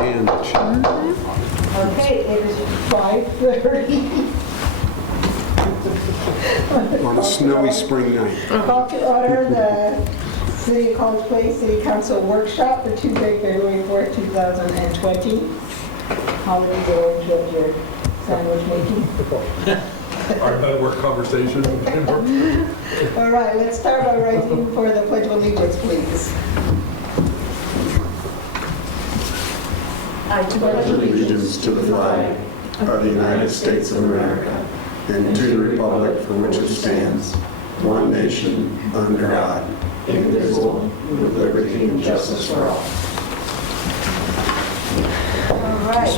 sandwich. Okay, it is 5:30. On a snowy spring night. Call to order the City of College Place City Council Workshop for Tuesday, February 4th, 2020. How did you go into your sandwich making? Our work conversation. All right, let's start by rising for the Pledge of Allegiance, please. I pledge allegiance to the flag of the United States of America and to the republic for which it stands, one nation, under God, indivisible, with liberty and justice for all. All right.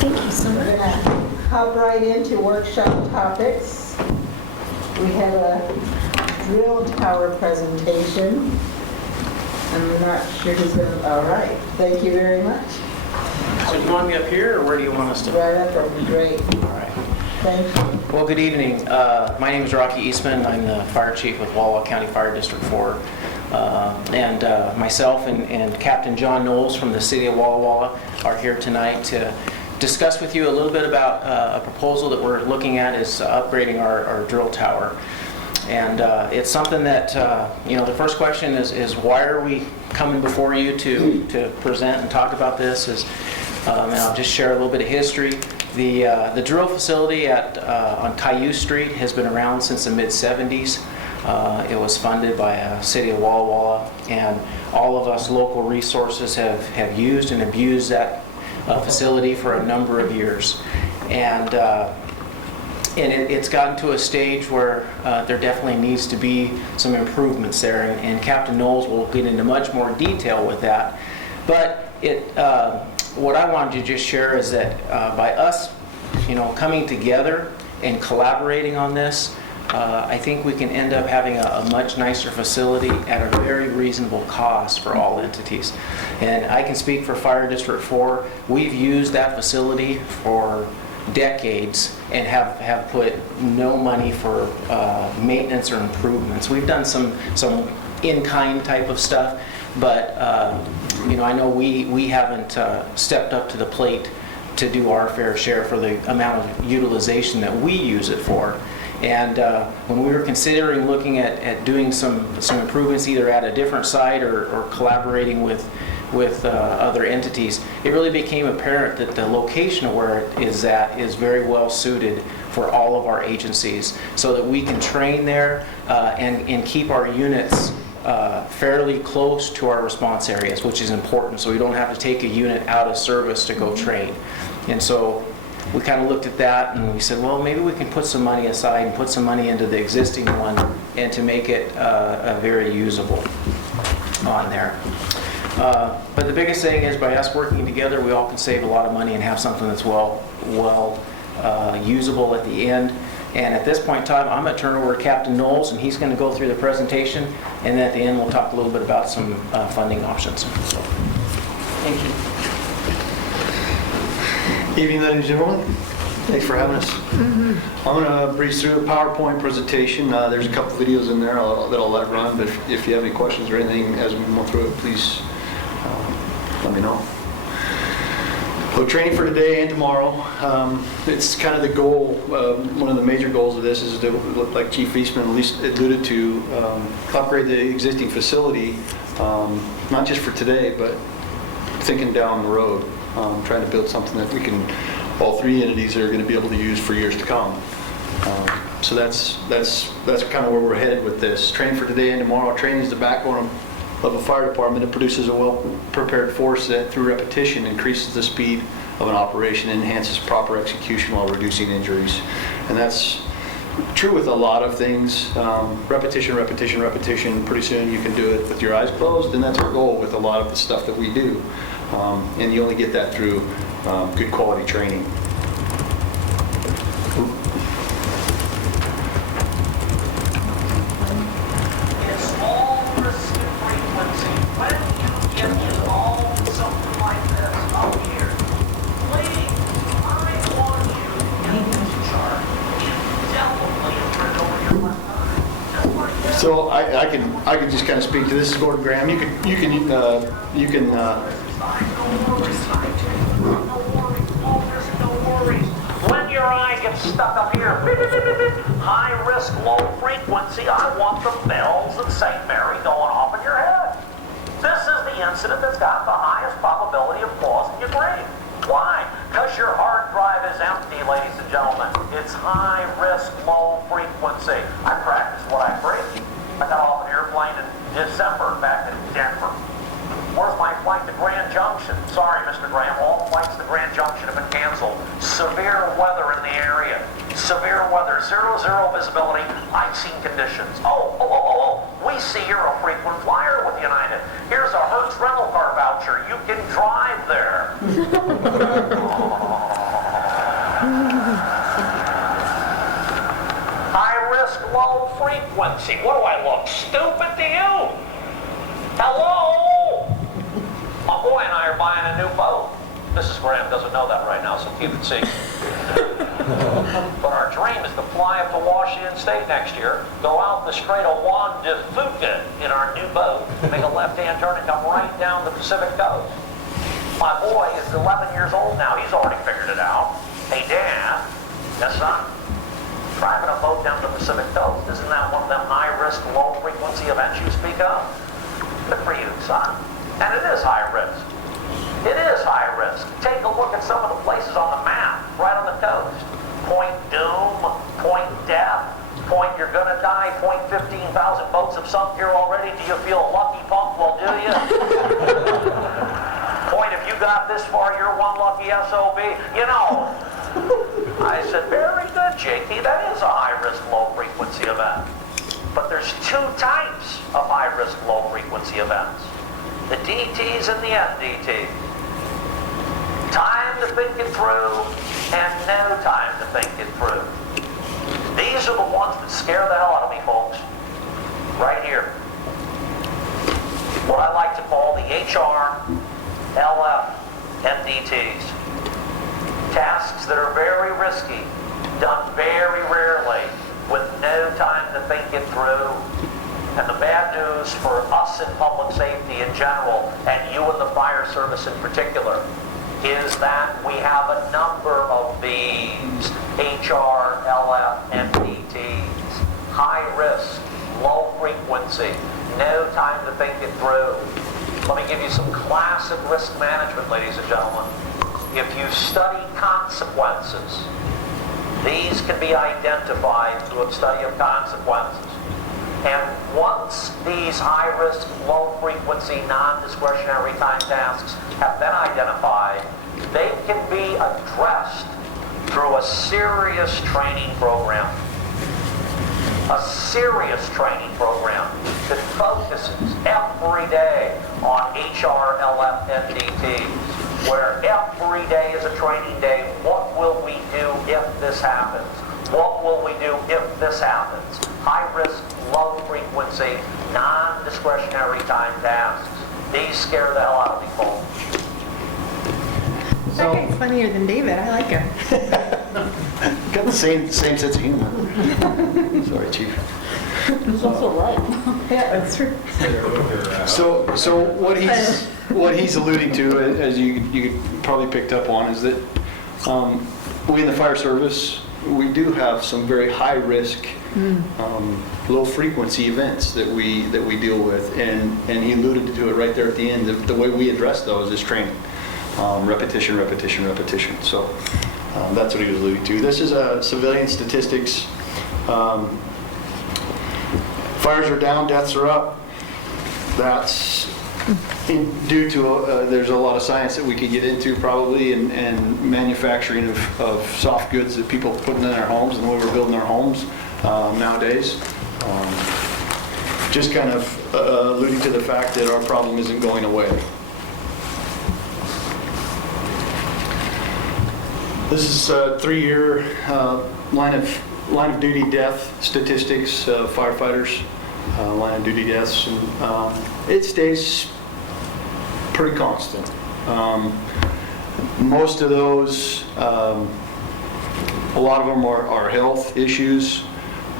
Thank you so much. We're going to hop right into workshop topics. We have a drill tower presentation. I'm not sure who's going to, all right. Thank you very much. So do you want me up here, or where do you want us to? Right up, that would be great. All right. Thank you. Well, good evening. My name is Rocky Eastman. I'm the fire chief with Walla Walla County Fire District 4. And myself and Captain John Knowles from the city of Walla Walla are here tonight to discuss with you a little bit about a proposal that we're looking at is upgrading our drill tower. And it's something that, the first question is why are we coming before you to present and talk about this? And I'll just share a little bit of history. The drill facility on Cayuse Street has been around since the mid-70s. It was funded by a city of Walla Walla, and all of us local resources have used and abused that facility for a number of years. And it's gotten to a stage where there definitely needs to be some improvements there, and Captain Knowles will get into much more detail with that. But what I wanted to just share is that by us, coming together and collaborating on this, I think we can end up having a much nicer facility at a very reasonable cost for all entities. And I can speak for Fire District 4. We've used that facility for decades and have put no money for maintenance or improvements. We've done some in-kind type of stuff, but I know we haven't stepped up to the plate to do our fair share for the amount of utilization that we use it for. And when we were considering looking at doing some improvements either at a different site or collaborating with other entities, it really became apparent that the location of where it is at is very well suited for all of our agencies, so that we can train there and keep our units fairly close to our response areas, which is important, so we don't have to take a unit out of service to go train. And so we kind of looked at that and we said, well, maybe we can put some money aside and put some money into the existing one and to make it very usable on there. But the biggest thing is, by us working together, we all can save a lot of money and have something that's well usable at the end. And at this point in time, I'm going to turn over to Captain Knowles, and he's going to go through the presentation, and then at the end we'll talk a little bit about some funding options. So, thank you. Evening, ladies and gentlemen. Thanks for having us. I'm going to breeze through a PowerPoint presentation. There's a couple videos in there that I'll let run, but if you have any questions or anything as we go through it, please let me know. So training for today and tomorrow. It's kind of the goal, one of the major goals of this is to, like Chief Eastman at least alluded to, upgrade the existing facility, not just for today, but thinking down the road, trying to build something that we can, all three entities are going to be able to use for years to come. So that's kind of where we're headed with this. Training for today and tomorrow. Training is the backbone of a fire department. It produces a well-prepared force that, through repetition, increases the speed of an operation and enhances proper execution while reducing injuries. And that's true with a lot of things. Repetition, repetition, repetition. Pretty soon you can do it with your eyes closed, and that's our goal with a lot of the stuff that we do. And you only get that through good quality training. So I can just kind of speak to this. Is Gordon Graham. You can When your eye gets stuck up here, high risk, low frequency, I want the bells of St. Mary going off in your head. This is the incident that's got the highest probability of causing you grief. Why? Because your hard drive is empty, ladies and gentlemen. It's high risk, low frequency. I practice what I preach. I got off an airplane in December back in Denver. Where's my flight to Grand Junction? Sorry, Mr. Graham, all flights to Grand Junction have been canceled. Severe weather in the area. Severe weather, 0 visibility, icing conditions. We see you're a frequent flyer with United. Here's a Hertz rental car voucher. You can drive there. High risk, low frequency. What do I look stupid to you? Hello? My boy and I are buying a new boat. Mrs. Graham doesn't know that right now, so keep it secret. But our dream is to fly up to Washington State next year, go out the Strait of Juan de Fuca in our new boat, make a left-hand turn and come right down the Pacific coast. My boy is 11 years old now. He's already figured it out. Hey, Dad. Yes, son. Driving a boat down the Pacific coast, isn't that one of them high-risk, low-frequency events you speak of? Good for you, son. And it is high risk. It is high risk. Take a look at some of the places on the map, right on the coast. Point doom, point death, point you're gonna die, point 15,000 boats have sunk here already. Do you feel lucky, punk? Well, do you? Point if you got this far, you're one lucky SOB. You know, I said, very good, Jakey. That is a high-risk, low-frequency event. But there's two types of high-risk, low-frequency events. The DTs and the NDTs. Time to think it through and no time to think it through. These are the ones that scare the hell out of me, folks. Right here. What I like to call the HR, LF, NDTs. Tasks that are very risky, done very rarely, with no time to think it through. And the bad news for us in public safety in general, and you in the fire service in particular, is that we have a number of these HR, LF, NDTs. High risk, low frequency, no time to think it through. Let me give you some classic risk management, ladies and gentlemen. If you study consequences, these can be identified through a study of consequences. And once these high-risk, low-frequency, non-discretionary time tasks have been identified, they can be addressed through a serious training program. A serious training program that focuses every day on HR, LF, NDTs, where every day is a training day. What will we do if this happens? What will we do if this happens? High risk, low frequency, non-discretionary time tasks. These scare the hell out of me, folks. That guy's funnier than David. I like him. Got the same sense of humor. Sorry, Chief. He's also right. Yeah, that's true. So what he's alluding to, as you probably picked up on, is that we in the fire service, we do have some very high risk, low frequency events that we deal with, and he alluded to it right there at the end. The way we address those is training, repetition, repetition, repetition. So that's what he was alluding to. This is civilian statistics. Fires are down, deaths are up. That's due to, there's a lot of science that we could get into probably, and manufacturing of soft goods that people put in their homes and the way we're building our homes nowadays. Just kind of alluding to the fact that our problem isn't going away. This is a 3-year line of duty death statistics, firefighters, line of duty deaths, and it stays pretty constant. Most of those, a lot of them are health issues,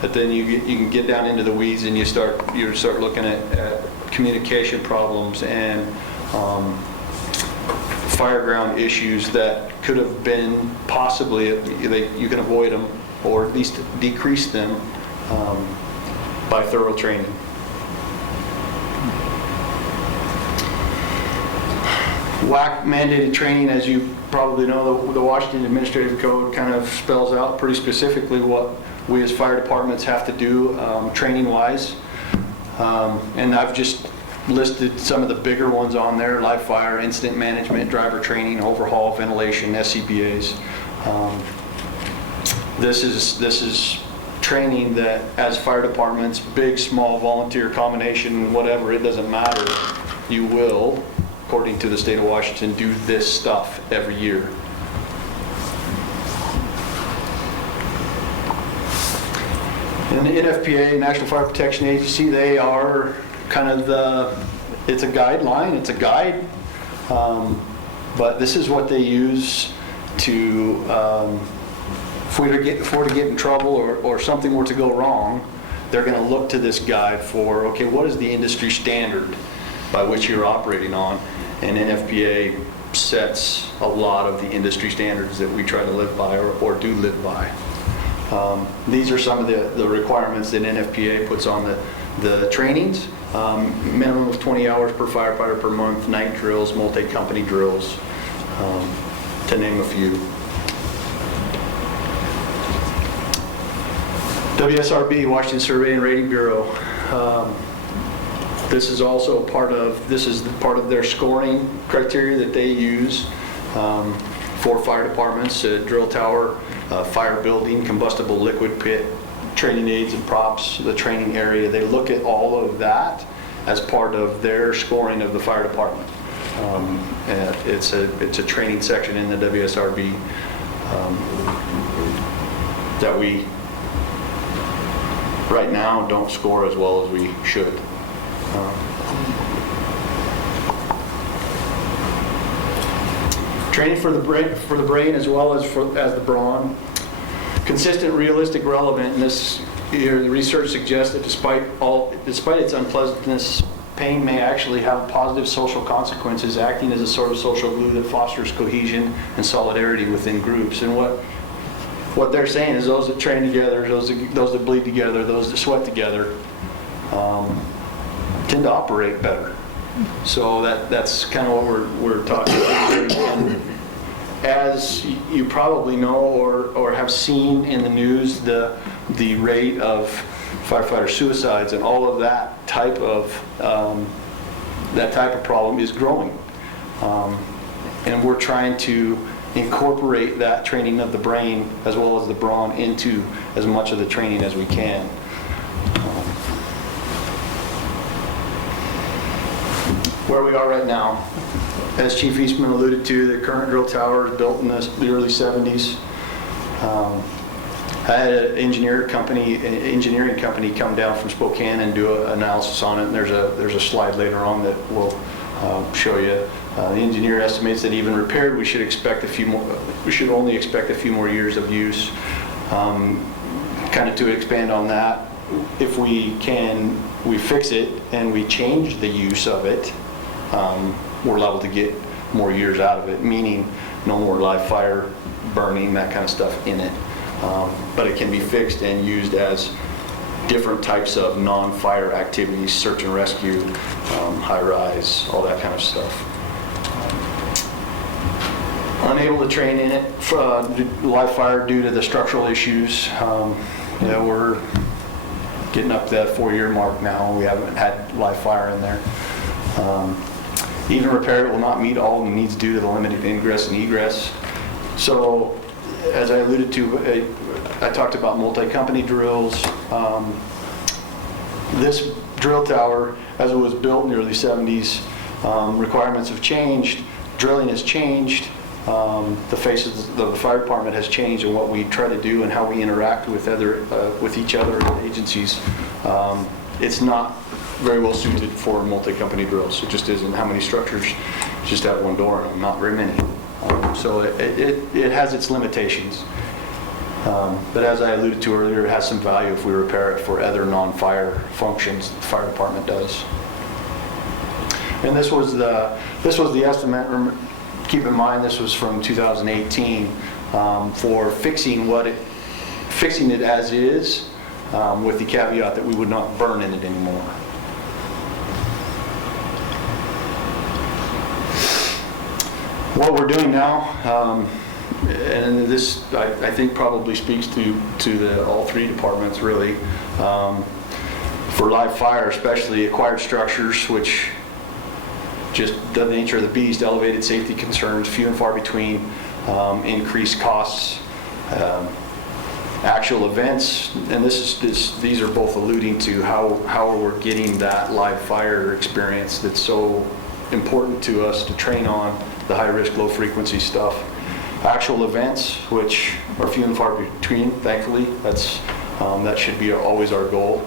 but then you can get down into the weeds and you start looking at communication problems and fire ground issues that could have been possibly, you can avoid them or at least decrease them by thorough training. WAC mandated training, as you probably know, the Washington Administrative Code kind of spells out pretty specifically what we as fire departments have to do training-wise. And I've just listed some of the bigger ones on there: live fire, incident management, driver training, overhaul, ventilation, SCBAs. This is training that as fire departments, big, small, volunteer, combination, whatever, it doesn't matter, you will, according to the state of Washington, do this stuff every year. And the NFPA, National Fire Protection Agency, they are kind of it's a guideline, it's a guide, but this is what they use to, if we were to get in trouble or something were to go wrong, they're going to look to this guide for, okay, what is the industry standard by which you're operating on? And NFPA sets a lot of the industry standards that we try to live by or do live by. These are some of the requirements that NFPA puts on the trainings. Minimum of 20 hours per firefighter per month, night drills, multi-company drills, to name a few. WSRB, Washington Survey and Rating Bureau. This is also part of their scoring criteria that they use for fire departments: drill tower, fire building, combustible liquid pit, training aids and props, the training area. They look at all of that as part of their scoring of the fire department. And it's a training section in the WSRB that we right now don't score as well as we should. Training for the brain as well as the brawn. Consistent, realistic, relevant. And the research suggests that despite its unpleasantness, pain may actually have positive social consequences, acting as a sort of social glue that fosters cohesion and solidarity within groups. And what they're saying is those that train together, those that bleed together, those that sweat together, tend to operate better. So that's kind of what we're talking about. And as you probably know or have seen in the news, the rate of firefighter suicides and all of that type of problem is growing. And we're trying to incorporate that training of the brain as well as the brawn into as much of the training as we can. Where we are right now, as Chief Eastman alluded to, the current drill tower is built in the early 70s. I had an engineering company come down from Spokane and do an analysis on it, and there's a slide later on that will show you. The engineer estimates that even repaired, we should only expect a few more years of use. Kind of to expand on that, if we fix it and we change the use of it, we're liable to get more years out of it, meaning no more live fire, burning, that kind of stuff in it. But it can be fixed and used as different types of non-fire activities, search and rescue, high-rise, all that kind of stuff. Unable to train in it, live fire due to the structural issues. We're getting up to that 4-year mark now. We haven't had live fire in there. Even repaired, it will not meet all the needs due to the limited ingress and egress. So, as I alluded to, I talked about multi-company drills. This drill tower, as it was built in the early 70s, requirements have changed, drilling has changed, the face of the fire department has changed, and what we try to do and how we interact with each other and agencies. It's not very well suited for multi-company drills. It just isn't. How many structures just have one door in them? Not very many. So it has its limitations. But as I alluded to earlier, it has some value if we repair it for other non-fire functions the fire department does. And this was the estimate keep in mind, this was from 2018, for fixing it as is, with the caveat that we would not burn in it anymore. What we're doing now, and this I think probably speaks to all three departments really, for live fire especially, acquired structures, which just the nature of the beast, elevated safety concerns, few and far between, increased costs, actual events, and these are both alluding to how we're getting that live fire experience that's so important to us to train on the high risk, low frequency stuff. Actual events, which are few and far between, thankfully, that should be always our goal.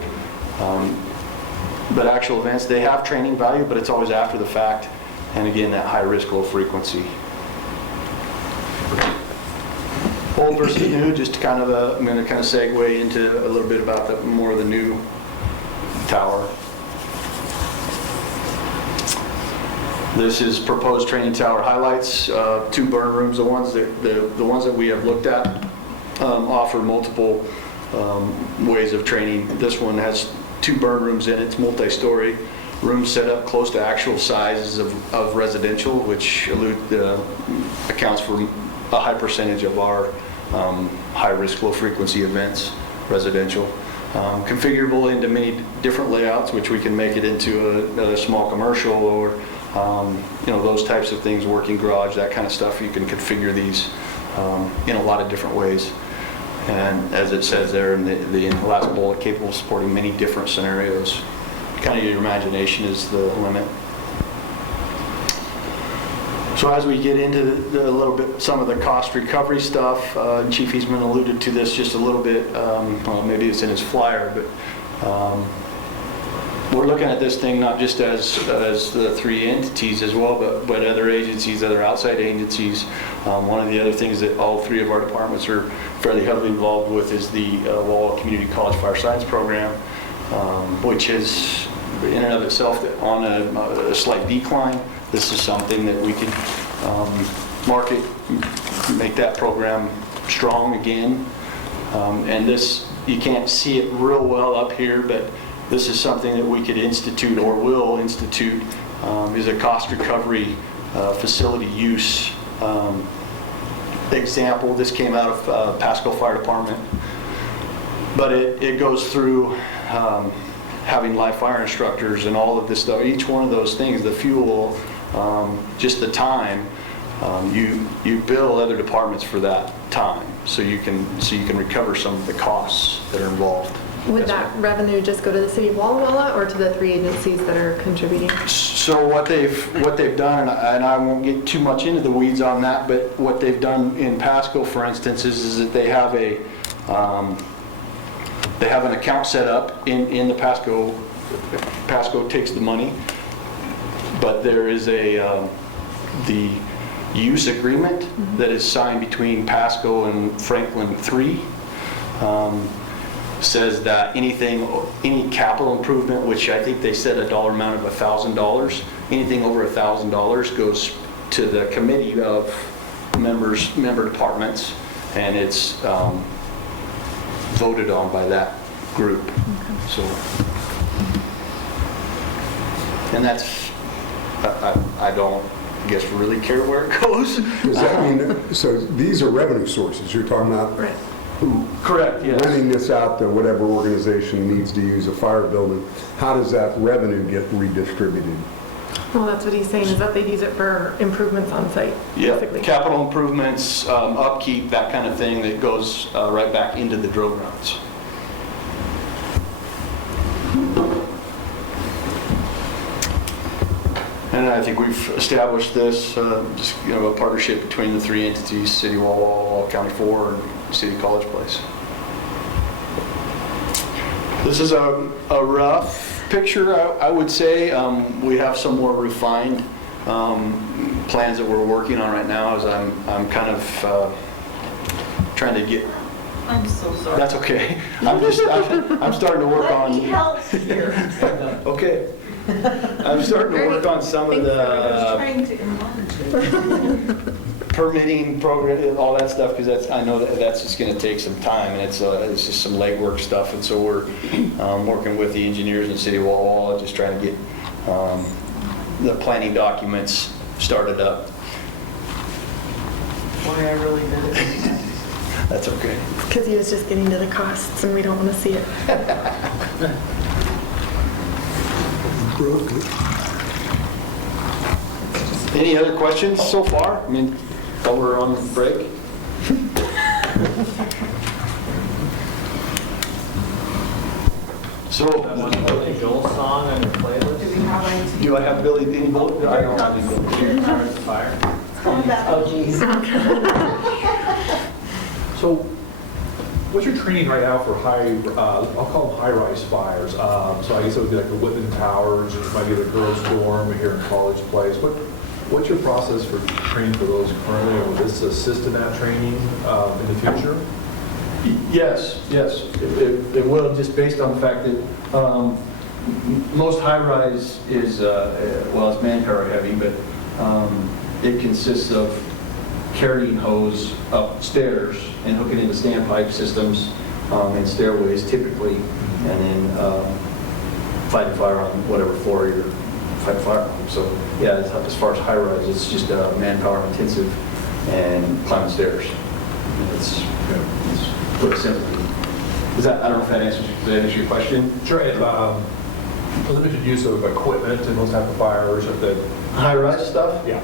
But actual events, they have training value, but it's always after the fact, and again, that high risk, low frequency. Old versus new, just kind of I'm going to kind of segue into a little bit about more of the new tower. This is proposed training tower highlights. 2 burn rooms. The ones that we have looked at offer multiple ways of training. This one has 2 burn rooms in it. It's multi-story. Rooms set up close to actual sizes of residential, which accounts for a high percentage of our high-risk, low-frequency events, residential. Configurable into many different layouts, which we can make it into a small commercial or those types of things, working garage, that kind of stuff. You can configure these in a lot of different ways. And as it says there in the last bullet, capable of supporting many different scenarios. Kind of your imagination is the limit. So as we get into a little bit, some of the cost recovery stuff, Chief Eastman alluded to this just a little bit, well, maybe it's in his flyer, but we're looking at this thing not just as the 3 entities as well, but other agencies, other outside agencies. One of the other things that all 3 of our departments are fairly heavily involved with is the Walla Community College Fire Science Program, which is in and of itself on a slight decline. This is something that we can market, make that program strong again. And this, you can't see it real well up here, but this is something that we could institute or will institute, is a cost recovery facility use example. This came out of Pasco Fire Department, but it goes through having live fire instructors and all of this stuff. Each one of those things, the fuel, just the time, you bill other departments for that time, so you can recover some of the costs that are involved. Would that revenue just go to the city of Walla Walla or to the 3 agencies that are contributing? So what they've done, and I won't get too much into the weeds on that, but what they've done in Pasco, for instance, is that they have an account set up in the Pasco. Pasco takes the money, but there is the use agreement that is signed between Pasco and Franklin 3. Says that any capital improvement, which I think they said a dollar amount of $1,000, anything over $1,000 goes to the committee of member departments, and it's voted on by that group. Okay. So, and that's, I don't guess really care where it goes. Does that mean, so these are revenue sources you're talking about? Right. Correct, yes. Renting this out to whatever organization needs to use a fire building, how does that revenue get redistributed? Well, that's what he's saying, is that they'd use it for improvements on site, Yeah, basically. capital improvements, upkeep, that kind of thing that goes right back into the drill grounds. And I think we've established this, just a partnership between the 3 entities, City of Walla Walla, County 4, and City College Place. This is a rough picture, I would say. We have some more refined plans that we're working on right now, as I'm kind of trying to get. I'm so sorry. That's okay. I'm starting to work on. Let me help here. Okay. I'm starting to work on some of the. Trying to enlarge it. permitting program, all that stuff, because I know that's just going to take some time, and it's just some legwork stuff, and so we're working with the engineers in the city of Walla Walla, just trying to get the planning documents started up. Boy, I really did it. That's okay. Because he was just getting to the costs and we don't want to see it. Any other questions so far? I mean, while we're on break? So, Billy Joel song on your playlist? do I have Billy, any Billy? I don't have any Billy. Heart of Fire? Oh, geez. So what's your training right now for I'll call them high-rise fires? So I guess it would be like the Whitman Towers, or maybe the Girls Dorm here in College Place. What's your process for training for those currently, or will this assist in that training in the future? Yes, it will, just based on the fact that most high-rise is, well, it's manpower heavy, but it consists of carrying hose upstairs and hooking into standpipe systems and stairways typically, and then fighting fire on whatever floor you're fighting fire on. So yeah, as far as high-rise, it's just manpower intensive and climbing stairs. And it's pretty simple. I don't know if that answers your question. Sure. Limited use of equipment in those type of fires, or the High-rise stuff? yeah.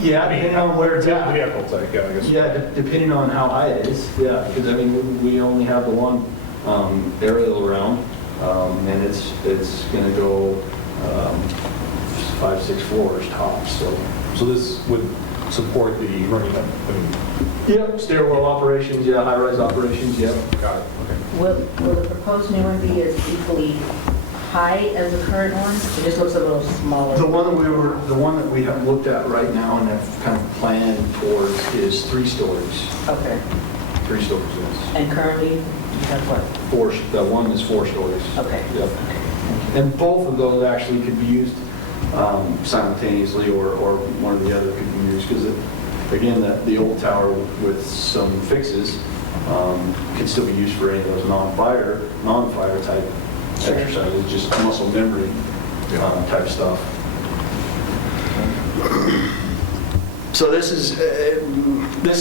Yeah, depending on where it's at. Vehicles, I guess. Yeah, depending on how high it is, yeah, because I mean, we only have the one aerial around, and it's going to go 5-6 floors tops, So this would support the running up, Yep, stairwell operations, yeah, high-rise operations, yep. got it, okay. Will the proposed new one be as equally high as the current one? It just looks a little smaller. The one that we have looked at right now and have kind of planned towards is 3 stories. Okay. 3 stories, yes. And currently, you have what? The one is 4 stories. Okay. Yep. And both of those actually could be used simultaneously, or one or the other could be used, because again, the old tower with some fixes could still be used for any of those non-fire type exercises, just muscle memory type stuff. So this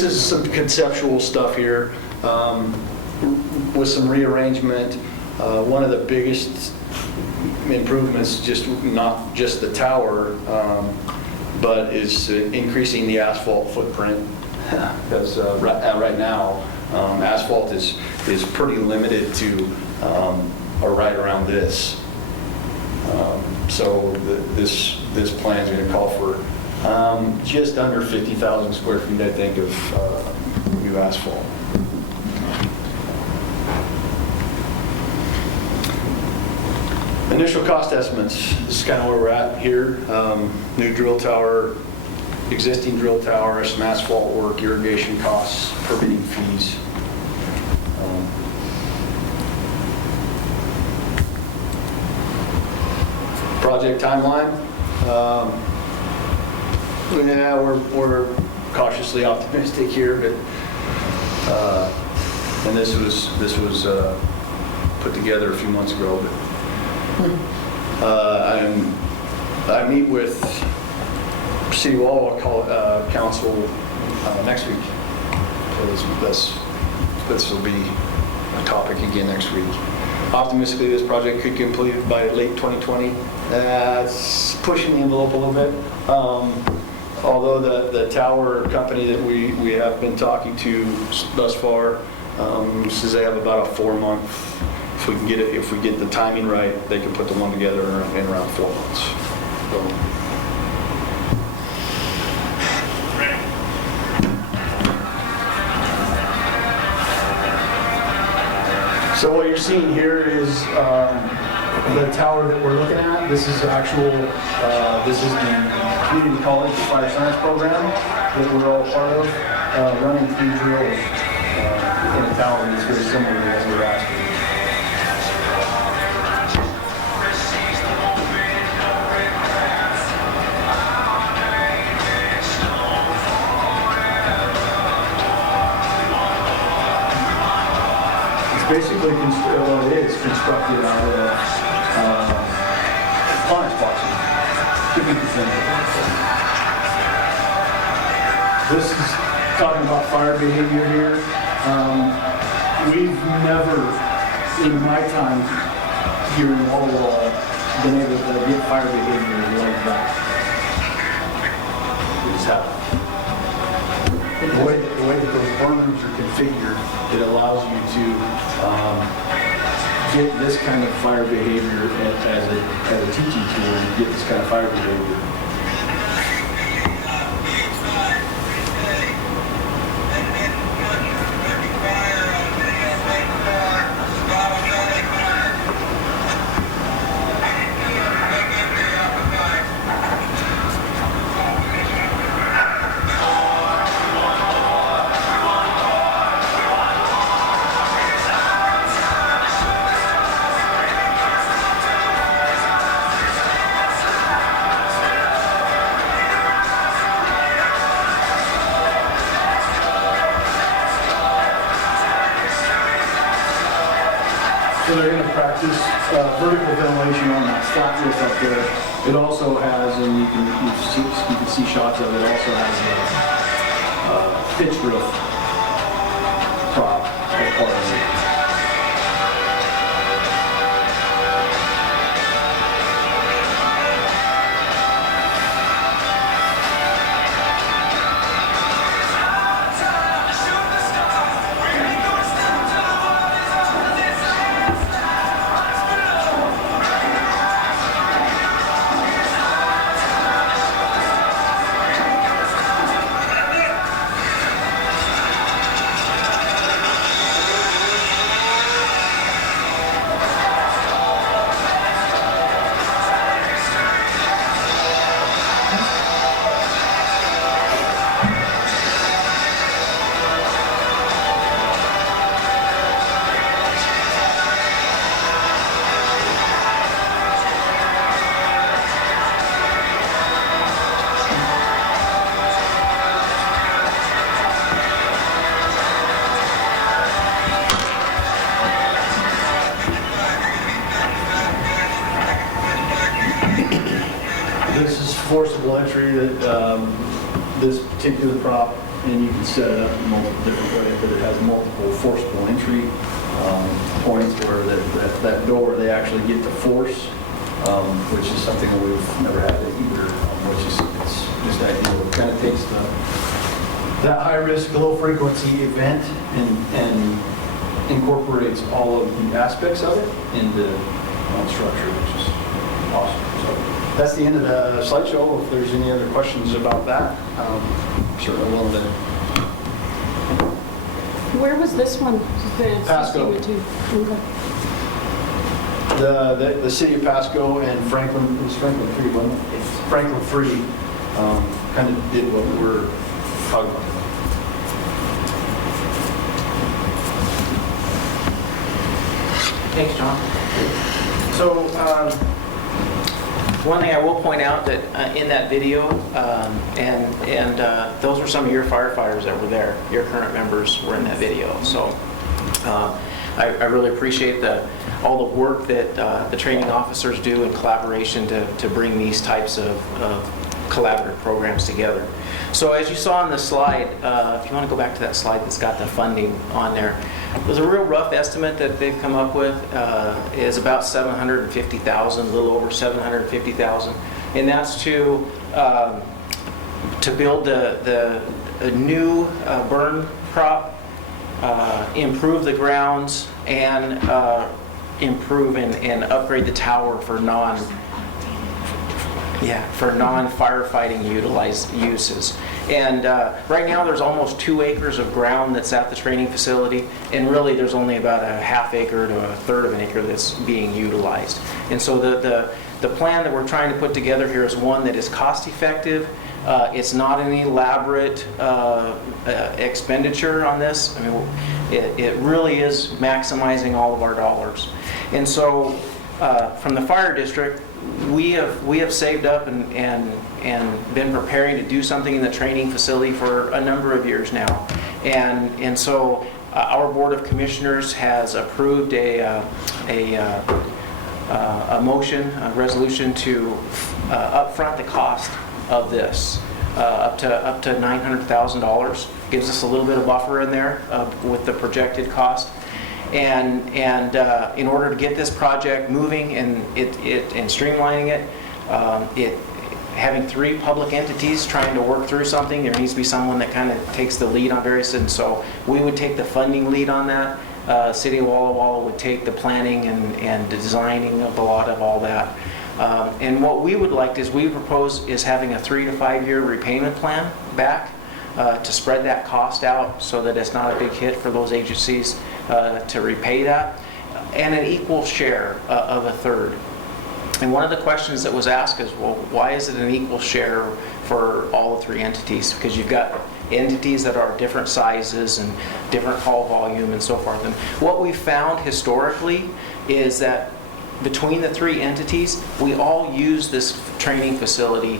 is some conceptual stuff here with some rearrangement. One of the biggest improvements, not just the tower, but is increasing the asphalt footprint, because right now asphalt is pretty limited to or right around this. So this plan is going to call for just under 50,000 square feet, I think, of new asphalt. Initial cost estimates. This is kind of where we're at here. New drill tower, existing drill tower, some asphalt work, irrigation costs, permitting fees. Project timeline. Yeah, we're cautiously optimistic here, but and this was put together a few months ago. But I meet with City Walla Walla Council next week. So this will be a topic again next week. Optimistically, this project could be completed by late 2020. It's pushing the envelope a little bit. Although the tower company that we have been talking to thus far says they have about a 4-month. If we get the timing right, they can put the one together in around 4 months. So what you're seeing here is the tower that we're looking at. This is this is the community college fire science program that we're all part of, running 3 drills in a tower that's very similar to what we're asking. basically, well, it is constructed out of harness boxes, to be defended. This is talking about fire behavior here. We've never, in my time here in Walla Walla, been able to get fire behavior like that. It's happened. The way that those burners are configured, it allows you to get this kind of fire behavior as a teaching tool, and get this kind of fire behavior. So they're going to practice vertical ventilation on that flat roof up there. It also has, and you can see shots of it, also has a pitch roof prop as part of it. This is forcible entry that this particular prop, and you can set it up in multiple different ways, but it has multiple forcible entry points where that door they actually get to force, which is something that we've never had either, which is it's just ideal. It kind of takes that high risk, low frequency event and incorporates all of the aspects of it into one structure, which is awesome. So that's the end of the slideshow. If there's any other questions about that, certainly willing to. Where was this one? Pasco. The city of Pasco and Franklin, it was Franklin 3, wasn't it? Franklin 3 kind of did what we were talking about. Thanks, John. So, one thing I will point out that in that video, those were some of your firefighters that were there. Your current members were in that video. So, I really appreciate all the work that the training officers do in collaboration to bring these types of collaborative programs together. So as you saw on the slide, if you want to go back to that slide that's got the funding on there, there's a real rough estimate that they've come up with is about $750,000, a little over $750,000, and that's to build a new burn prop, improve the grounds, and improve and upgrade the tower for non-firefighting uses. And right now there's almost 2 acres of ground that's at the training facility, and really there's only about a half acre to a third of an acre that's being utilized. And so the plan that we're trying to put together here is one that is cost effective. It's not an elaborate expenditure on this. I mean, it really is maximizing all of our dollars. And so from the fire district, we have saved up and been preparing to do something in the training facility for a number of years now, and so our Board of Commissioners has approved a motion, a resolution to upfront the cost of this, up to $900,000. Gives us a little bit of buffer in there with the projected cost. And in order to get this project moving and streamlining it, having 3 public entities trying to work through something, there needs to be someone that kind of takes the lead on various, and so we would take the funding lead on that. City of Walla Walla would take the planning and designing of a lot of all that. And what we would like is, we propose is having a 3 to 5 year repayment plan back to spread that cost out so that it's not a big hit for those agencies to repay that, and an equal share of a third. And one of the questions that was asked is, well, why is it an equal share for all 3 entities? Because you've got entities that are different sizes and different call volume and so forth. And what we found historically is that between the 3 entities, we all use this training facility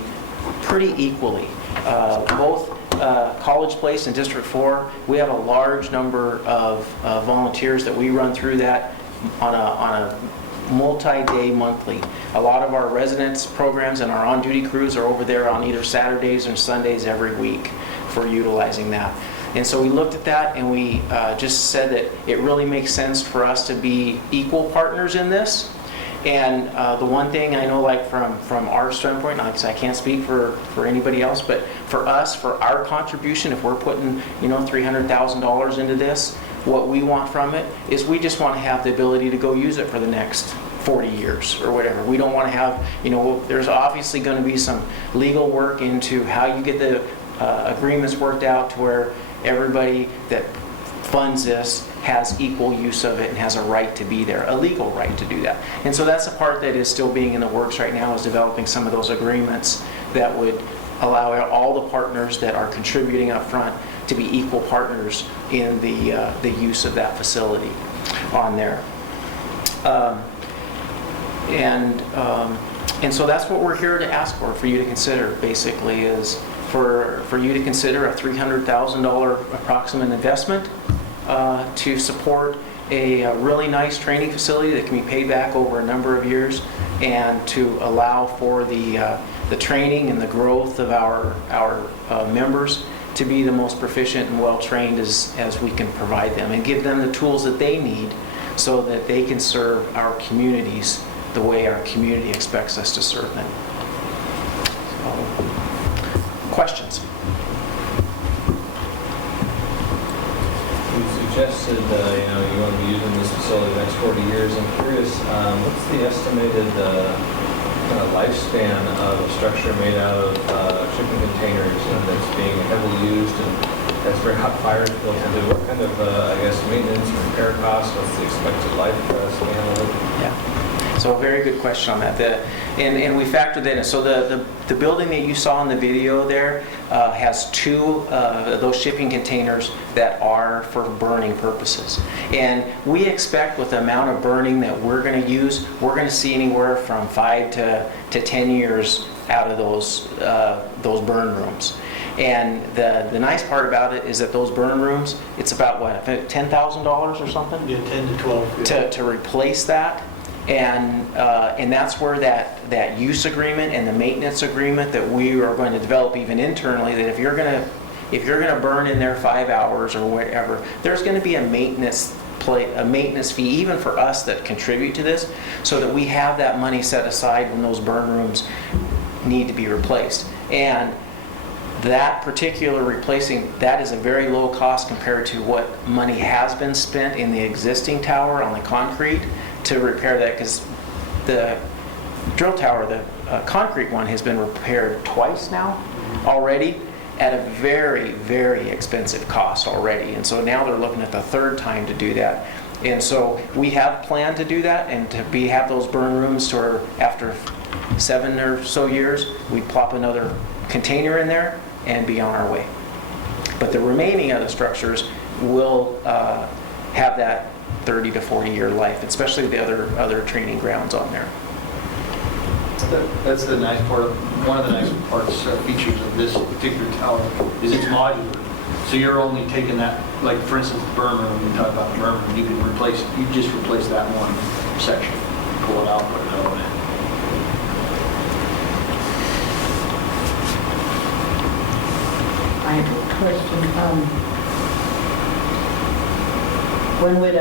pretty equally. Both College Place and District 4, we have a large number of volunteers that we run through that on a multi-day monthly. A lot of our residence programs and our on-duty crews are over there on either Saturdays and Sundays every week for utilizing that. And so we looked at that and we just said that it really makes sense for us to be equal partners in this. And the one thing I know, like from our standpoint, like I can't speak for anybody else, but for us, for our contribution, if we're putting $300,000 into this, what we want from it is we just want to have the ability to go use it for the next 40 years or whatever. We don't want to have, there's obviously going to be some legal work into how you get the agreements worked out to where everybody that funds this has equal use of it and has a right to be there, a legal right to do that. And so that's the part that is still being in the works right now, is developing some of those agreements that would allow all the partners that are contributing up front to be equal partners in the use of that facility on there. And so that's what we're here to ask for you to consider, basically, is for you to consider a $300,000 approximate investment to support a really nice training facility that can be paid back over a number of years, and to allow for the training and the growth of our members to be the most proficient and well-trained as we can provide them, and give them the tools that they need so that they can serve our communities the way our community expects us to serve them. So, questions? You suggested you want to be using this facility the next 40 years. I'm curious, what's the estimated kind of lifespan of a structure made out of shipping containers that's being heavily used and that's very hot fires built into? What kind of, maintenance, repair costs? What's the expected life span of it? Yeah. So a very good question on that. And we factored in, so the building that you saw in the video there has 2 of those shipping containers that are for burning purposes. And we expect with the amount of burning that we're going to use, we're going to see anywhere from 5 to 10 years out of those burn rooms. And the nice part about it is that those burn rooms, it's about what, $10,000 or something? Yeah, 10 to 12. Yeah. To replace that. And that's where that use agreement and the maintenance agreement that we are going to develop even internally, that if you're going to burn in there 5 hours or whatever, there's going to be a maintenance fee even for us that contribute to this, so that we have that money set aside when those burn rooms need to be replaced. And that particular replacing, that is a very low cost compared to what money has been spent in the existing tower on the concrete to repair that, because the drill tower, the concrete one, has been repaired twice now already at a very, very expensive cost already. And so now they're looking at the 3rd time to do that. And so we have planned to do that and to have those burn rooms to where after 7 or so years, we plop another container in there and be on our way. But the remaining other structures will have that 30 to 40 year life, especially the other training grounds on there. That's the nice part. One of the nice parts, features of this particular tower is it's modular. So you're only taking that, like for instance, the berm, when we talk about the berm, you can replace, you just replace that one section, pull it out, put another one in. I have a question. When would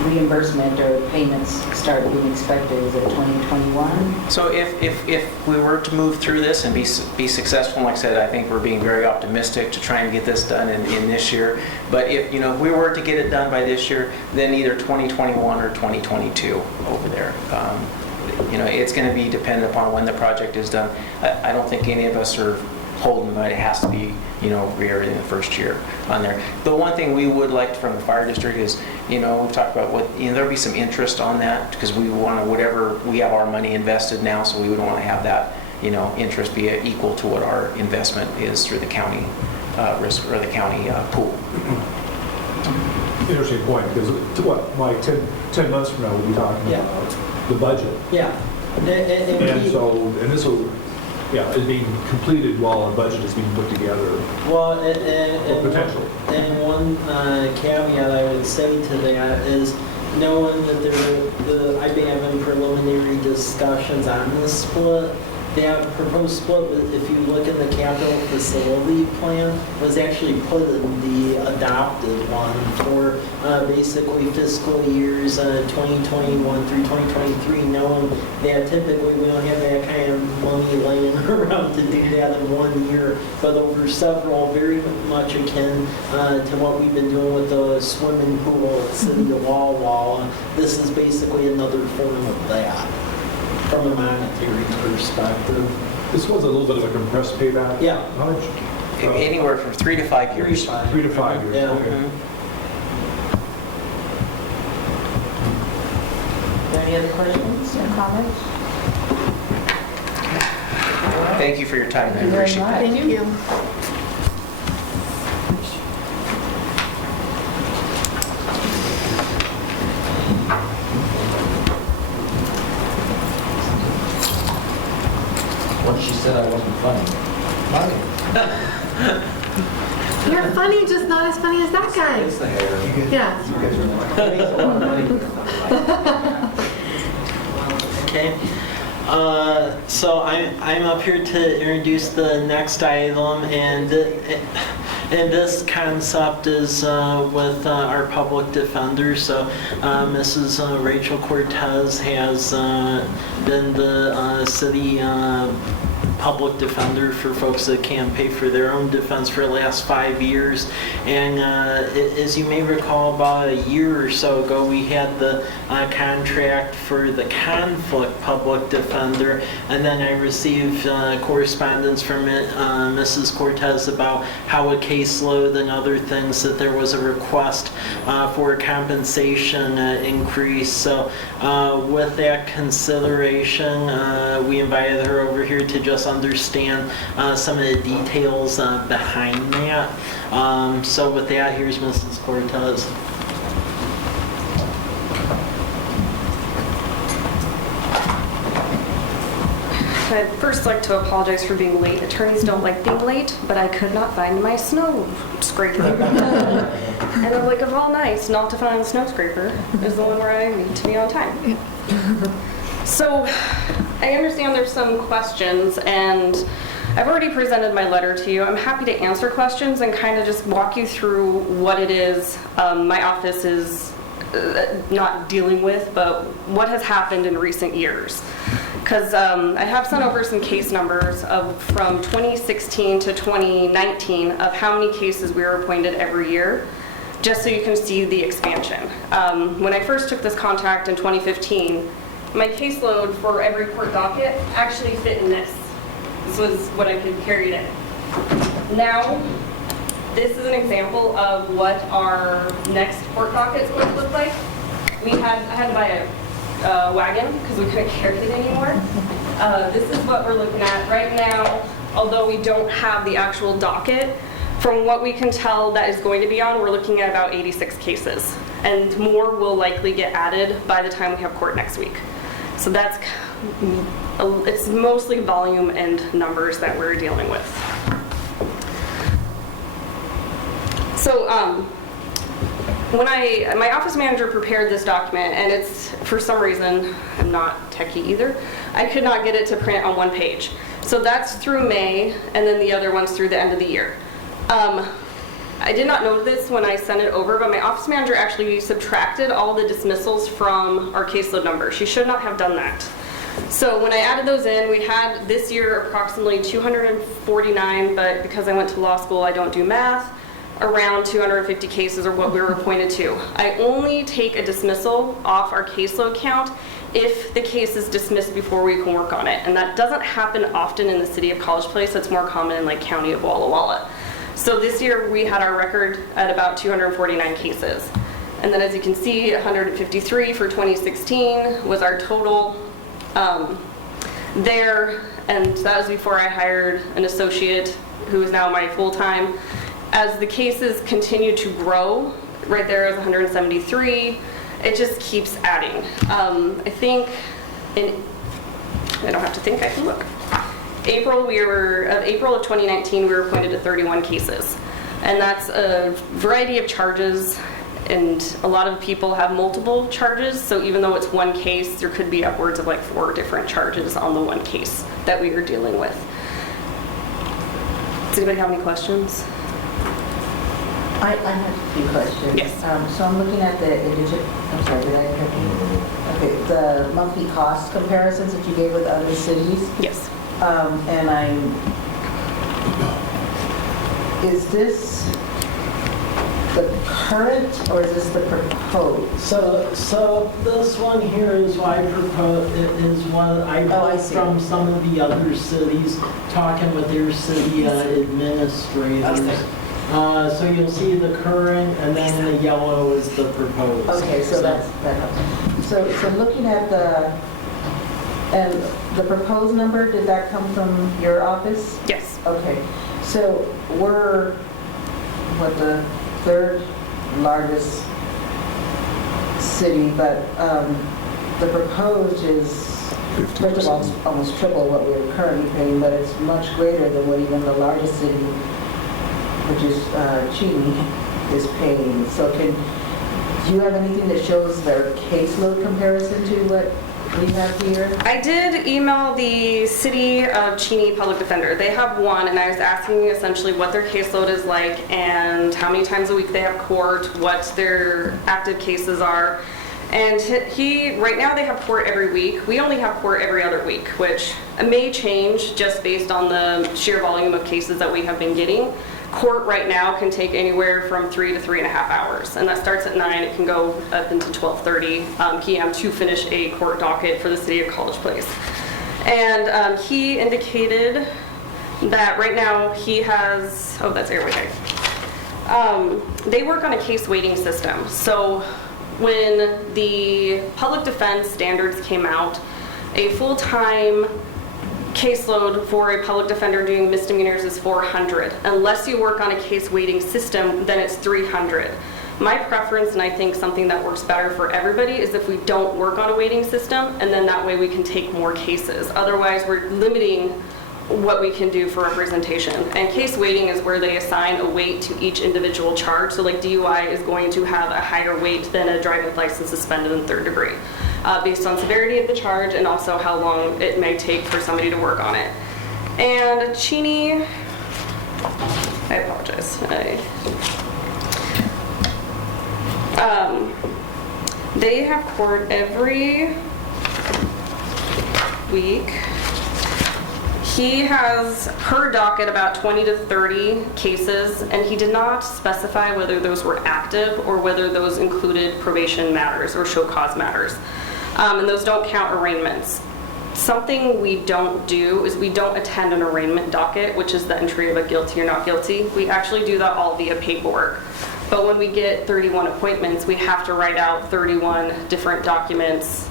reimbursement or payments start being expected? Is it 2021? So if we were to move through this and be successful, like I said, I think we're being very optimistic to try and get this done in this year. But if we were to get it done by this year, then either 2021 or 2022 over there. It's going to be dependent upon when the project is done. I don't think any of us are holding, but it has to be, everything the first year on there. The one thing we would like from the fire district is, we've talked about there'll be some interest on that because we want to, whatever, we have our money invested now, so we would want to have that, interest be equal to what our investment is through the county risk or the county pool. Interesting point, because Mike, 10 months from now, we'll be talking about the budget. Yeah. And this will, is being completed while our budget is being put together. Well, Or potential. and one caveat I would say to that is knowing that I've been having preliminary discussions on this split. That proposed split, if you look at the capital facility plan, was actually put in the adopted one for basically fiscal years 2021 through 2023, knowing that typically we don't have that kind of money laying around to do that in 1 year, but over several, very much akin to what we've been doing with the swimming pool at City of Walla Walla. This is basically another form of that. From a monetary perspective. This was a little bit of a compressed payback. Yeah. How much? Anywhere from 3 to 5 years. 3 to 5 years. Yeah. Okay. Any other questions or comments? Thank you for your time. I Thank you very appreciate much. that. Thank you. What she said I wasn't funny. You're funny, just not as funny as that guy. It's the hair. Yeah. Okay. So I'm up here to introduce the next item, and this concept is with our public defender. So Mrs. Rachel Cortez has been the city public defender for folks that can't pay for their own defense for the last 5 years. And as you may recall, about a year or so ago, we had the contract for the conflict public defender, and then I received correspondence from Mrs. Cortez about how a caseload and other things, that there was a request for a compensation increase. So with that consideration, we invited her over here to just understand some of the details behind that. So with that, here's Mrs. Cortez. I'd first like to apologize for being late. Attorneys don't like being late, but I could not find my snow scraper. And I'm like, of all nights, not to find the snow scraper is the one where I need to be on time. So I understand there's some questions, and I've already presented my letter to you. I'm happy to answer questions and kind of just walk you through what it is my office is not dealing with, but what has happened in recent years. Because I have sent over some case numbers from 2016 to 2019 of how many cases we were appointed every year, just so you can see the expansion. When I first took this contract in 2015, my caseload for every court docket actually fit in this. This was what I could carry in. Now, this is an example of what our next court docket is going to look like. I had to buy a wagon because we couldn't carry it anymore. This is what we're looking at right now. Although we don't have the actual docket, from what we can tell that is going to be on, we're looking at about 86 cases, and more will likely get added by the time we have court next week. So it's mostly volume and numbers that we're dealing with. So when my office manager prepared this document, and it's, for some reason, I'm not techie either, I could not get it to print on one page. So that's through May, and then the other one's through the end of the year. I did not know this when I sent it over, but my office manager actually subtracted all the dismissals from our caseload number. She should not have done that. So when I added those in, we had this year approximately 249, but because I went to law school, I don't do math, around 250 cases are what we were appointed to. I only take a dismissal off our caseload count if the case is dismissed before we can work on it. And that doesn't happen often in the city of College Place. It's more common in like county of Walla Walla. So this year we had our record at about 249 cases. And then as you can see, 153 for 2016 was our total there. And that was before I hired an associate who is now my full-time. As the cases continue to grow, right there is 173, it just keeps adding. I think I don't have to think, I can look. April of 2019, we were appointed to 31 cases. And that's a variety of charges, and a lot of people have multiple charges, so even though it's one case, there could be upwards of like 4 different charges on the one case that we are dealing with. Does anybody have any questions? I have a few questions. Yes. So I'm looking at I'm sorry, did I interrupt you? Okay, the monthly cost comparisons that you gave with other cities. Yes. And is this the current or is this the proposed? So this one here is what I propose, is what I pulled from some of the other cities, talking with their city administrators. So you'll see the current, and then the yellow is the proposed. Okay, so that helps. So looking at and the proposed number, did that come from your office? Yes. Okay, so we're the 3rd largest city, but the proposed is, first of all, it's almost triple what we're currently paying, but it's much greater than what even the largest city, which is Cheney, is paying. So do you have anything that shows their caseload comparison to what we have here? I did email the City of Cheney Public Defender. They have one, and I was asking essentially what their caseload is like and how many times a week they have court, what their active cases are. And right now they have court every week. We only have court every other week, which may change just based on the sheer volume of cases that we have been getting. Court right now can take anywhere from 3 to 3.5 hours, and that starts at 9. It can go up into 12:30 p.m. to finish a court docket for the City of College Place. And he indicated that right now he has, oh, that's Airway Day. They work on a case waiting system. So when the public defense standards came out, a full-time caseload for a public defender doing misdemeanors is 400. Unless you work on a case waiting system, then it's 300. My preference, and I think something that works better for everybody, is if we don't work on a waiting system, and then that way we can take more cases. Otherwise, we're limiting what we can do for representation. And case waiting is where they assign a weight to each individual charge. So like DUI is going to have a higher weight than a driving license suspended in 3rd degree. Based on severity of the charge and also how long it may take for somebody to work on it. And Cheney, I apologize. They have court every week. He has per docket about 20 to 30 cases, and he did not specify whether those were active or whether those included probation matters or show cause matters. And those don't count arraignments. Something we don't do is we don't attend an arraignment docket, which is the entry of a guilty or not guilty. We actually do that all via paperwork. But when we get 31 appointments, we have to write out 31 different documents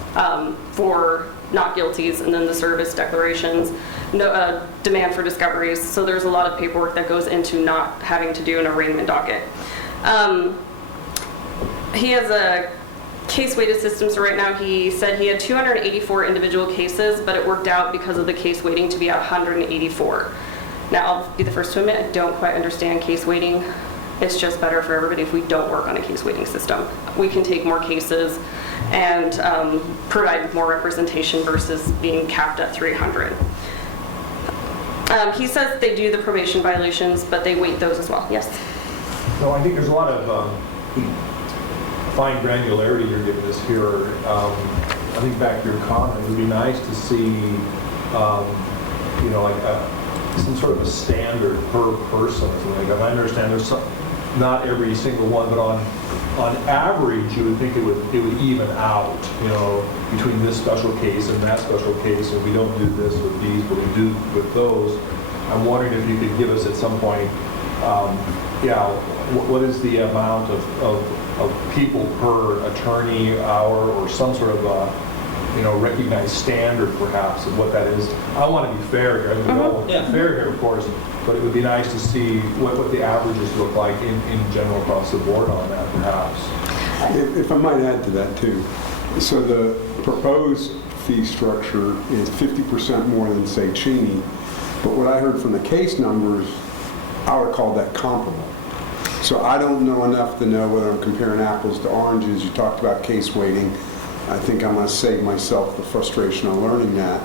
for not guilties, and then the service declarations, demand for discoveries. So there's a lot of paperwork that goes into not having to do an arraignment docket. He has a case weighted system, so right now he said he had 284 individual cases, but it worked out because of the case waiting to be at 184. Now I'll be the first to admit I don't quite understand case waiting It's just better for everybody if we don't work on a case waiting system. We can take more cases and provide more representation versus being capped at 300. He says they do the probation violations, but they weight those as well. Yes? No, I think there's a lot of fine granularity you're giving us here. I think back to your comment, it would be nice to see, some sort of a standard per person. I understand there's not every single one, but on average, you would think it would even out, between this special case and that special case, and we don't do this with these, but we do with those. I'm wondering if you could give us at some point, what is the amount of people per attorney hour, or some sort of recognized standard perhaps of what that is. I want to be fair here. I mean, we all want to be fair here, of course, but it would be nice to see what the averages look like in general across the board on that, perhaps. If I might add to that too. So the proposed fee structure is 50% more than, say, Cheney. But what I heard from the case numbers, I would call that comparable. So I don't know enough to know whether I'm comparing apples to oranges. You talked about case weighting. I think I'm going to save myself the frustration of learning that.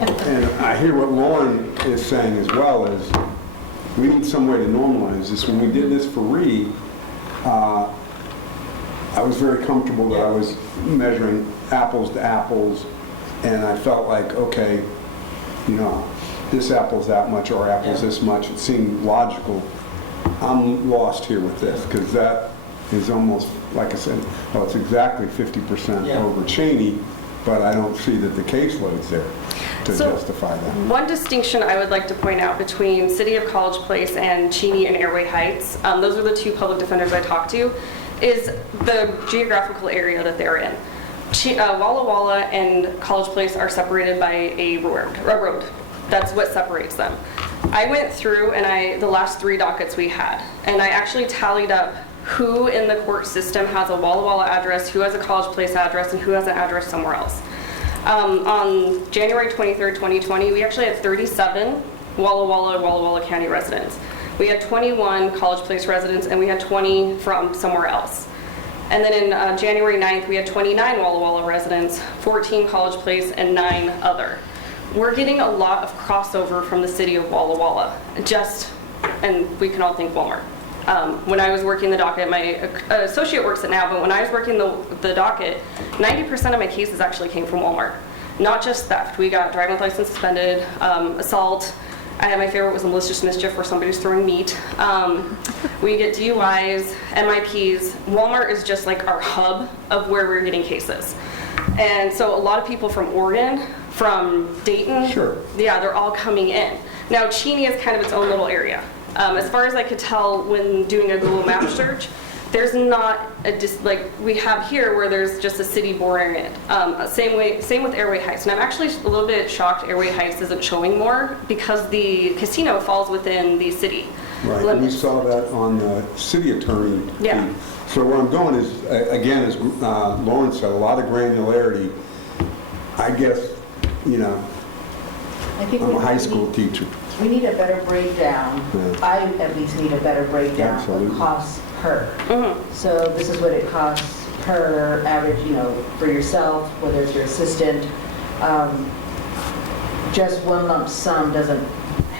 And I hear what Lauren is saying as well, is we need some way to normalize this. When we did this for Reed, I was very comfortable that I was measuring apples to apples, and I felt like, okay, this apple's that much or apple's this much. It seemed logical. I'm lost here with this, because that is almost, like I said, well, it's exactly 50% over Cheney, but I don't see that the caseload's there to justify that. One distinction I would like to point out between City of College Place and Cheney and Airway Heights, those are the two public defenders I talked to, is the geographical area that they're in. Walla Walla and College Place are separated by a road. That's what separates them. I went through the last 3 dockets we had, and I actually tallied up who in the court system has a Walla Walla address, who has a College Place address, and who has an address somewhere else. On January 23rd, 2020, we actually had 37 Walla Walla County residents. We had 21 College Place residents, and we had 20 from somewhere else. And then in January 9th, we had 29 Walla Walla residents, 14 College Place, and 9 other. We're getting a lot of crossover from the city of Walla Walla, and we can all thank Walmart. When I was working the docket, my associate works it now, but when I was working the docket, 90% of my cases actually came from Walmart. Not just theft. We got driving with license suspended, assault. My favorite was a malicious mischief where somebody's throwing meat. We get DUIs, MIPs. Walmart is just like our hub of where we're getting cases. And so a lot of people from Oregon, from Dayton, they're all coming in. Now Cheney is kind of its own little area. As far as I could tell when doing a Google Map search, there's not like we have here where there's just a city bordering it. Same with Airway Heights. And I'm actually a little bit shocked Airway Heights isn't showing more, because the casino falls within the city Right, limits. and we saw that on the city attorney feed. So where I'm going is, again, as Lauren said, a lot of granularity. I guess, I think I'm a high school teacher. we need a better breakdown. I at least need a better breakdown of costs per. So this is what it costs per average, for yourself, whether it's your assistant. Just one lump sum doesn't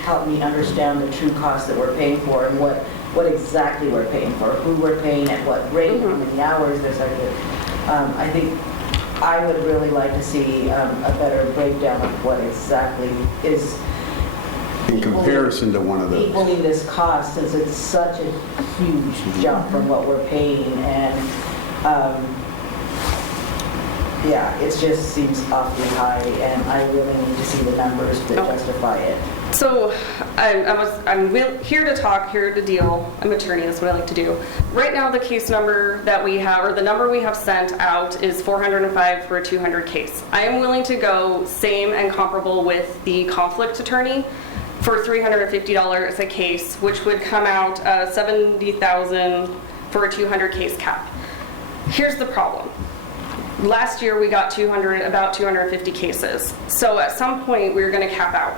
help me understand the true cost that we're paying for and what exactly we're paying for, who we're paying at what rate, how many hours. I think I would really like to see a better breakdown of what exactly is In comparison to one of those. equaling this cost, since it's such a huge jump from what we're paying, and it just seems awfully high, and I really need to see the numbers that justify it. So I'm here to talk, here to deal. I'm an attorney, that's what I like to do. Right now, the case number that we have, or the number we have sent out, is 405 for a 200 case. I am willing to go same and comparable with the conflict attorney for $350 a case, which would come out $70,000 for a 200 case cap. Here's the problem. Last year we got about 250 cases. So at some point we're going to cap out.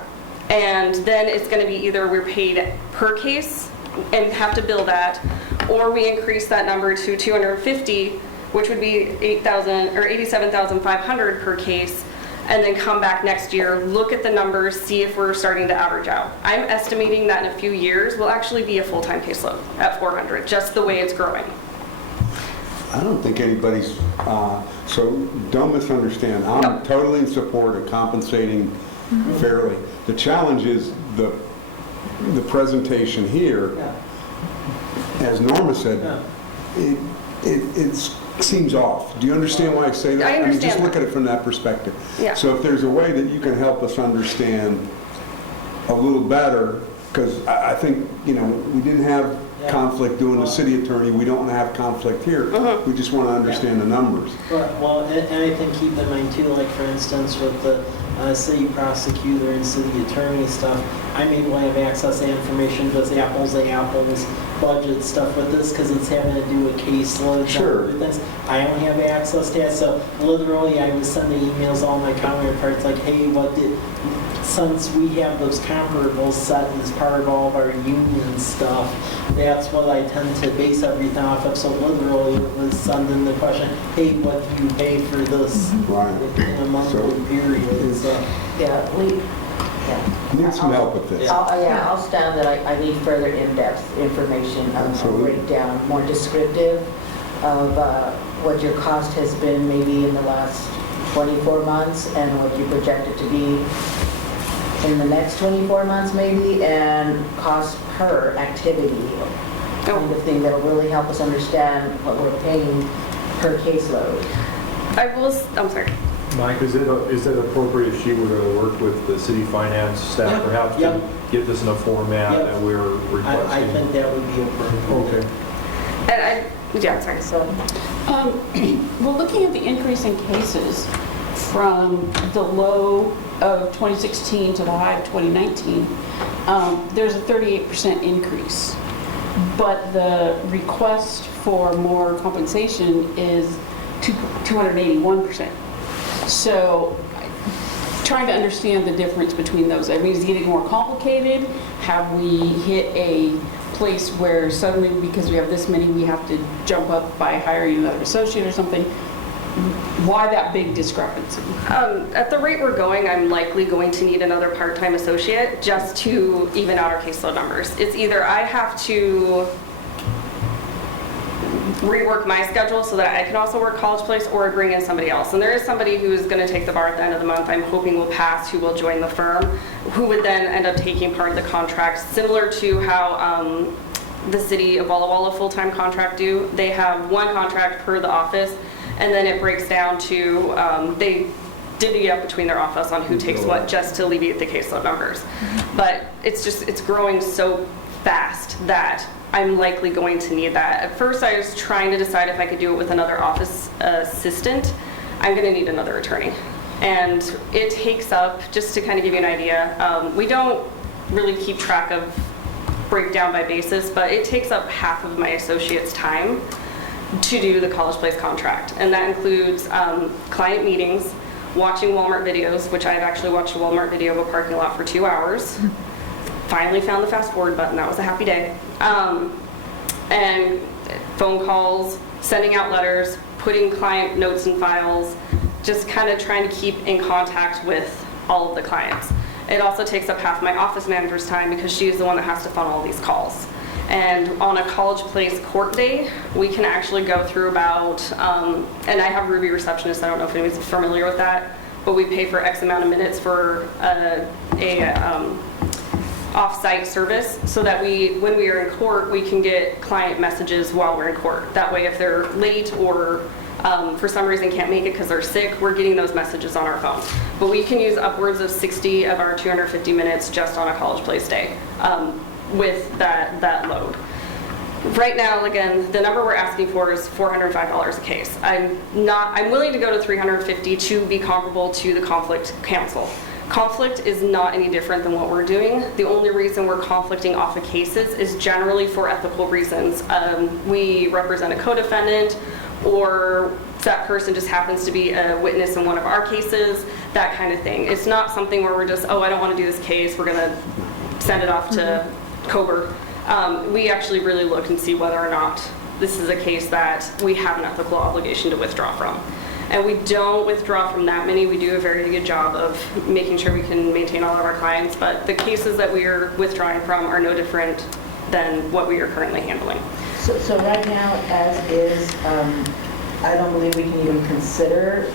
And then it's going to be either we're paid per case and have to bill that, or we increase that number to 250, which would be 8,000 or 87,500 per case, and then come back next year, look at the numbers, see if we're starting to average out. I'm estimating that in a few years will actually be a full-time caseload at 400, just the way it's growing. I don't think anybody's, so don't misunderstand. I'm totally in support of compensating fairly. The challenge is the presentation here, as Norma said, it seems off. Do you understand why I say that? I understand. mean, just look at it from that perspective. Yeah. So if there's a way that you can help us understand a little better, because I think, we didn't have conflict doing the city attorney. We don't want to have conflict here. We just want to understand the numbers. Well, and I think keep in mind too, like for instance with the city prosecutor and city attorney stuff, I'm able to have access to information, just apples to apples, budget stuff with this, because it's having to do with caseloads Sure. and things. I don't have access to that, so literally I was sending emails to all my counterparts like, hey, since we have those comparables set as part of all of our union stuff, that's what I tend to base everything off of. So literally it was sending the question, hey, what do you pay for this in a monthly period? So, Need some help with this. I'll stand that I need further in-depth information, a breakdown, more descriptive of what your cost has been maybe in the last 24 months and what you project it to be in the next 24 months maybe, and cost per activity, kind of thing that'll really help us understand what we're paying per caseload. I'm sorry. Mike, is it appropriate if she were to work with the city finance staff perhaps to get this in a format that we're requesting? I think that would be appropriate. Okay. And sorry. So, Well, looking at the increase in cases from the low of 2016 to the high of 2019, there's a 38% increase. But the request for more compensation is 281%. So trying to understand the difference between those. I mean, is it getting more complicated? Have we hit a place where suddenly, because we have this many, we have to jump up by hiring another associate or something? Why that big discrepancy? At the rate we're going, I'm likely going to need another part-time associate just to even out our caseload numbers. It's either I have to rework my schedule so that I can also work College Place, or bring in somebody else. And there is somebody who is going to take the bar at the end of the month, I'm hoping will pass, who will join the firm, who would then end up taking part of the contract, similar to how the city of Walla Walla full-time contract do. They have one contract per the office, and then it breaks down to, they divvy up between their office on who takes what, just to alleviate the caseload numbers. But it's growing so fast that I'm likely going to need that. At first I was trying to decide if I could do it with another office assistant. I'm gonna need another attorney. And it takes up, just to kind of give you an idea, we don't really keep track of breakdown by basis, but it takes up half of my associate's time to do the College Place contract. And that includes client meetings, watching Walmart videos, which I've actually watched a Walmart video of a parking lot for 2 hours. Finally found the fast forward button, that was a happy day. And phone calls, sending out letters, putting client notes and files, just kind of trying to keep in contact with all of the clients. It also takes up half my office manager's time because she is the one that has to funnel all these calls. And on a College Place court day, we can actually go through about, and I have Ruby Receptionist, I don't know if anyone's familiar with that, but we pay for X amount of minutes for off-site service, so that when we are in court, we can get client messages while we're in court. That way, if they're late or for some reason can't make it because they're sick, we're getting those messages on our phone. But we can use upwards of 60 of our 250 minutes just on a College Place day with that load. Right now, again, the number we're asking for is $405 a case. I'm willing to go to $350 to be comparable to the conflict counsel. Conflict is not any different than what we're doing. The only reason we're conflicting off of cases is generally for ethical reasons. We represent a co-defendant, or that person just happens to be a witness in one of our cases, that kind of thing. It's not something where we're just, oh, I don't want to do this case, we're going to send it off to COBR. We actually really look and see whether or not this is a case that we have an ethical obligation to withdraw from. And we don't withdraw from that many. We do a very good job of making sure we can maintain all of our clients, but the cases that we are withdrawing from are no different than what we are currently handling. So right now, as is, I don't believe we can even consider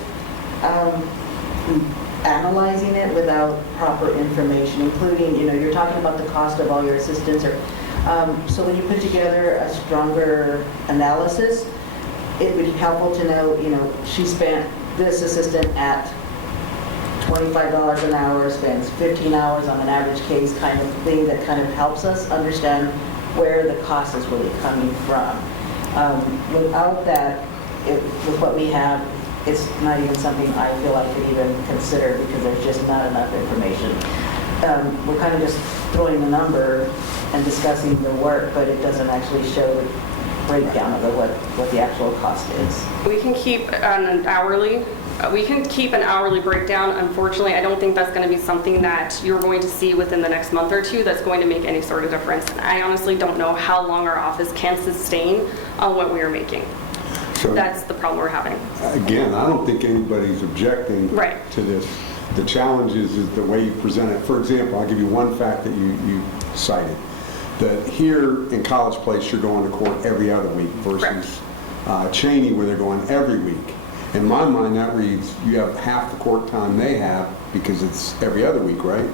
analyzing it without proper information, including, you're talking about the cost of all your assistants. So when you put together a stronger analysis, it would be helpful to know, she spent this assistant at $25 an hour, spends 15 hours on an average case kind of thing that kind of helps us understand where the cost is really coming from. Without that, with what we have, it's not even something I feel I could even consider because there's just not enough information. We're kind of just throwing a number and discussing the work, but it doesn't actually show the breakdown of what the actual cost is. We can keep an hourly breakdown. Unfortunately, I don't think that's going to be something that you're going to see within the next month or two that's going to make any sort of difference. And I honestly don't know how long our office can sustain on what we are making. So, that's the problem we're having. Again, I don't think anybody's objecting to this. The challenge is the way you present it. For example, I'll give you one fact that you cited. That here in College Place, you're going to court every other week versus Cheney, where they're going every week. In my mind, that reads you have half the court time they have because it's every other week, right?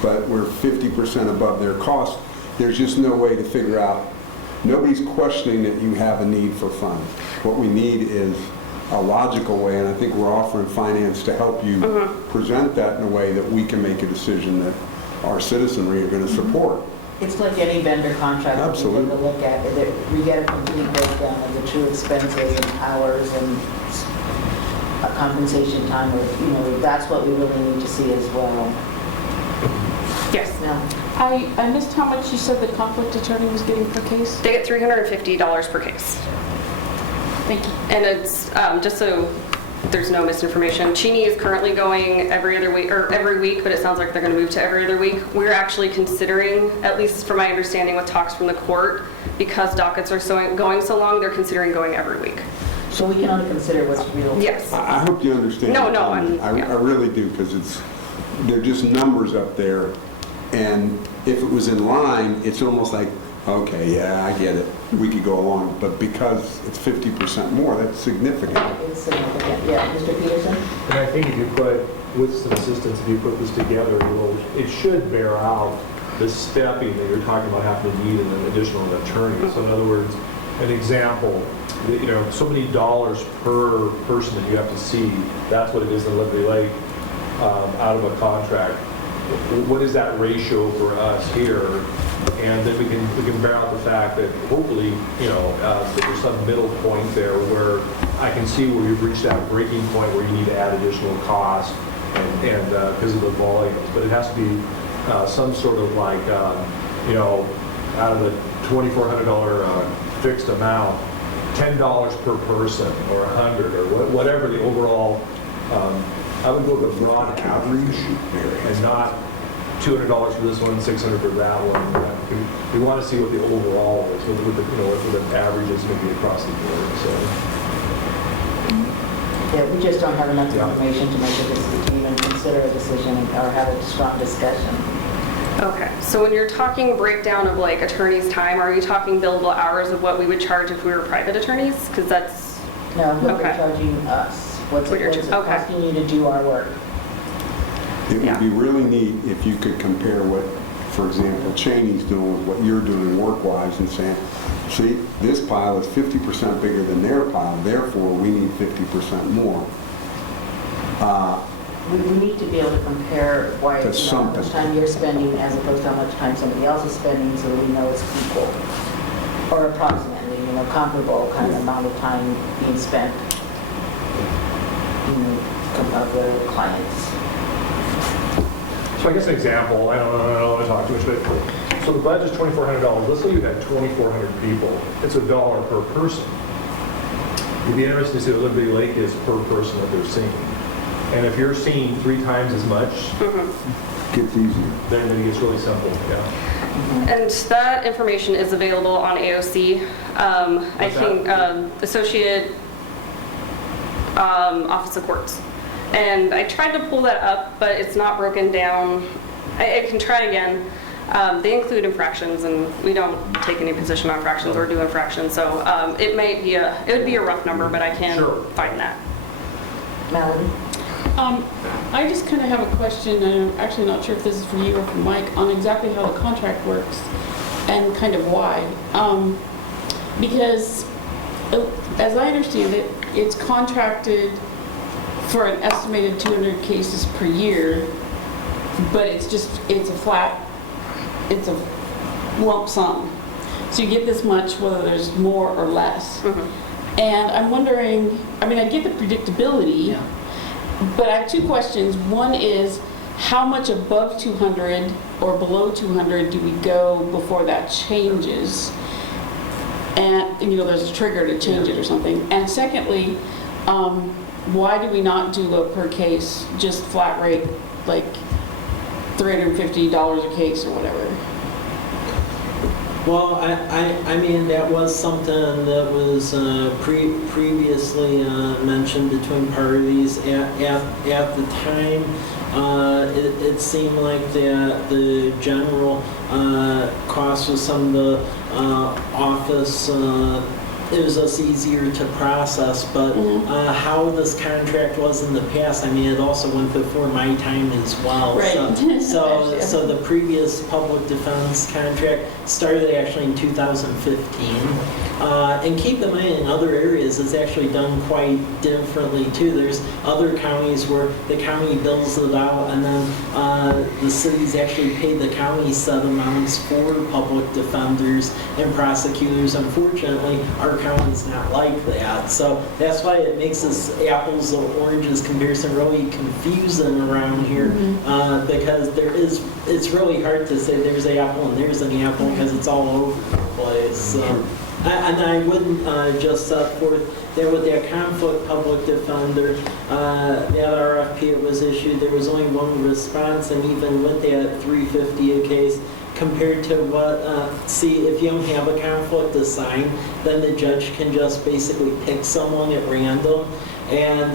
But we're 50% above their cost. There's just no way to figure out. Nobody's questioning that you have a need for funds. What we need is a logical way, and I think we're offering finance to help you present that in a way that we can make a decision that our citizenry are going to support. It's like any vendor contract that we take a look at. We get a complete breakdown of the true expenses and hours and compensation time. That's what we really need to see as well. Yes. I missed how much you said the conflict attorney was getting per case? They get $350 per case. Thank you. And it's just so there's no misinformation. Cheney is currently going every other week, or every week, but it sounds like they're going to move to every other week. We're actually considering, at least from my understanding with talks from the court, because dockets are going so long, they're considering going every week. So we can only consider what's real. Yes. I hope you understand. I really do, because they're just numbers up there, and if it was in line, it's almost like, okay, yeah, I get it. We could go along, but because it's 50% more, that's significant. It's significant, yeah. Mr. Peterson? And I think if you put, with some assistance, if you put this together, it should bear out the stepping that you're talking about having to need an additional attorney. So in other words, an example, so many dollars per person that you have to see, that's what it is in Liberty Lake out of a contract. What is that ratio for us here? And then we can bear out the fact that hopefully, that there's some middle point there where I can see where you've reached that breaking point where you need to add additional cost and because of the volumes. But it has to be some sort of like, out of the $2,400 fixed amount, $10 per person or $100 or whatever the overall. I would go with the broad average and not $200 for this one, $600 for that one. We want to see what the overall is, what the average is going to be across the board. So. Yeah, we just don't have enough information to make a decision, to even consider a decision or have a strong discussion. Okay, so when you're talking breakdown of like attorney's time, are you talking billable hours of what we would charge if we were private attorneys? Because that's... No, what they're charging us. What's it costing you to do our work? It would be really neat if you could compare what, for example, Cheney's doing with what you're doing work-wise and saying, see, this pile is 50% bigger than their pile, therefore we need 50% more. We need to be able to compare why how much time you're spending as opposed to how much time somebody else is spending so that we know it's equal or approximately, comparable kind of amount of time being spent of the clients. So I guess an example, I don't want to talk too much, but so the budget's $2,400. Let's say you had 2,400 people. It's $1 per person. It'd be interesting to see what Liberty Lake is per person that they're seeing. And if you're seeing 3 times as much, gets easier. Then it gets really simple, yeah. And that information is available on AOC. I think Associate Office of Courts. And I tried to pull that up, but it's not broken down. I can try again. They include infractions, and we don't take any position on infractions or do infractions. So it would be a rough number, but I can find that. Melanie? I just kind of have a question, and I'm actually not sure if this is for you or for Mike, on exactly how the contract works and kind of why. Because as I understand it, it's contracted for an estimated 200 cases per year, but it's a lump sum. So you get this much whether there's more or less. Mm-hmm. And I'm wondering, I mean, I get the predictability, but I have two questions. One is, how much above 200 or below 200 do we go before that changes? And there's a trigger to change it or something. And secondly, why do we not do a per case, just flat rate, like $350 a case or whatever? Well, I mean, that was something that was previously mentioned between parties. At the time, it seemed like the general cost of some of the office, it was just easier to process, but how this contract was in the past, I mean, it also went before my time as well. Right. So the previous public defense contract started actually in 2015. And keep in mind, in other areas, it's actually done quite differently too. There's other counties where the county bills it out, and then the cities actually pay the county set amounts for public defenders and prosecutors. Unfortunately, our county's not like that. So that's why it makes this apples or oranges comparison really confusing around here, because it's really hard to say there's an apple and there's an apple because it's all over the place. So. And I wouldn't just set forth that with that conflict public defender, that RFP it was issued, there was only one response, and even with that $350 a case, compared to what, see, if you don't have a conflict assigned, then the judge can just basically pick someone at random, and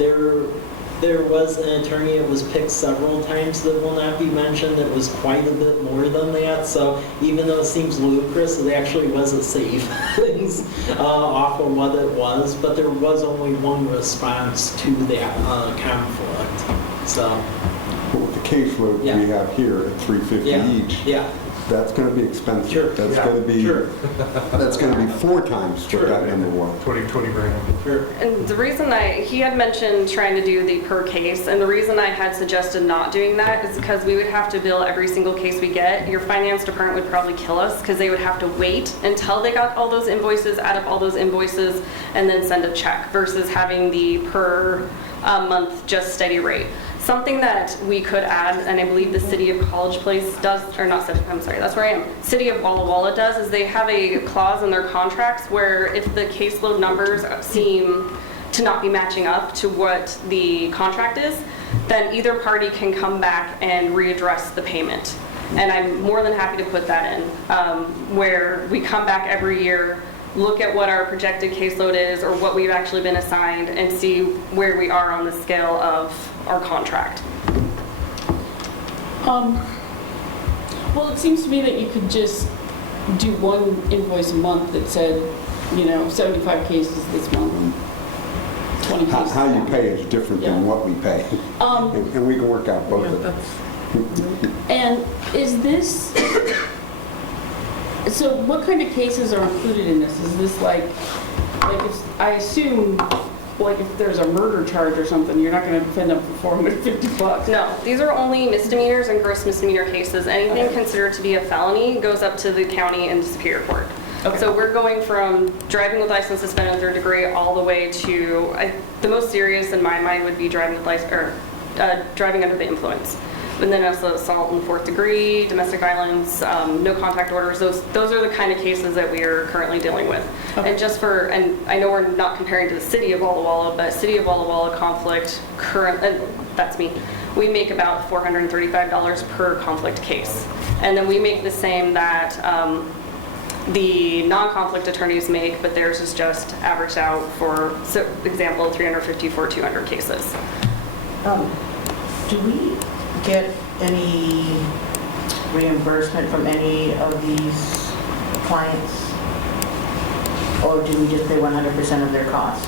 there was an attorney that was picked several times that will not be mentioned that was quite a bit more than that. So even though it seems ludicrous, it actually was a savings off of what it was. But there was only one response to that conflict. So. But with the caseload we have here at $350 each, that's going to be expensive. Sure. That's going to be that's going to be 4 times what that number was. 20 grand. Sure. And the reason he had mentioned trying to do the per case, and the reason I had suggested not doing that is because we would have to bill every single case we get. Your finance department would probably kill us because they would have to wait until they got all those invoices, add up all those invoices, and then send a check versus having the per month just steady rate. Something that we could add, and I believe the City of College Place does, or not City, I'm sorry, that's where I am. City of Walla Walla does, is they have a clause in their contracts where if the caseload numbers seem to not be matching up to what the contract is, then either party can come back and readdress the payment. And I'm more than happy to put that in, where we come back every year, look at what our projected caseload is or what we've actually been assigned, and see where we are on the scale of our contract. Well, it seems to me that you could just do one invoice a month that said, 75 cases this month and 20 cases. How you pay is different than what we pay. And we can work out both of them. And is this, so what kind of cases are included in this? Is this like if, I assume, like if there's a murder charge or something, you're not going to defend them for $450. No, these are only misdemeanors and gross misdemeanor cases. Anything considered to be a felony goes up to the county and Superior Court. Okay. So we're going from driving with license suspended in 3rd degree all the way to, the most serious in my mind would be driving with license, or driving under the influence. And then also assault in 4th degree, domestic violence, no contact orders. Those are the kind of cases that we are currently dealing with. And just for, and I know we're not comparing to the city of Walla Walla, but city of Walla Walla conflict and that's me. We make about $435 per conflict case. And then we make the same that the non-conflict attorneys make, but theirs is just averaged out for, so example, 350 for 200 cases. Do we get any reimbursement from any of these clients? Or do we just pay 100% of their cost?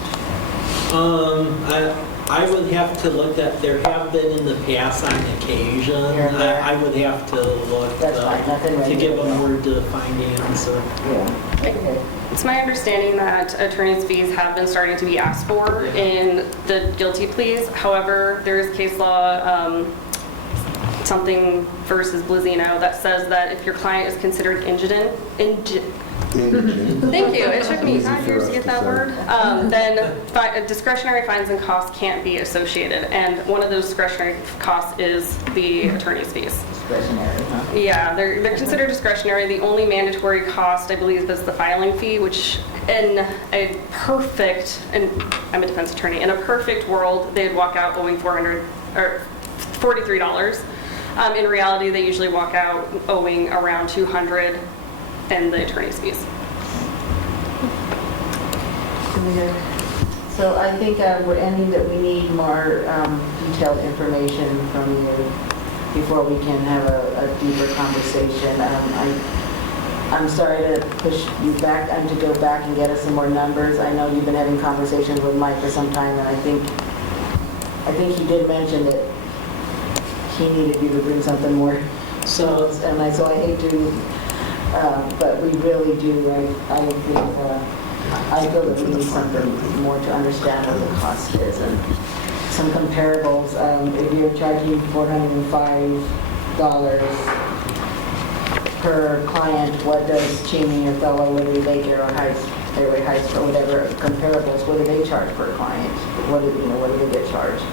I would have to look at, there have been in the past on occasion. I would have to look That's fine, nothing to give a regular. more defined answer. Yeah, okay. It's my understanding that attorney's fees have been starting to be asked for in the guilty pleas. However, there is case law, something versus Blazino, that says that if your client is considered indigent, thank you, it took me 5 years to get that word, then discretionary fines and costs can't be associated. And one of those discretionary costs is the attorney's fees. Discretionary, huh? Yeah, they're considered discretionary. The only mandatory cost, I believe, is the filing fee, which in a perfect, and I'm a defense attorney, in a perfect world, they'd walk out owing $43. In reality, they usually walk out owing around $200 and the attorney's fees. So I think we're ending that we need more detailed information from you before we can have a deeper conversation. I'm sorry to push you back and to go back and get us some more numbers. I know you've been having conversations with Mike for some time, and I think he did mention that he needed you to bring something more. So I hate to, but we really do. I feel that we need something more to understand what the cost is and some comparables. If you're charging $405 per client, what does Cheney or Fellow, Liberty Baker, or Fairway Heights, or whatever comparables? What do they charge per client? What do they get charged?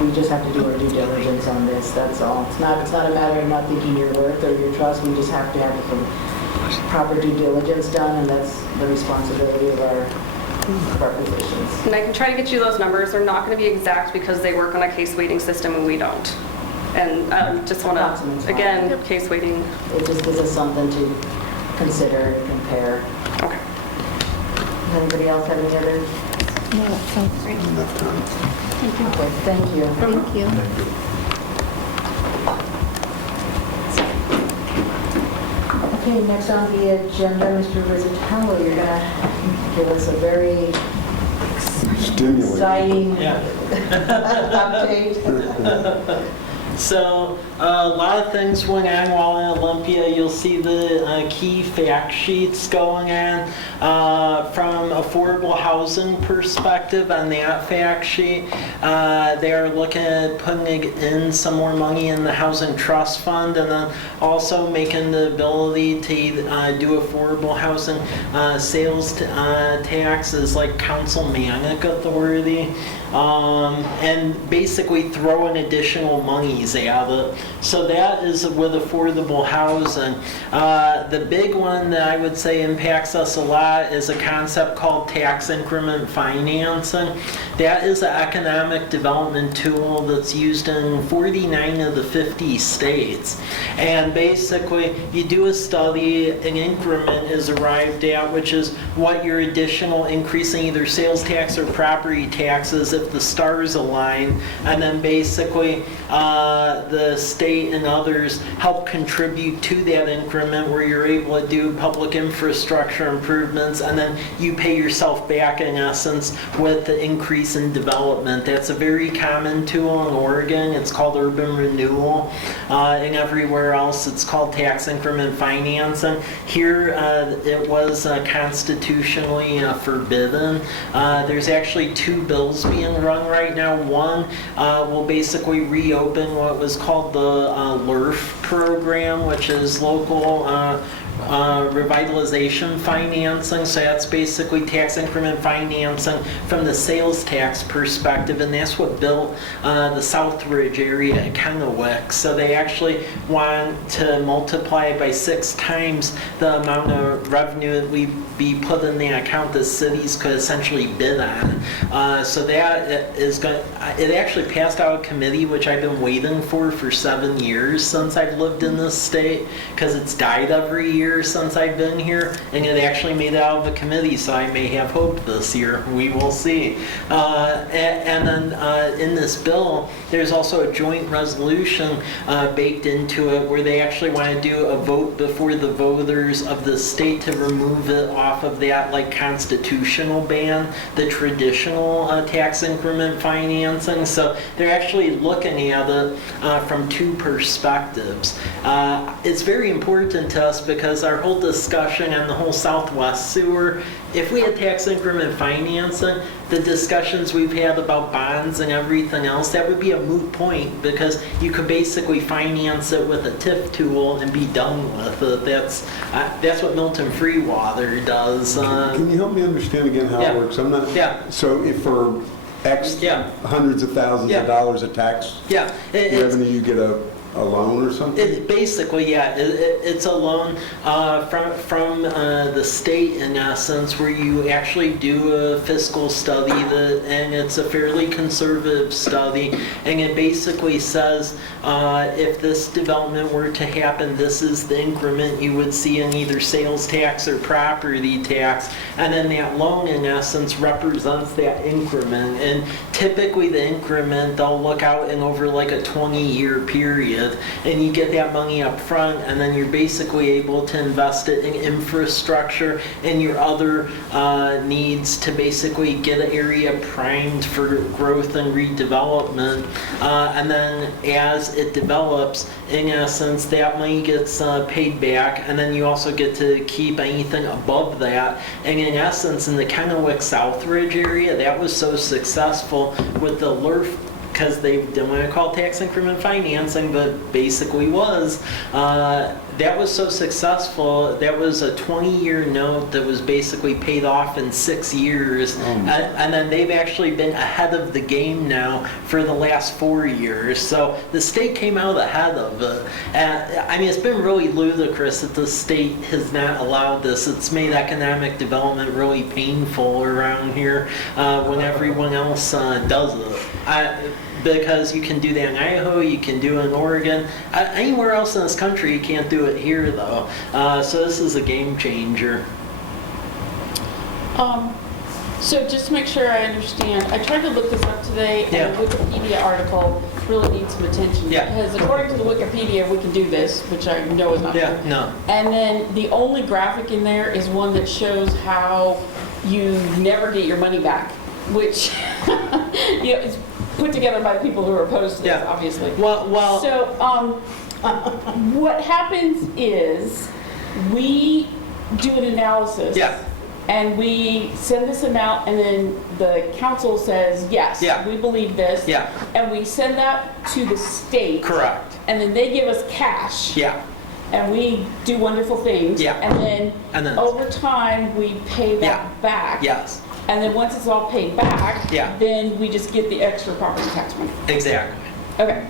We just have to do our due diligence on this. That's all. It's not a matter of not thinking your worth or your trust. We just have to have some proper due diligence done, and that's the responsibility of our positions. And I can try to get you those numbers. They're not going to be exact because they work on a case weighting system and we don't. And just want to, again, case weighting. It just gives us something to consider and compare. Okay. Anybody else have any other? No, that sounds great. Enough time. Okay, thank you. Thank you. Okay, next on the agenda, Mr. Rizzatello, you're going to give us a very exciting update. So a lot of things went on while in Olympia. You'll see the key fact sheets going on. From affordable housing perspective on that fact sheet, they are looking at putting in some more money in the housing trust fund, and then also making the ability to do affordable housing sales tax as like councilmanic authority. And basically throwing additional monies at it. So that is with affordable housing. The big one that I would say impacts us a lot is a concept called tax increment financing. That is an economic development tool that's used in 49 of the 50 states. And basically, you do a study, an increment is arrived at, which is what your additional increase in either sales tax or property taxes if the stars align, and then basically the state and others help contribute to that increment where you're able to do public infrastructure improvements, and then you pay yourself back in essence with the increase in development. That's a very common tool in Oregon. It's called urban renewal. And everywhere else it's called tax increment financing. Here it was constitutionally forbidden. There's actually two bills being run right now. One will basically reopen what was called the LURF program, which is local revitalization financing. So that's basically tax increment financing from the sales tax perspective, and that's what built the Southridge area at Kennewick. So they actually want to multiply by 6 times the amount of revenue that we be put in the account that cities could essentially bid on. So that is going. It actually passed out of committee, which I've been waiting for 7 years since I've lived in this state, because it's died every year since I've been here, and it actually made it out of the committee. So I may have hope this year. We will see. And then in this bill, there's also a joint resolution baked into it where they actually want to do a vote before the voters of the state to remove it off of that like constitutional ban, the traditional tax increment financing. So they're actually looking at it from 2 perspectives. It's very important to us because our whole discussion on the whole Southwest sewer, if we had tax increment financing, the discussions we've had about bonds and everything else, that would be a moot point because you could basically finance it with a TIF tool and be done with it. That's what Milton Freewater does. Can you help me understand again how it works? I'm not. Yeah. So if for X hundreds of thousands of dollars of tax revenue, you get a loan or something? Basically, it's a loan from the state in essence, where you actually do a fiscal study, and it's a fairly conservative study, and it basically says if this development were to happen, this is the increment you would see in either sales tax or property tax, and then that loan in essence represents that increment. And typically the increment, they'll look out and over like a 20-year period, and you get that money up front, and then you're basically able to invest it in infrastructure and your other needs to basically get an area primed for growth and redevelopment. And then as it develops, in essence, that money gets paid back, and then you also get to keep anything above that. And in essence, in the Kennewick Southridge area, that was so successful with the LERF, because they didn't want to call it tax increment financing, but basically was. That was so successful. That was a 20-year note that was basically paid off in 6 years. And then they've actually been ahead of the game now for the last 4 years. So the state came out ahead of it. I mean, it's been really ludicrous that the state has not allowed this. It's made economic development really painful around here when everyone else does it. Because you can do that in Idaho, you can do it in Oregon. Anywhere else in this country, you can't do it here, though. So this is a game changer. So just to make sure I understand, I tried to look this up today, and the Wikipedia article really needs some attention. Because according to the Wikipedia, we can do this, which I know is not true. No. And then the only graphic in there is one that shows how you never get your money back, which is put together by the people who are opposed to this, obviously. Well. So what happens is we do an analysis. And we send this amount, and then the council says, yes, we believe this. And we send that to the state. Correct. And then they give us cash. And we do wonderful things. And then over time, we pay that back. And then once it's all paid back, then we just get the extra property tax money. Exactly. Okay.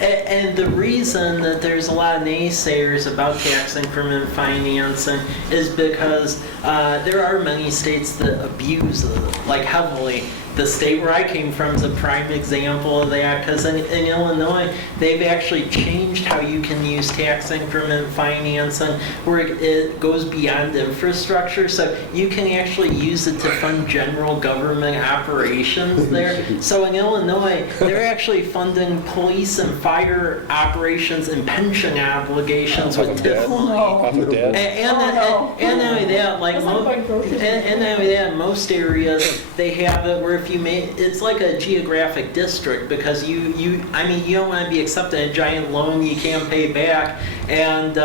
And the reason that there's a lot of naysayers about tax increment financing is because there are many states that abuse it, like heavily. The state where I came from is a prime example of that, because in Illinois, they've actually changed how you can use tax increment financing, where it goes beyond infrastructure. So you can actually use it to fund general government operations there. So in Illinois, they're actually funding police and fire operations and pension obligations with TIF money. And not only that, in most areas, they have it where if you make, it's like a geographic district, because you don't want to be accepting a giant loan you can't pay back. And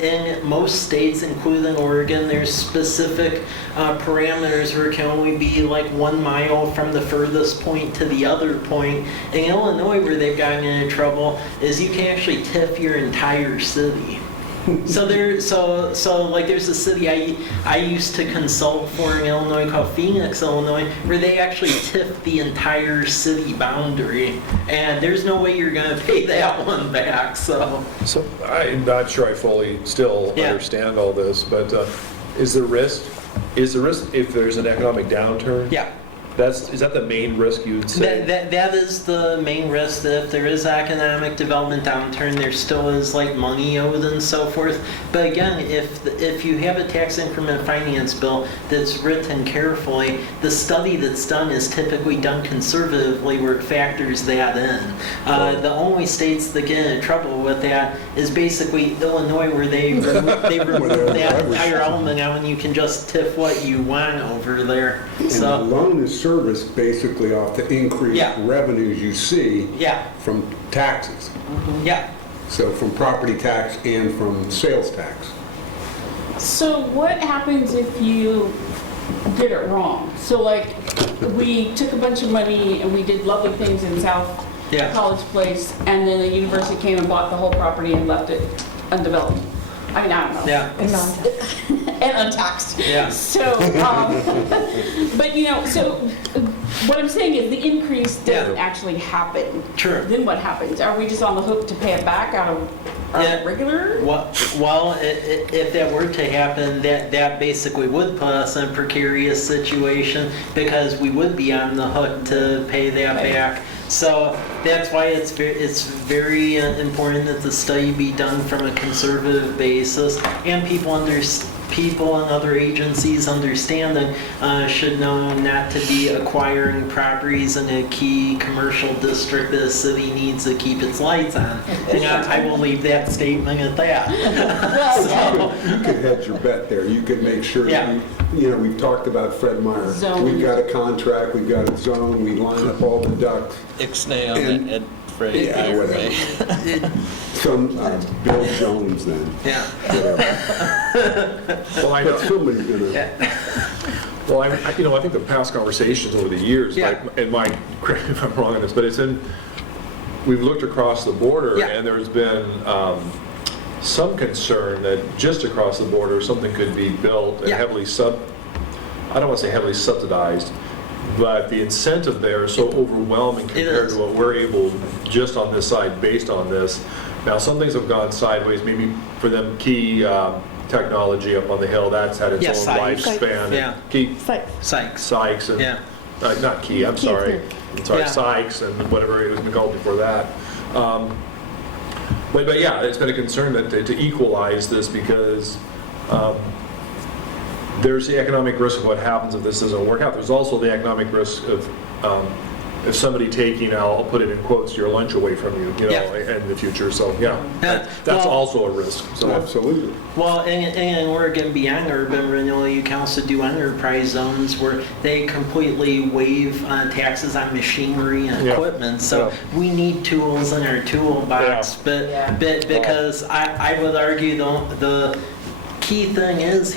in most states, including Oregon, there's specific parameters where it can only be like 1 mile from the furthest point to the other point. In Illinois, where they've gotten into trouble, is you can actually TIF your entire city. So like there's a city I used to consult for in Illinois called Phoenix, Illinois, where they actually TIF the entire city boundary, and there's no way you're gonna pay that one back. So I'm not sure I fully still understand all this, but is the risk if there's an economic downturn? yeah. Is that the main risk you would say? That is the main risk, that if there is economic development downturn, there still is like money owed and so forth. But again, if you have a tax increment finance bill that's written carefully, the study that's done is typically done conservatively where it factors that in. The only states that get into trouble with that is basically Illinois, where they remove that entire element out and you can just TIF what you want over there. And the loan is serviced basically off the increased revenues you see from taxes. Yeah. So from property tax and from sales tax. So what happens if you get it wrong? So like, we took a bunch of money and we did lovely things in South College Place, and then the university came and bought the whole property and left it undeveloped. I mean, I don't know. Yeah. And untaxed. Yeah. So, but so what I'm saying is the increase doesn't actually happen. Sure. Then what happens? Are we just on the hook to pay it back out of our regular? Well, if that were to happen, that basically would put us in a precarious situation because we would be on the hook to pay that back. So that's why it's very important that the study be done from a conservative basis, and people and other agencies understanding should know not to be acquiring properties in a key commercial district that the city needs to keep its lights on. And I will leave that statement at that. You could hedge your bet there. You could make sure that we've talked about Fred Meyer. Zone. We've got a contract, we've got a zone, we line up all the ducks. Ixnay on it, Fred Meyer. Some Bill Jones then. Yeah. Well, I know. But somebody's gonna. Well, I think the past conversations over the years, correct me if I'm wrong on this, but we've looked across the border, and there's been some concern that just across the border something could be built and I don't want to say heavily subsidized, but the incentive there is so overwhelming compared to what we're able just on this side based on this. Now, some things have gone sideways, maybe for them key technology up on the hill, that's had its own lifespan. Key Sykes and not Key, I'm sorry. Sykes and whatever it was been called before that. But it's been a concern that to equalize this because there's the economic risk of what happens if this doesn't work out. There's also the economic risk of if somebody taking, I'll put it in quotes, your lunch away from you, in the future. So that's also a risk. So absolutely. Well, and Oregon, beyond urban renewal, you can also do enterprise zones where they completely waive taxes on machinery and equipment. So we need tools in our toolbox, but because I would argue the key thing is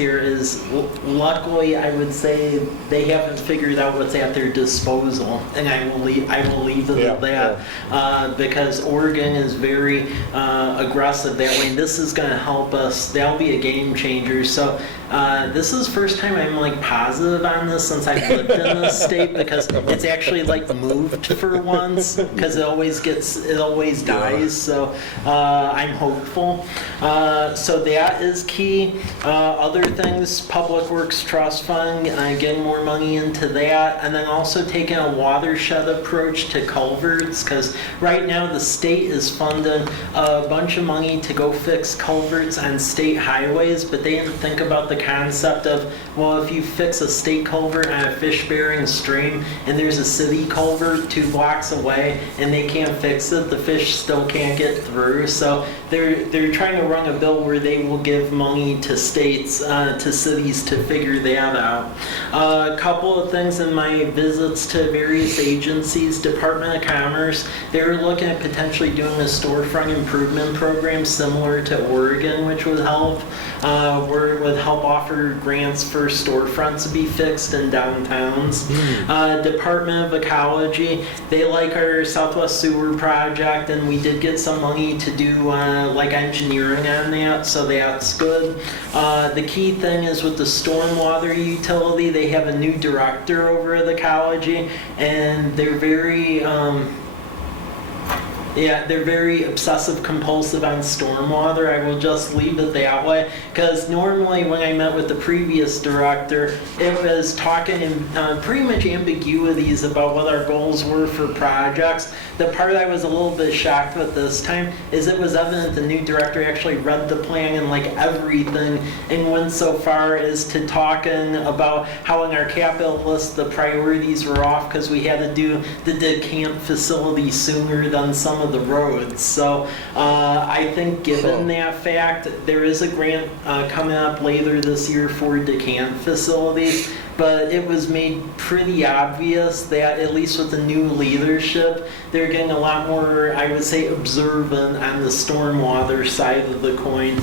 luckily I would say they haven't figured out what's at their disposal, and I will leave it at that because Oregon is very aggressive that way. This is going to help us. That'll be a game changer. So this is the first time I'm positive on this since I've lived in this state because it's actually moved for once because it always dies. So I'm hopeful. So that is key. Other things, Public Works Trust Fund, getting more money into that, and then also taking a watershed approach to culverts, because right now the state is funding a bunch of money to go fix culverts on state highways, but they didn't think about the concept of, well, if you fix a state culvert on a fish-bearing stream and there's a city culvert 2 blocks away and they can't fix it, the fish still can't get through. So they're trying to run a bill where they will give money to states, to cities to figure that out. A couple of things in my visits to various agencies, Department of Commerce, they're looking at potentially doing a storefront improvement program similar to Oregon, which would help, where it would help offer grants for storefronts to be fixed in downtowns. Department of Ecology, they like our Southwest Sewer project, and we did get some money to do like engineering on that, so that's good. The key thing is with the stormwater utility, they have a new director over at the college, and they're very they're very obsessive compulsive on stormwater. I will just leave it that way, because normally when I met with the previous director, it was talking in pretty much ambiguities about what our goals were for projects. The part I was a little bit shocked with this time is it was evident the new director actually read the plan and like everything, and went so far as to talking about how in our capital list the priorities were off because we had to do the decant facility sooner than some of the roads. So I think given that fact, there is a grant coming up later this year for decant facilities, but it was made pretty obvious that at least with the new leadership, they're getting a lot more, I would say, observant on the stormwater side of the coin.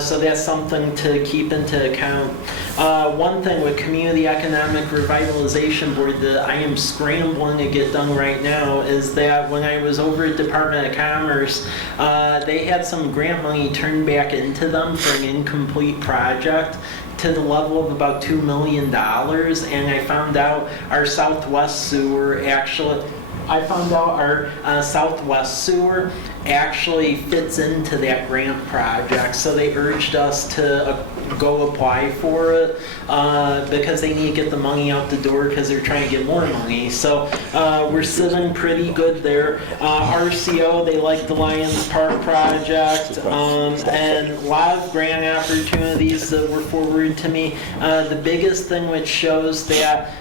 So that's something to keep into account. One thing with Community Economic Revitalization Board that I am scrambling to get done right now is that when I was over at Department of Commerce, they had some grant money turned back into them for an incomplete project to the level of about $2 million, and I found out our Southwest sewer actually fits into that grant project, so they urged us to go apply for it because they need to get the money out the door because they're trying to get more money. So we're sitting pretty good there. RCO, they like the Lions Park project, and a lot of grant opportunities that were forwarded to me. The biggest thing which shows that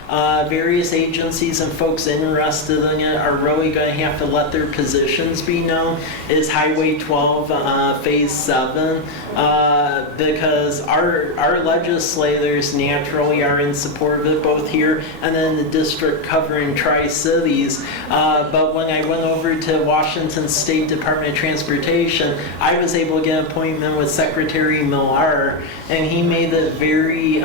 various agencies and folks interested in it are really going to have to let their positions be known is Highway 12 Phase 7, because our legislators naturally are in support of it, both here and then the district covering Tri-Cities. But when I went over to Washington State Department of Transportation, I was able to get an appointment with Secretary Millar, and he made it very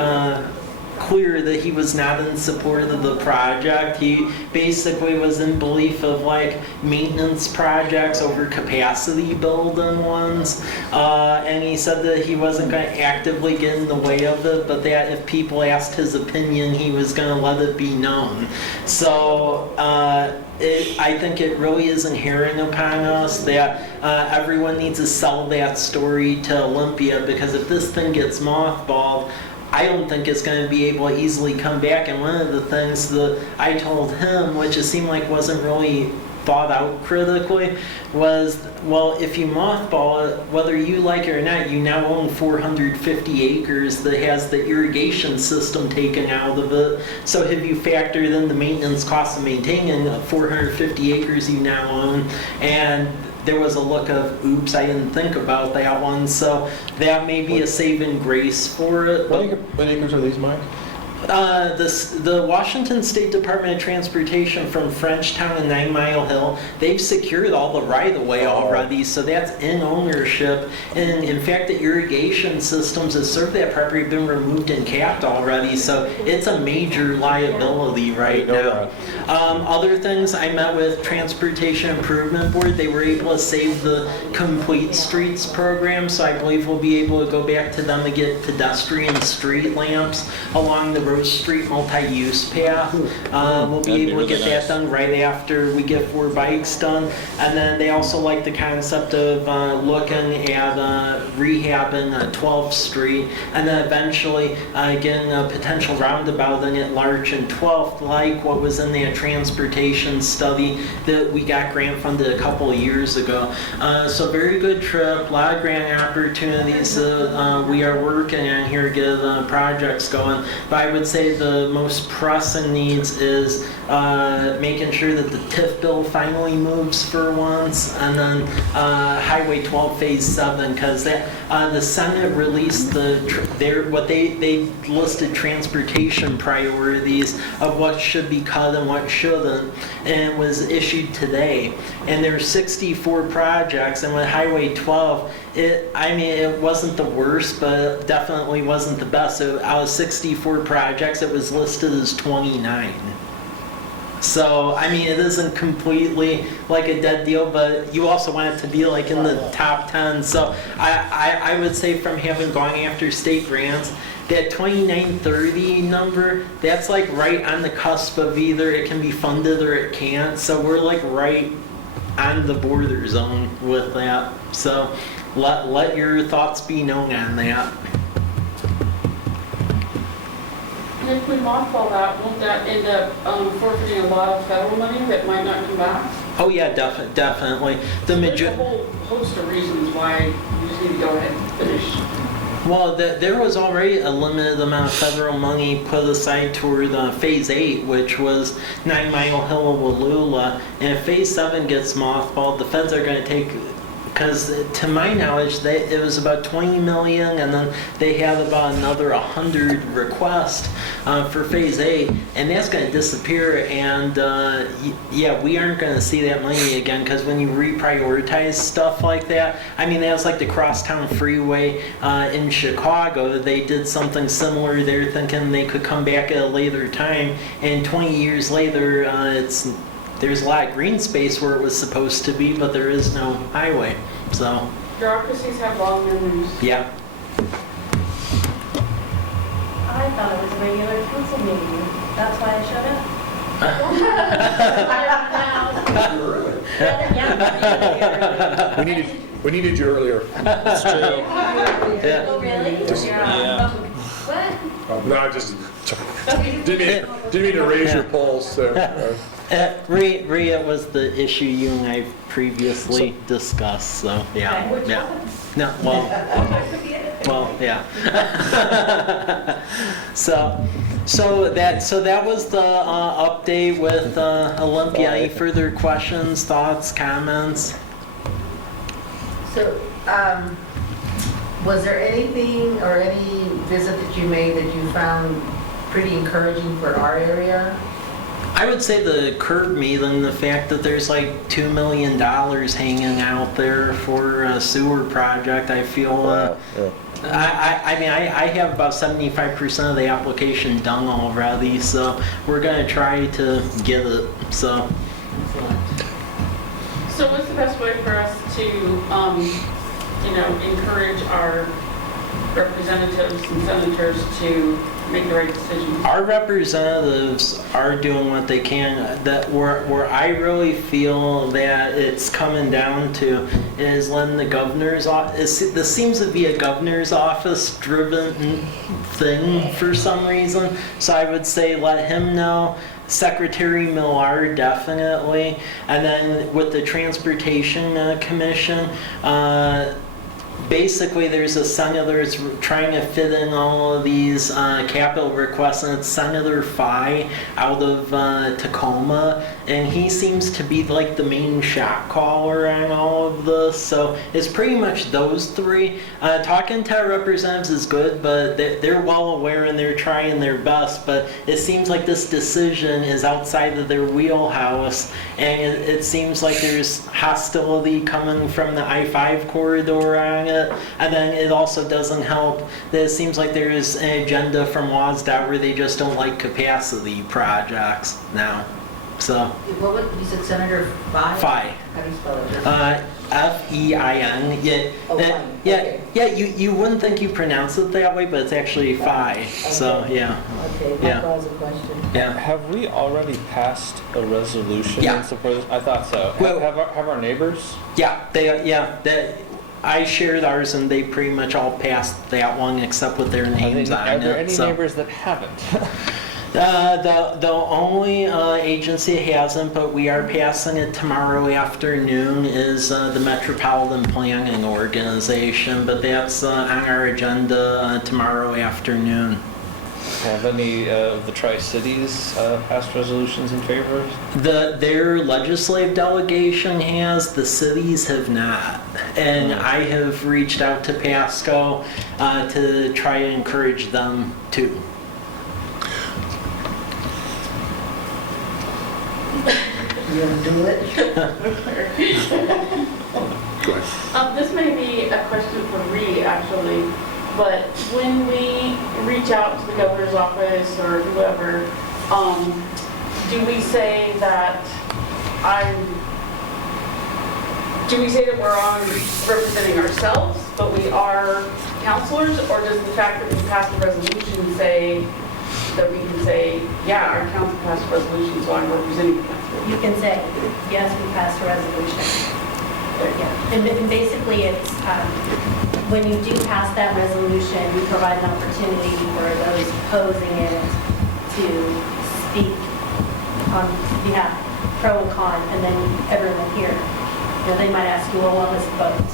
clear that he was not in support of the project. He basically was in belief of like maintenance projects over capacity building ones, and he said that he wasn't going to actively get in the way of it, but that if people asked his opinion, he was going to let it be known. So I think it really is inherent upon us that everyone needs to sell that story to Olympia, because if this thing gets mothballed, I don't think it's going to be able to easily come back. And one of the things that I told him, which it seemed like wasn't really thought out critically, was, well, if you mothball it, whether you like it or not, you now own 450 acres that has the irrigation system taken out of it. So have you factored in the maintenance cost of maintaining 450 acres you now own? And there was a look of, oops, I didn't think about that one. So that may be a saving grace for it. What acres are these, Mike? The Washington State Department of Transportation from Frenchtown and 9 Mile Hill, they've secured all the right-of-way already, so that's in ownership. And in fact, the irrigation systems that serve that property have been removed and capped already, so it's a major liability right now. Other things, I met with Transportation Improvement Board. They were able to save the Complete Streets program, so I believe we'll be able to go back to them to get pedestrian street lamps along the Rose Street multi-use path. We'll be able to get that done right after we get 4 bikes done. And then they also like the concept of looking at rehabbing 12th Street, and then eventually getting a potential roundabout in at Larch and 12th, like what was in that transportation study that we got grant funded a couple of years ago. So very good trip, a lot of grant opportunities we are working on here to get projects going. But I would say the most pressing needs is making sure that the TIF bill finally moves for once, and then Highway 12 Phase 7, because the Senate released what they listed transportation priorities of what should be cut and what shouldn't, and was issued today. And there are 64 projects, and with Highway 12, it wasn't the worst, but definitely wasn't the best. So out of 64 projects, it was listed as 29. So, I mean, it isn't completely like a dead deal, but you also want it to be like in the top 10. So I would say from having gone after state grants, that 2930 number, that's like right on the cusp of either it can be funded or it can't. So we're like right on the border zone with that. So let your thoughts be known on that. And if we mothball that, won't that end up forfeiting a lot of federal money that might not come back? Oh yeah, definitely. There's a whole host of reasons why we just need to go ahead and finish. Well, there was already a limited amount of federal money put aside toward Phase 8, which was 9 Mile Hill, Wallula. And if Phase 7 gets mothballed, the feds are going to take, because to my knowledge, it was about 20 million, and then they had about another 100 requests for Phase 8, and that's going to disappear. And yeah, we aren't going to see that money again, because when you reprioritize stuff like that, I mean, that was like the Crosstown Freeway in Chicago. They did something similar. They're thinking they could come back at a later time, and 20 years later, there's a lot of green space where it was supposed to be, but there is no highway. So Bureaucracies have long memories. yeah. I thought it was a regular council meeting. That's why I showed up. We needed you earlier. That's true. Oh, really? Yeah. What? No, I just didn't mean to raise your pulse. Rhea was the issue you and I previously discussed, so yeah. Okay, which Yeah. one? No, well, yeah. So that was the update with Olympia. Any further questions, thoughts, comments? So, was there anything or any visit that you made that you found pretty encouraging for our area? I would say the curb meeting, the fact that there's like $2 million hanging out there for a sewer project, I feel, I mean, I have about 75% of the application done already, so we're going to try to get it, so. So what's the best way for us to, encourage our representatives and senators to make the right decisions? Our representatives are doing what they can. That where I really feel that it's coming down to is letting the governor's office. This seems to be a governor's office driven thing for some reason. So I would say let him know. Secretary Millar definitely, and then with the Transportation Commission. Basically, there's a senator that's trying to fit in all of these capital requests, and it's Senator Fye out of Tacoma, and he seems to be like the main shot caller on all of this. So it's pretty much those three. Talking to our representatives is good, but they're well aware and they're trying their best. But it seems like this decision is outside of their wheelhouse, and it seems like there's hostility coming from the I-5 corridor on it. And then it also doesn't help that it seems like there is an agenda from WSDOT where they just don't like capacity projects now. So. What would you said, Senator Fye? Fye. How do you spell it? F-E-I-N. Yeah. You wouldn't think you pronounce it that way, but it's actually Fye. Okay. So yeah. Okay, that was a question. Yeah. Have we already passed a resolution in support of this? I thought so. Well, have our neighbors? Yeah. I shared ours, and they pretty much all passed that one, except with their names on it. Are there any neighbors that haven't? The only agency that hasn't, but we are passing it tomorrow afternoon, is the Metropolitan Planning Organization, but that's on our agenda tomorrow afternoon. Have any of the Tri-Cities passed resolutions in favor? Their legislative delegation has, the cities have not. And I have reached out to Pasco to try to encourage them too. You gonna do it? Go ahead. This may be a question for Ree, actually, but when we reach out to the governor's office or whoever, do we say that we're on representing ourselves, but we are counselors, or does the fact that we passed a resolution say that we can say, yeah, our council passed a resolution, so I'm representing the council? You can say, yes, we passed a resolution. Yeah. And basically, it's when you do pass that resolution, you provide an opportunity for those opposing it to speak on behalf, pro and con, and then everyone here. You know, they might ask you, well, what was the vote?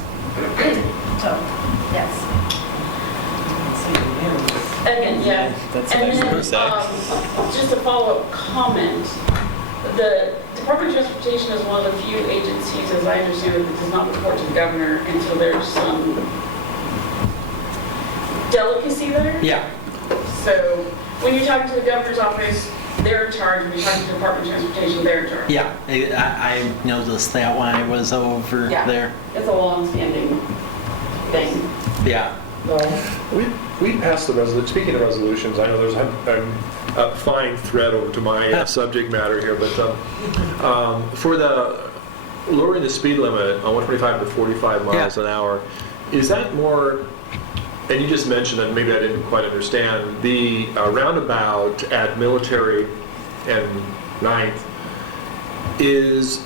So, yes. Again, yeah. And then, just a follow-up comment. The Department of Transportation is one of the few agencies, as I understand it, that does not report to the governor until there's some delicacy there. Yeah. So when you're talking to the governor's office, they're in charge. When you're talking to the Department of Transportation, they're in charge. Yeah, I noticed that when I was over there. It's a long-standing thing. Yeah. We passed the resolution. Speaking of resolutions, I know there's a fine thread over to my subject matter here, but for the lowering the speed limit on 125 to 45 miles an hour, is that more? And you just mentioned, and maybe I didn't quite understand, the roundabout at Military and 9th, is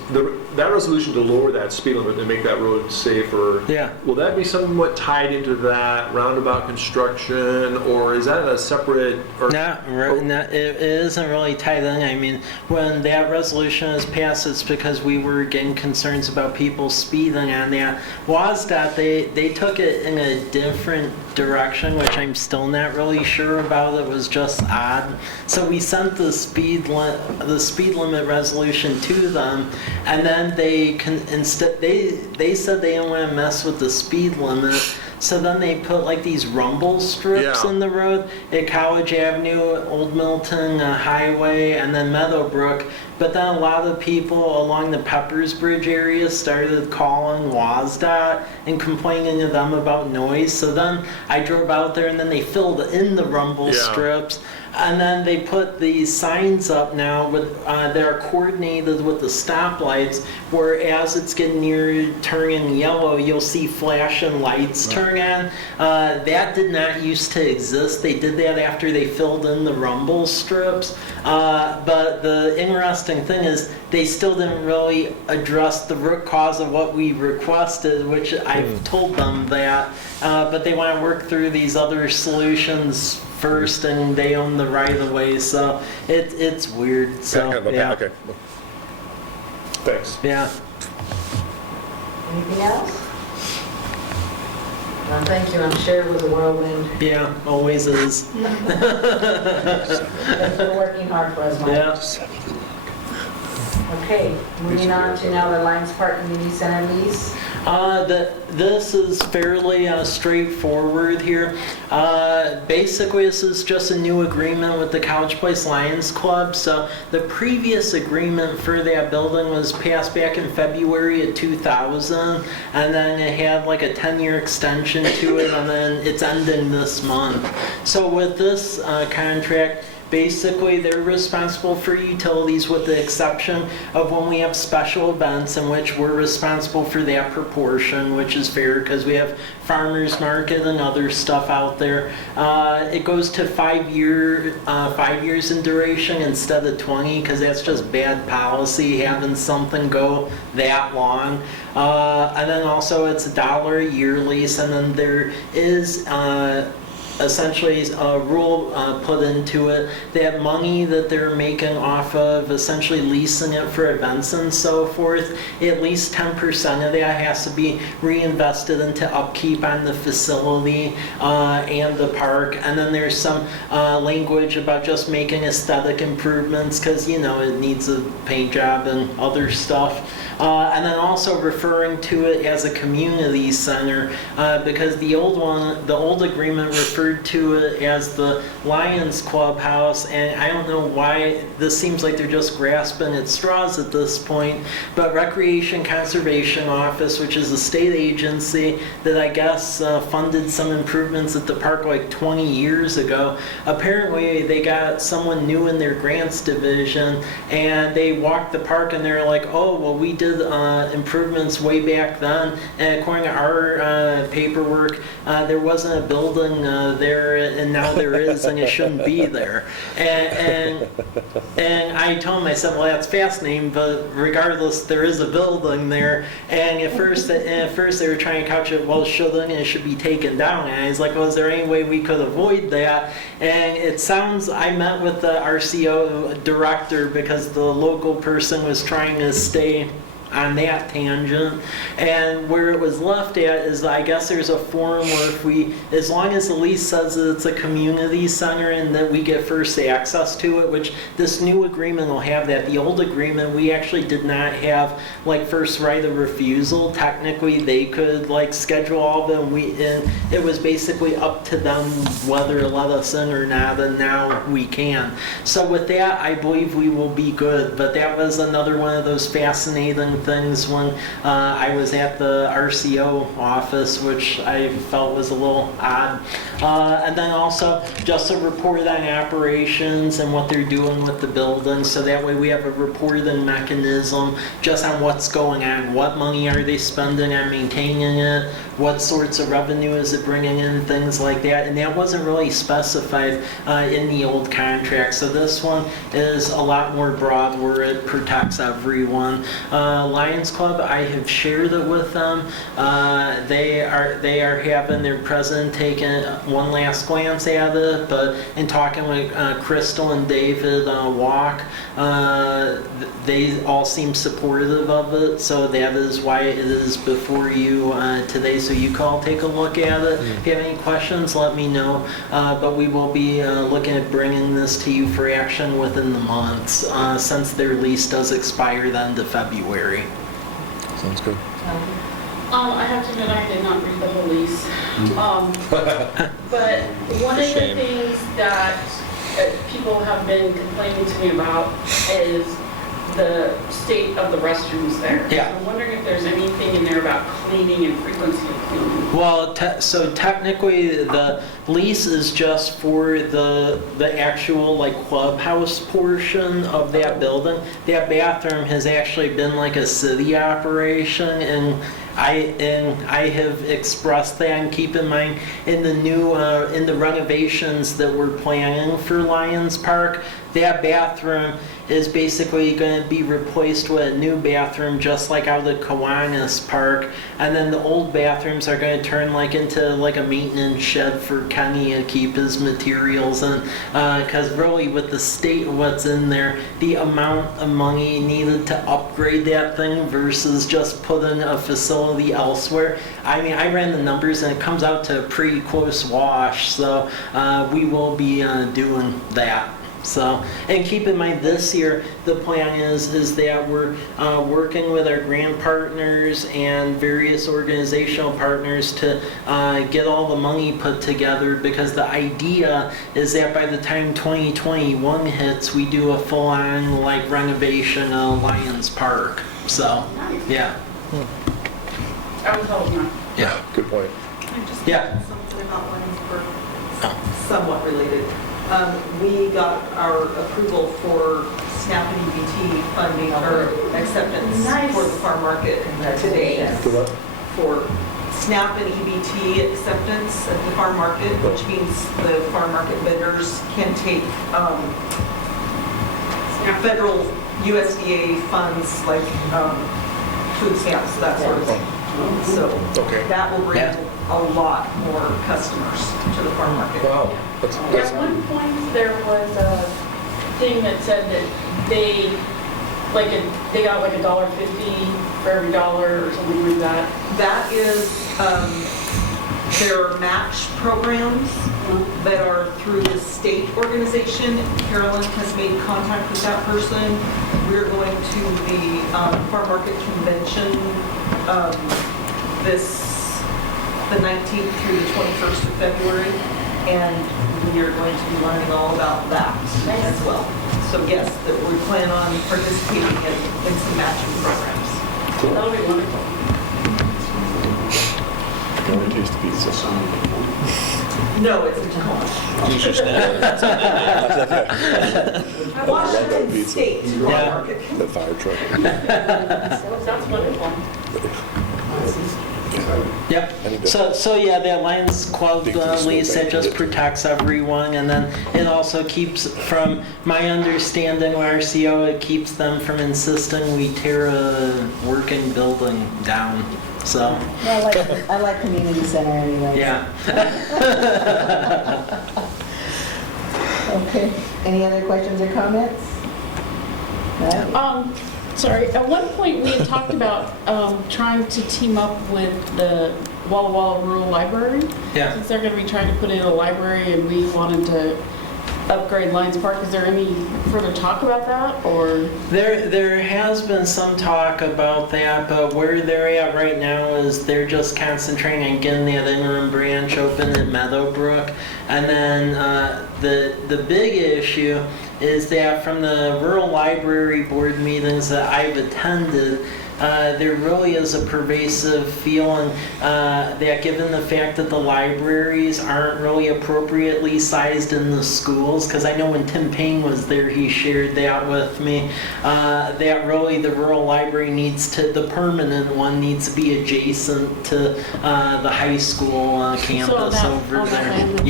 that resolution to lower that speed limit and make that road safer? Yeah. Will that be somewhat tied into that roundabout construction, or is that a separate? It isn't really tied in. I mean, when that resolution is passed, it's because we were getting concerns about people speeding on that. WSDOT, they took it in a different direction, which I'm still not really sure about. It was just odd. So we sent the speed limit resolution to them, and then they said they didn't want to mess with the speed limit. So then they put like these rumble strips in the road at College Avenue, Old Milton Highway, and then Meadowbrook. But then a lot of people along the Peppers Bridge area started calling WSDOT and complaining to them about noise. So then I drove out there, and then they filled in the rumble strips. And then they put these signs up now with that are coordinated with the stoplights, where as it's getting near turning yellow, you'll see flashing lights turn on. That did not used to exist. They did that after they filled in the rumble strips. But the interesting thing is they still didn't really address the root cause of what we requested, which I've told them that. But they want to work through these other solutions first, and they own the right of way, so it's weird. So Okay. Thanks. Yeah. Anything else? Well, thank you. I'm sure it was a whirlwind. Yeah, always is. You're working hard for us, Mike. Yeah. Okay, moving on to now the Lions Park Community Center lease. This is fairly straightforward here. Basically, this is just a new agreement with the College Place Lions Club. So the previous agreement for that building was passed back in February of 2000, and then it had like a 10-year extension to it, and then it's ending this month. So with this contract, basically, they're responsible for utilities with the exception of when we have special events in which we're responsible for that proportion, which is fair because we have farmers market and other stuff out there. It goes to 5 years in duration instead of 20 because that's just bad policy having something go that long. And then also it's $1 a year lease, and then there is essentially a rule put into it that money that they're making off of essentially leasing it for events and so forth, at least 10% of that has to be reinvested into upkeep on the facility and the park. And then there's some language about just making aesthetic improvements because, you know, it needs a paint job and other stuff. And then also referring to it as a community center because the old agreement referred referred to it as the Lions Clubhouse, and I don't know why this seems like they're just grasping at straws at this point, but Recreation Conservation Office, which is a state agency that I guess funded some improvements at the park like 20 years ago, apparently they got someone new in their grants division, and they walked the park and they're like, oh, well, we did improvements way back then, and according to our paperwork, there wasn't a building there, and now there is, and it shouldn't be there. And I told them, I said, well, that's fascinating, but regardless, there is a building there. And at first they were trying to couch it, well, shouldn't it should be taken down. And I was like, well, is there any way we could avoid that? And it sounds, I met with the RCO director because the local person was trying to stay on that tangent, and where it was left at is, I guess there's a forum where if we, as long as the lease says that it's a community center and that we get first access to it, which this new agreement will have that. The old agreement, we actually did not have like first right of refusal. Technically, they could like schedule all of them. And it was basically up to them whether to let us in or not, and now we can. So with that, I believe we will be good, but that was another one of those fascinating things when I was at the RCO office, which I felt was a little odd. And then also just a report on operations and what they're doing with the building, so that way we have a reporting mechanism just on what's going on. What money are they spending on maintaining it? What sorts of revenue is it bringing in? Things like that. And that wasn't really specified in the old contract. So this one is a lot more broad where it protects everyone. Lions Club, I have shared it with them. They are having their president taking one last glance at it, but in talking with Crystal and David Walk, they all seem supportive of it, so that is why it is before you today, so you can all take a look at it. If you have any questions, let me know, but we will be looking at bringing this to you for action within the months, since their lease does expire the end of February. Sounds good. I have to admit, I did not read the whole lease. But one of the things that people have been complaining to me about is the state of the restrooms there. Yeah. So I'm wondering if there's anything in there about cleaning and frequency of cleaning. Well, so technically the lease is just for the actual like clubhouse portion of that building. That bathroom has actually been like a city operation, and I have expressed that, and keep in mind in the new in the renovations that we're planning for Lions Park, that bathroom is basically going to be replaced with a new bathroom just like out of Kiwanis Park, and then the old bathrooms are going to turn like into like a maintenance shed for Kenny to keep his materials in, because really with the state of what's in there, the amount of money needed to upgrade that thing versus just putting a facility elsewhere, I mean, I ran the numbers and it comes out to a pretty close wash, so we will be doing that. So, and keep in mind this year, the plan is that we're working with our grant partners and various organizational partners to get all the money put together, because the idea is that by the time 2021 hits, we do a full-on like renovation of Lions Park. So, yeah. I was told not. Yeah. Good point. Can I just Yeah. say something about Lions Park? Somewhat related. We got our approval for SNAP and EBT funding or acceptance for the farm market today. For SNAP and EBT acceptance at the farm market, which means the farm market vendors can take federal USDA funds like food stamps, that sort of thing. So that will bring a lot more customers to the farm market. Wow. At one point, there was a thing that said that they got like $1.50 for every dollar or something like that. That is their match programs that are through the state organization. Carolyn has made contact with that person. We're going to the farm market convention the 19th through the 21st of February. and we are going to be learning all about that as well. So yes, that we plan on participating in some matching programs. That'll be wonderful. Can we taste the pizza? No, it's a Tacoma. Washington State Market. The fire truck. Sounds wonderful. Yep. So yeah, that line's called lease that just protects everyone, and then it also keeps, from my understanding, RCO, it keeps them from insisting we tear a working building down. So. I like community center anyway. Yeah. Okay. Any other questions or comments? No? Sorry, at one point we had talked about trying to team up with the Walla Walla Rural Library. Yeah. Since they're going to be trying to put in a library and we wanted to upgrade Lions Park, is there any further talk about that, or? There has been some talk about that, but where they're at right now is they're just concentrating on getting that interim branch open at Meadowbrook. And then the big issue is that from the Rural Library Board meetings that I've attended, there really is a pervasive feeling that given the fact that the libraries aren't really appropriately sized in the schools, because I know when Tim Payne was there, he shared that with me, that really the rural library needs to, the permanent one needs to be adjacent to the high school campus over there.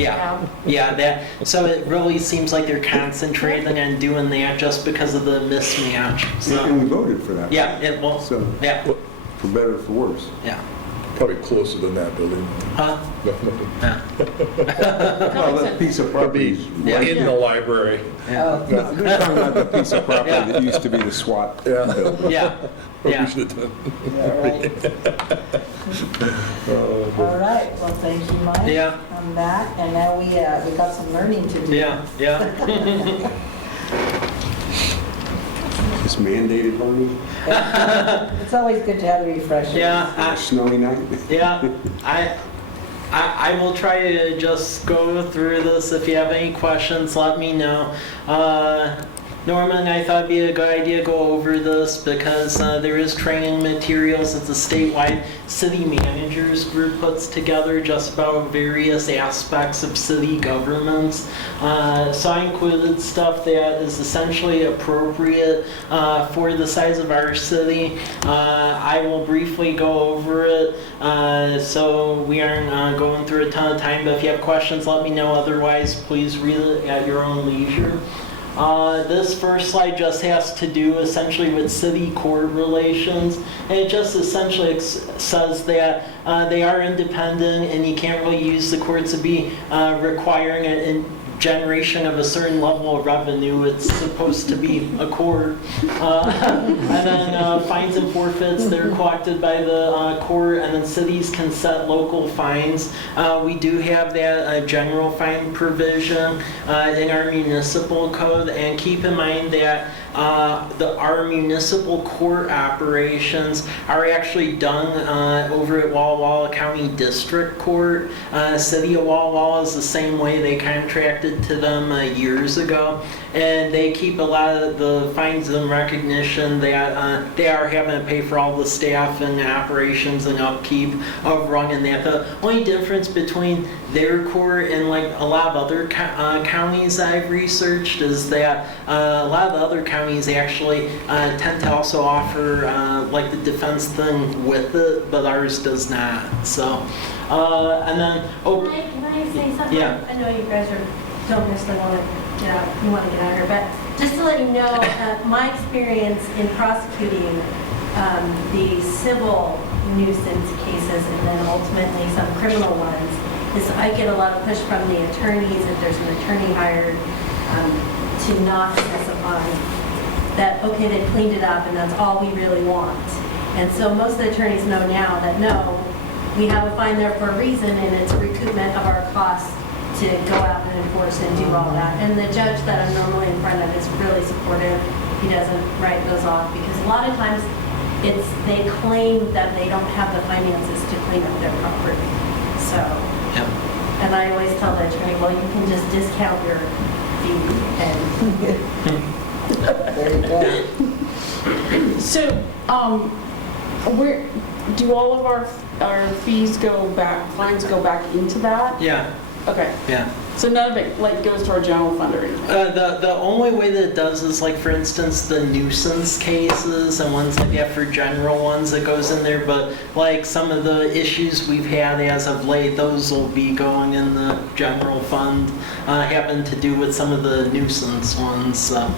Yeah, that. So it really seems like they're concentrating on doing that just because of the mismatch. So. And we voted for that. Yeah, it will. So, yeah. For better or for worse. Yeah. Probably closer than that building. Huh? Definitely. Yeah. Well, that piece of property in the library. No, they're talking about the piece of property that used to be the SWAT building. Yeah. Yeah. We should have done. All right. Well, thank you, Mike, on that. And now we got some learning to do. Yeah. Just mandated learning. It's always good to have a refresher. A snowy night. Yeah. I will try to just go through this. If you have any questions, let me know. Norman, I thought it'd be a good idea to go over this because there is training materials that the statewide city managers group puts together just about various aspects of city governments. So I included stuff that is essentially appropriate for the size of our city. I will briefly go over it, so we aren't going through a ton of time, but if you have questions, let me know. Otherwise, please read it at your own leisure. This first slide just has to do essentially with city-court relations. And it just essentially says that they are independent and you can't really use the courts to be requiring a generation of a certain level of revenue. It's supposed to be a court. And then fines and forfeits, they're collected by the court, and then cities can set local fines. We do have that general fine provision in our municipal code, and keep in mind that our municipal court operations are actually done over at Walla Walla County District Court. City of Walla Walla is the same way. They contracted to them years ago, and they keep a lot of the fines in recognition that they are having to pay for all the staff and operations and upkeep of running that. The only difference between their court and like a lot of other counties I've researched is that a lot of the other counties actually tend to also offer like the defense thing with it, but ours does not. So, and then, Can I say something? Yeah. I know you guys don't necessarily want to get out, you want to get out of here, but just to let you know, my experience in prosecuting the civil nuisance cases and then ultimately some criminal ones is I get a lot of push from the attorneys if there's an attorney hired to not specify that, okay, they cleaned it up and that's all we really want. And so most of the attorneys know now that no, we have a fine there for a reason and it's recoupment of our costs to go out and enforce and do all that. And the judge that I'm normally in front of is really supportive. He doesn't write those off because a lot of times they claim that they don't have the finances to clean up their property. So, And I always tell the attorney, well, you can just discount your fee and There you go. So, where, do all of our fees go back, fines go back into that? Yeah, Okay, yeah. so none of it like goes to our general fund or anything? The only way that it does is like, for instance, the nuisance cases and ones like that for general ones that goes in there, but like some of the issues we've had as of late, those will be going in the general fund, having to do with some of the nuisance ones, so.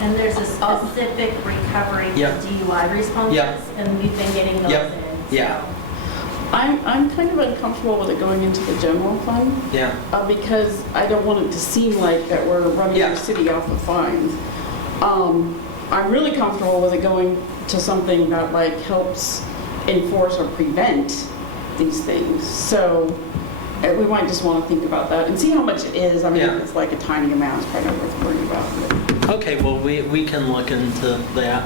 And there's a specific recovery for Yep. DUI responses, Yep. and we've been getting those Yep. in. Yeah. so. I'm kind of uncomfortable with it going into the general fund, Yeah. because I don't want it to seem like that we're running Yeah. the city off of fines. I'm really comfortable with it going to something that like helps enforce or prevent these things. So we might just want to think about that and see how much it is. I mean, Yeah. if it's like a tiny amount, it's probably not worth worrying about. Okay, well, we can look into that.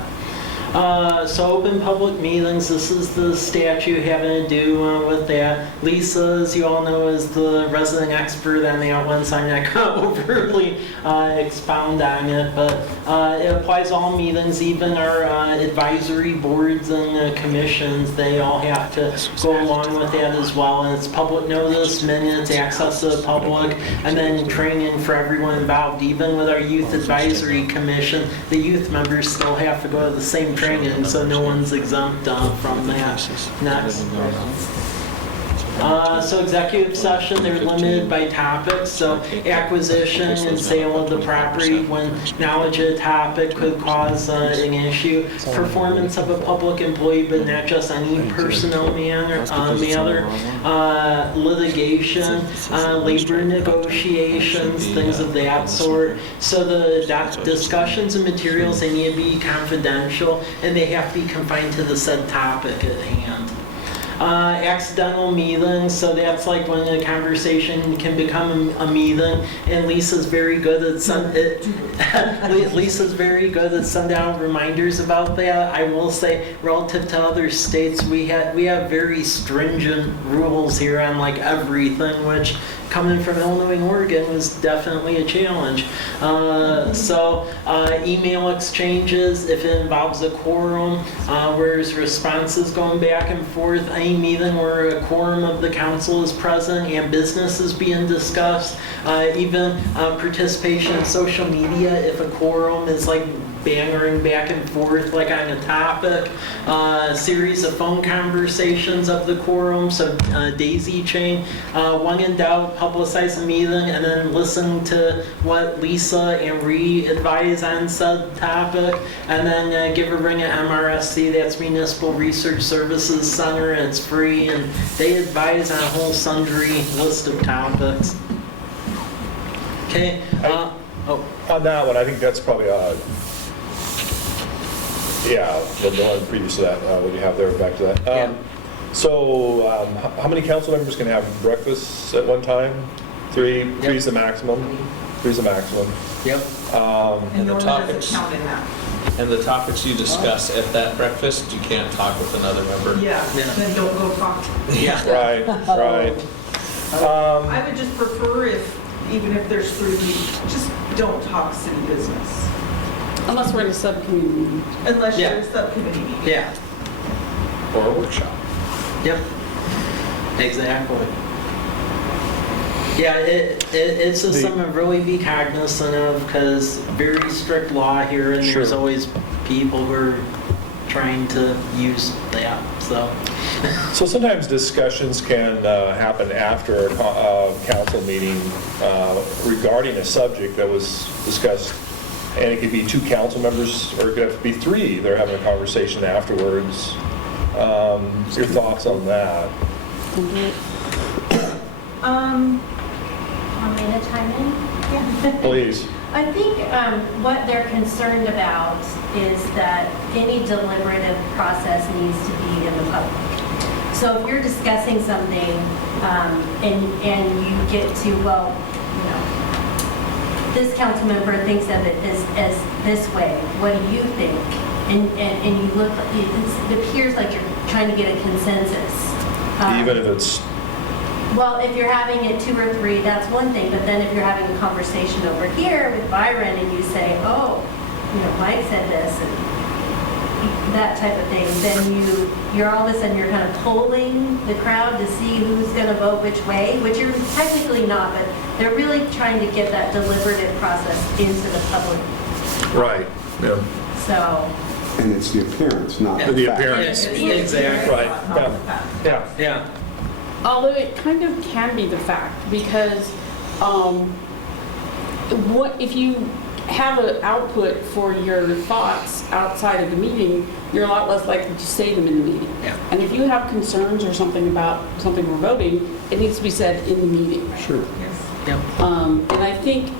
So open public meetings, this is the statute having to do with that. Lisa, as you all know, is the resident expert on that one, so I'm not going to overly expound on it, but it applies to all meetings, even our advisory boards and commissions, they all have to go along with that as well. And it's public notice, minutes, access to the public, and then training for everyone involved. Even with our youth advisory commission, the youth members still have to go to the same training, so no one's exempt from that. Next. So executive session, they're limited by topics, so acquisition and sale of the property when knowledge of the topic could cause an issue, performance of a public employee, but not just any personnel matter, litigation, labor negotiations, things of that sort. So the discussions and materials, they need to be confidential, and they have to be confined to the said topic at hand. Accidental meetings, so that's like when a conversation can become a meeting, and Lisa's very good at Lisa's very good at sending out reminders about that. I will say, relative to other states, we have very stringent rules here on like everything, which coming from Illinois and Oregon was definitely a challenge. So email exchanges, if it involves a quorum, where there's responses going back and forth, any meeting where a quorum of the council is present and business is being discussed, even participation in social media, if a quorum is like bangering back and forth like on a topic, series of phone conversations of the quorum, so daisy chain, when in doubt, publicize the meeting and then listen to what Lisa and Ree advise on said topic, and then give a ring at MRSC, that's Municipal Research Services Center, and it's free, and they advise on a whole sundry list of topics. Okay. On that one, I think that's probably the one previous to that, what you have there, back to that. So how many council members can have breakfast at one time? Three is the maximum. Three's the maximum. Yep. And the topics count in that. And the topics you discuss at that breakfast, you can't talk with another member. Yeah, then don't go talk. Yeah. Right, right. I would just prefer even if there's 3, just don't talk city business. Unless we're in a subcommittee meeting. Unless you're a subcommittee meeting. Yeah. Or a workshop. Yep. Exactly. Yeah, it's just something to really be cognizant of, because very strict law here, and there's always people who are trying to use that, so. So sometimes discussions can happen after a council meeting regarding a subject that was discussed, and it could be 2 council members, or it could have to be 3. They're having a conversation afterwards. Your thoughts on that? Want me to chime in? Yeah. Please. I think what they're concerned about is that any deliberative process needs to be in the public. So if you're discussing something and you get to, well, you know, this council member thinks of it as this way, what do you think? And you look, it appears like you're trying to get a consensus. Even if it's Well, if you're having it 2 or 3, that's one thing, but then if you're having a conversation over here with Byron and you say, oh, Mike said this and that type of thing, then you're all of a sudden you're kind of polling the crowd to see who's going to vote which way, which you're technically not, but they're really trying to get that deliberative process into the public. Right, yeah. So. And it's the appearance, not The the fact. appearance. Exactly. Right, yeah. Yeah. Although it kind of can be the fact, because what if you have an output for your thoughts outside of the meeting, you're a lot less likely to say them in the meeting. Yeah. And if you have concerns or something about something we're voting, it needs to be said in the meeting. Sure. Yep. And I think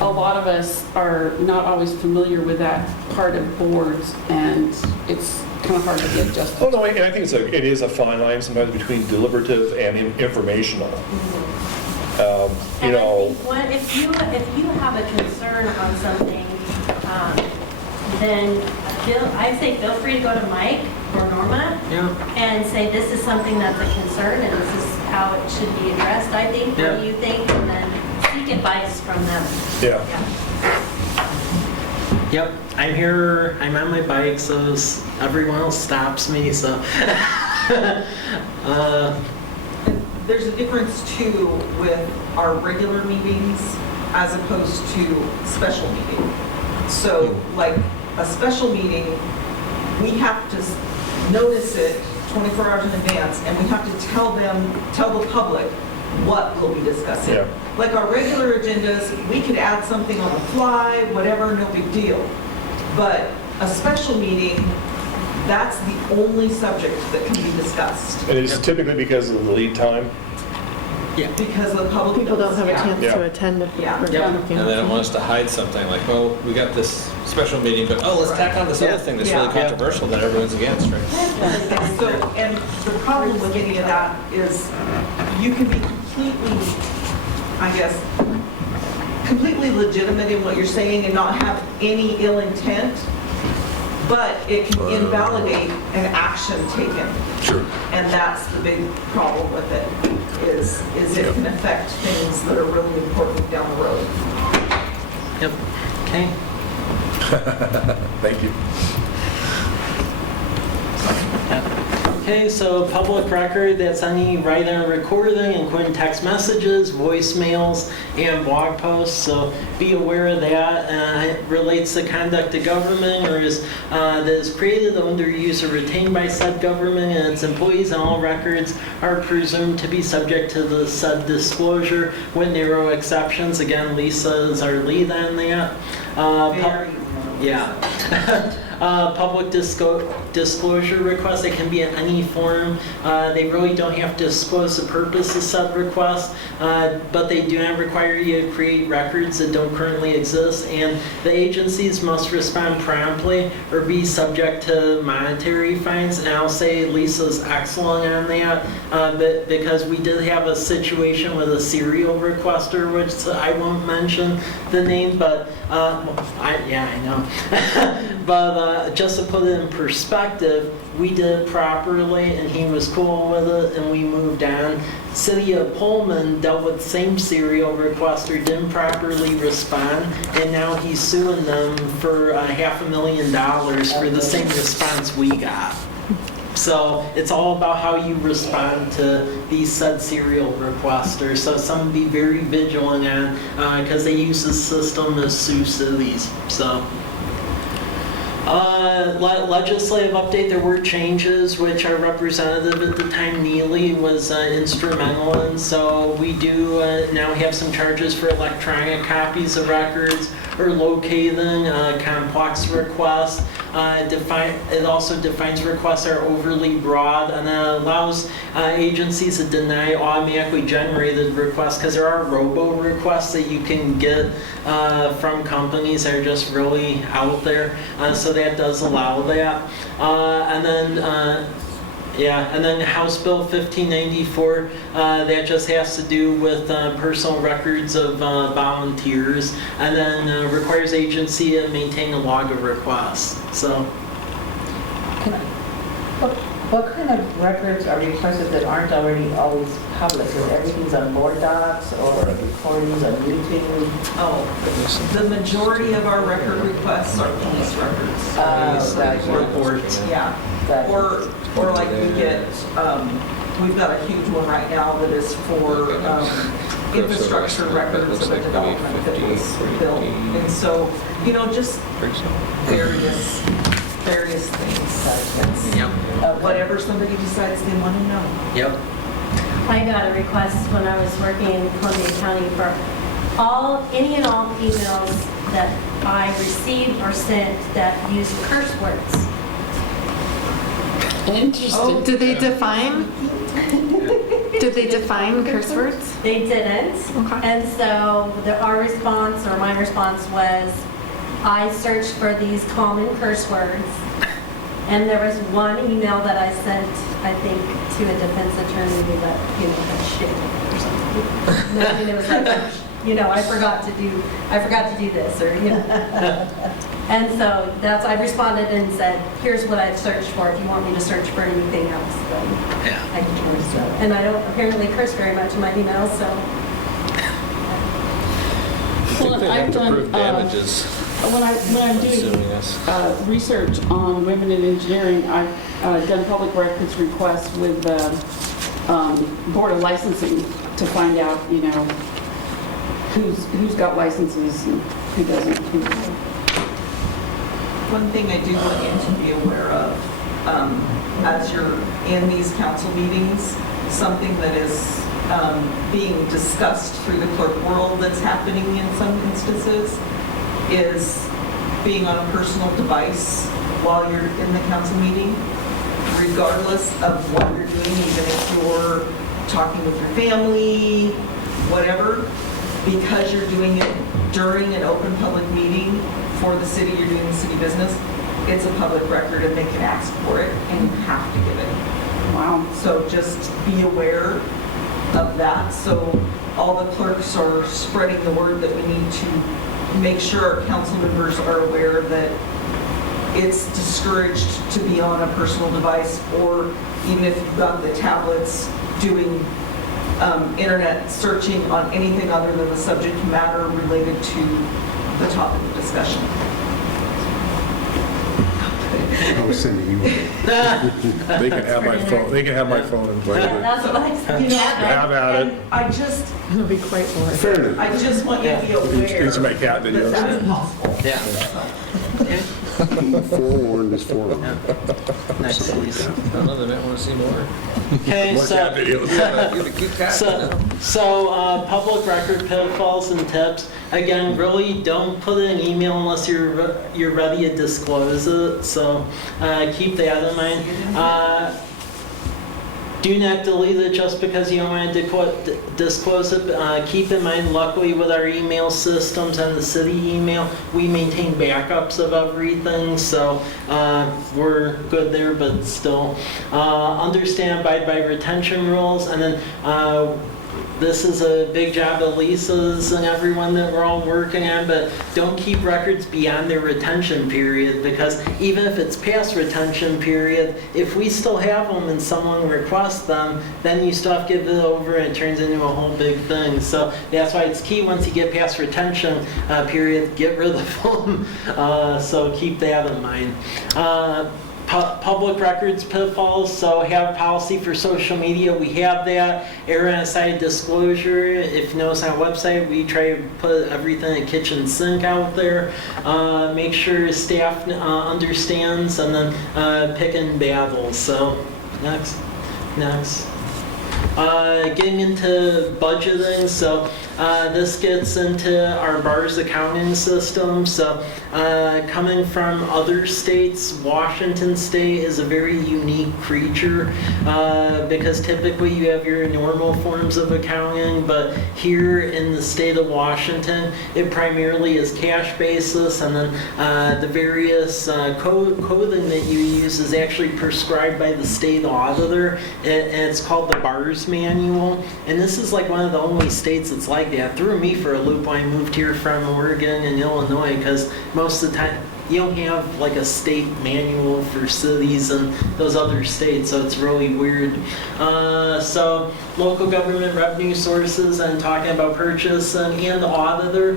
a lot of us are not always familiar with that part of boards, and it's kind of hard to get adjusted. Well, no, and I think it is a fine line sometimes between deliberative and informational. And I think if you have a concern on something, then I'd say feel free to go to Mike or Norma and say this is something that's a concern and this is how it should be addressed, I think. What do you think? And then seek advice from them. Yeah. Yep, I'm here, I'm on my bike, so everyone else stops me, so. There's a difference too with our regular meetings as opposed to special meeting. So like a special meeting, we have to notice it 24 hours in advance, and we have to tell the public what we'll be discussing. Yeah. Like our regular agendas, we could add something on the fly, whatever, no big deal. But a special meeting, that's the only subject that can be discussed. And it's typically because of the lead time. Yeah. Because the public People don't have a chance Yeah. to attend if Yeah. we're Yeah. talking. And they don't want us to hide something like, well, we got this special meeting, but let's tack on this other thing that's really Yeah. controversial that everyone's against, right? So, and the problem with any of that is you can be completely, I guess, completely legitimate in what you're saying and not have any ill intent, but it can invalidate an action taken. Sure. And that's the big problem with it, is it can affect things that are really important down the road. Yep, okay. Thank you. Okay, so public record, that's any writing or recording, including text messages, voicemails, and blog posts. So be aware of that. It relates to conduct of government or that is created, underused, or retained by said government and its employees, and all records are presumed to be subject to the said disclosure with narrow exceptions. Again, Lisa is our lead on that. Public disclosure requests, it can be in any form. They really don't have to disclose the purpose of said request, but they do not require you to create records that don't currently exist, and the agencies must respond promptly or be subject to monetary fines. And I'll say Lisa's excellent on that, but because we did have a situation with a serial requester, which I won't mention the name, but I know. But just to put it in perspective, we did it properly and he was cool with it and we moved on. City of Pullman dealt with the same serial requester, didn't properly respond, and now he's suing them for $500,000 for the same response we got. So it's all about how you respond to these said serial requesters. So something to be very vigilant on because they use the system to sue cities. So. Legislative update, there were changes which our representative at the time, Neely, was instrumental in. So we do now have some charges for electronic copies of records or locating complex requests. It also defines requests that are overly broad, and that allows agencies to deny automatically generated requests, because there are robo requests that you can get from companies that are just really out there. So that does allow that. And then House Bill 1594, that just has to do with personal records of volunteers, and then requires agency to maintain a log of requests. So. What kind of records are requested that aren't already always public? Is everything's on board docs or recordings on YouTube? Oh, the majority of our record requests are police records. Reports. Yeah. Or like we get, we've got a huge one right now that is for infrastructure records of a development that was built. And so, you know, just various things. Yep. Whatever somebody decides they want to know. Yep. I got a request when I was working in Columbia County for any and all emails that I received or sent that used curse words. Interesting. Did they define? Did they define curse words? They didn't. Okay. And so our response, or my response was, I searched for these common curse words. And there was one email that I sent, I think, to a defense attorney that, had shit or something. And it was like, I forgot to do this, or, And so I responded and said, here's what I've searched for. If you want me to search for anything else, then I can curse. And I don't apparently curse very much in my emails, so. I think they have to prove damages. When I'm doing research on women in engineering, I've done public records requests with Board of Licensing to find out, who's got licenses and who doesn't. One thing I do want you to be aware of, as you're in these council meetings, something that is being discussed through the clerk world that's happening in some instances is being on a personal device while you're in the council meeting, regardless of what you're doing, even if you're talking with your family, whatever, because you're doing it during an open public meeting for the city, you're doing the city business, it's a public record and they can ask for it and you have to give it. Wow. So just be aware of that. So all the clerks are spreading the word that we need to make sure our council members are aware that it's discouraged to be on a personal device, or even if you've got the tablets, doing internet searching on anything other than the subject matter related to the topic of discussion. I was sending you. They can have my phone. They can have my phone and play with it. That's what I said. Have at it. I just, It'll be quite boring. Fair enough. I just want you to be aware These are my cat that videos. that's possible. Yeah. Forewarned is forewarned. Next, please. I don't know, they might want to see more. Okay, More cat videos. You're the cute cat. So public record pitfalls and tips. Again, really don't put in an email unless you're ready to disclose it. So keep that in mind. Do not delete it just because you don't want to disclose it. Keep in mind, luckily with our email systems and the city email, we maintain backups of everything, so we're good there, but still. Understand, abide by retention rules, and then this is a big job of Lisa's and everyone that we're all working on, but don't keep records beyond their retention period, because even if it's past retention period, if we still have them and someone requests them, then you still have to give it over and it turns into a whole big thing. So that's why it's key, once you get past retention period, get rid of them. So keep that in mind. Public records pitfalls, so have policy for social media. We have that. Error on site disclosure. If you notice on our website, we try to put everything in kitchen sink out there. Make sure staff understands, and then picking battles. So next. Getting into budgeting, so this gets into our BARS accounting system. So coming from other states, Washington State is a very unique creature because typically you have your normal forms of accounting, but here in the state of Washington, it primarily is cash basis, and then the various coding that you use is actually prescribed by the state auditor, and it's called the BARS manual, and this is like one of the only states that's like that. Threw me for a loop when I moved here from Oregon and Illinois, because most of the time you don't have like a state manual for cities and those other states, so it's really weird. So local government revenue sources, and talking about purchase and auditor,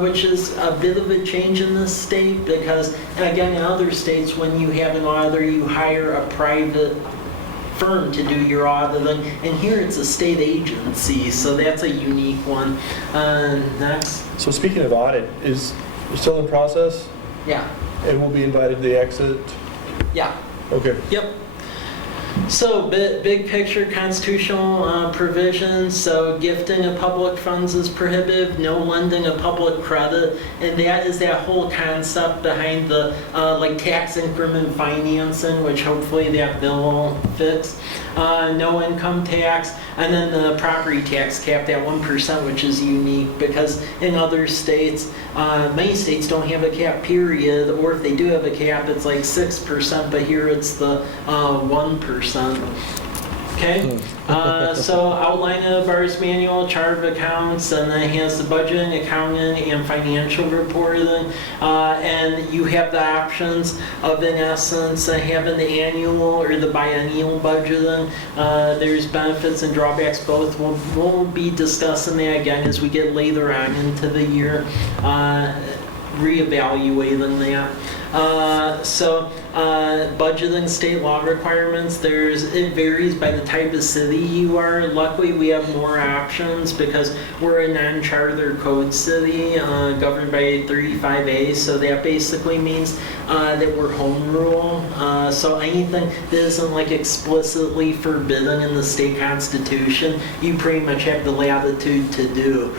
which is a bit of a change in this state because, again, in other states, when you have an auditor, you hire a private firm to do your auditing, and here it's a state agency, so that's a unique one. Next. So speaking of audit, is it still in process? Yeah. And we'll be invited to the exit? Yeah. Okay. Yep. So big picture constitutional provisions. So gifting of public funds is prohibited, no lending of public credit, and that is that whole concept behind the like tax increment financing, which hopefully that bill will fix. No income tax, and then the property tax cap at 1%, which is unique because in other states, many states don't have a cap period, or if they do have a cap, it's like 6%, but here it's the 1%. Okay, so outline of BAR's manual, chart of accounts, and then it has the budgeting, accounting, and financial reporting. And you have the options of, in essence, having the annual or the biennial budgeting. There's benefits and drawbacks both. We'll be discussing that again as we get later on into the year, reevaluating that. Budgeting state law requirements, it varies by the type of city you are. Luckily, we have more options because we're a non-charter code city governed by 35A, so that basically means that we're home rule. So anything that isn't like explicitly forbidden in the state constitution, you pretty much have the latitude to do.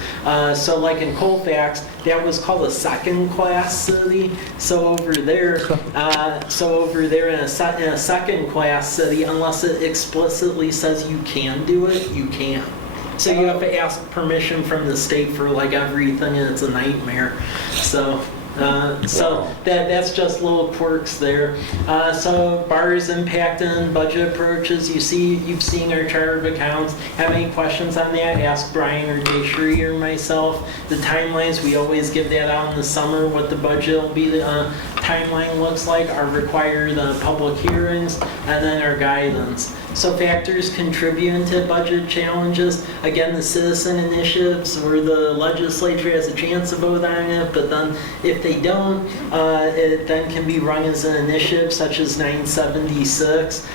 So like in Colfax, that was called a second-class city. So over there in a second-class city, unless it explicitly says you can do it, you can't. So you have to ask permission from the state for like everything, and it's a nightmare. So that's just little quirks there. So BAR's impact and budget approaches. You've seen our chart of accounts. Have any questions on that? Ask Brian or Jayshree or myself. The timelines, we always give that out in the summer, what the budget will be. The timeline looks like, our required public hearings, and then our guidance. So factors contributing to budget challenges. Again, the citizen initiatives where the legislature has a chance to vote on it, but then if they don't, it then can be run as an initiative such as 976.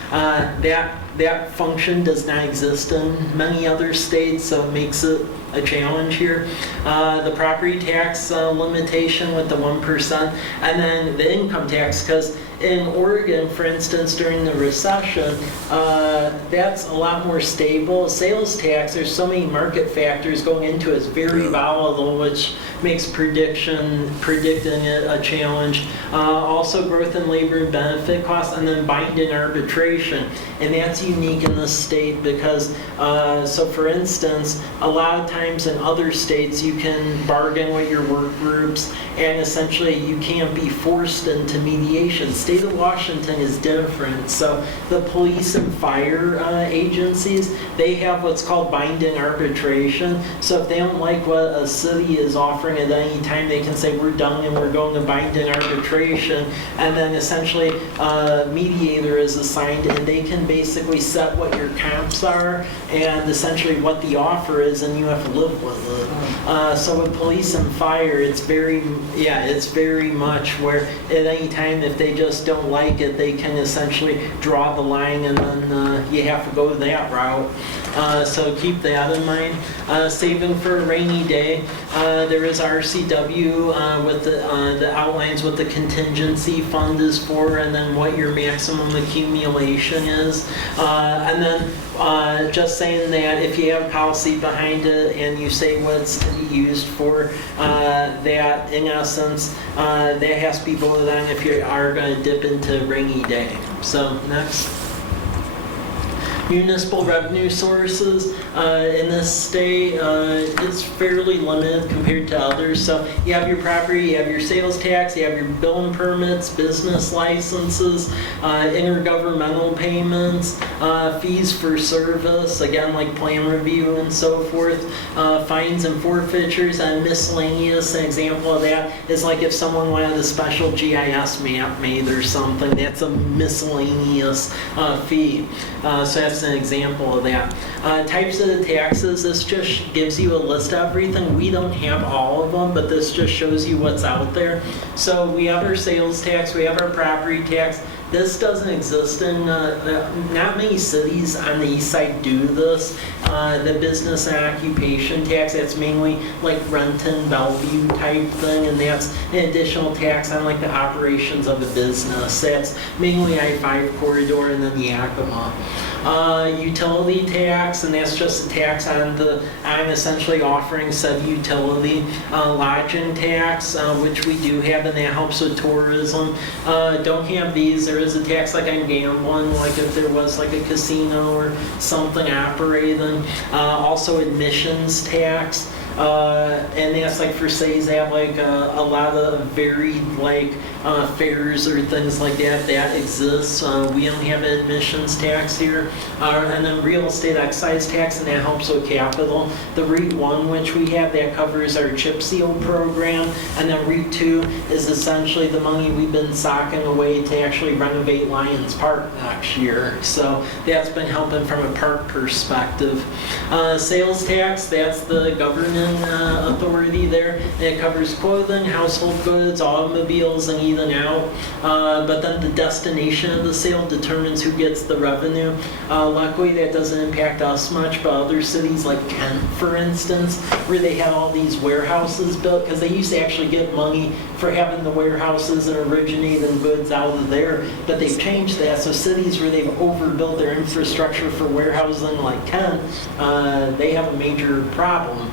That function does not exist in many other states, so it makes it a challenge here. The property tax limitation with the 1%, and then the income tax, because in Oregon, for instance, during the recession, that's a lot more stable. Sales tax, there's so many market factors going into it, it's very volatile, which makes predicting it a challenge. Also growth in labor and benefit costs, and then binding arbitration. And that's unique in this state because, so for instance, a lot of times in other states you can bargain with your work groups and essentially you can't be forced into mediation. State of Washington is different. So the police and fire agencies, they have what's called binding arbitration. So if they don't like what a city is offering at any time, they can say we're done and we're going to binding arbitration. And then essentially a mediator is assigned and they can basically set what your comps are and essentially what the offer is, and you have to live with it. So with police and fire, it's very much where at any time if they just don't like it, they can essentially draw the line and then you have to go that route. So keep that in mind. Saving for a rainy day. There is RCW with the outlines what the contingency fund is for and then what your maximum accumulation is. And then just saying that if you have policy behind it and you say what it's to be used for, that in essence, that has to be voted on if you are going to dip into rainy day. So next. Municipal revenue sources in this state is fairly limited compared to others. So you have your property, you have your sales tax, you have your building permits, business licenses, intergovernmental payments, fees for service, again like plan review and so forth, fines and forfeitures, and miscellaneous. An example of that is like if someone wanted a special GIS map made or something, that's a miscellaneous fee. So that's an example of that. Types of the taxes, this just gives you a list of everything. We don't have all of them, but this just shows you what's out there. So we have our sales tax, we have our property tax. This doesn't exist in, not many cities on the east side do this. The business and occupation tax, that's mainly like Renton, Bellevue type thing, and that's an additional tax on like the operations of a business. That's mainly I-5 corridor and then Yakima. Utility tax, and that's just a tax on I'm essentially offering said utility. Lodging tax, which we do have, and that helps with tourism. Don't have these. There is a tax like on gambling, like if there was like a casino or something operating. Also admissions tax. And that's like for cities that have like a lot of varied like fairs or things like that exists. We don't have an admissions tax here. And then real estate excise tax, and that helps with capital. The REIT 1, which we have, that covers our chip seal program. And then REIT 2 is essentially the money we've been socking away to actually renovate Lions Park next year. So that's been helping from a park perspective. Sales tax, that's the governing authority there. It covers clothing, household goods, automobiles, and eating out. But then the destination of the sale determines who gets the revenue. Luckily, that doesn't impact us much, but other cities like Kent, for instance, where they have all these warehouses built, because they used to actually get money for having the warehouses and originating goods out of there, but they've changed that. So cities where they've overbuilt their infrastructure for warehousing like Kent, they have a major problem.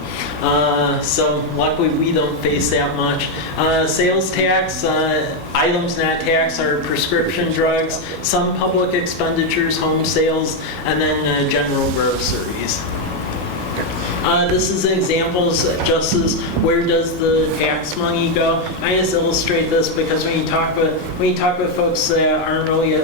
So luckily we don't face that much. Sales tax, items not taxed are prescription drugs, some public expenditures, home sales, and then general groceries. This is examples just as where does the tax money go. I just illustrate this because when you talk with folks that aren't really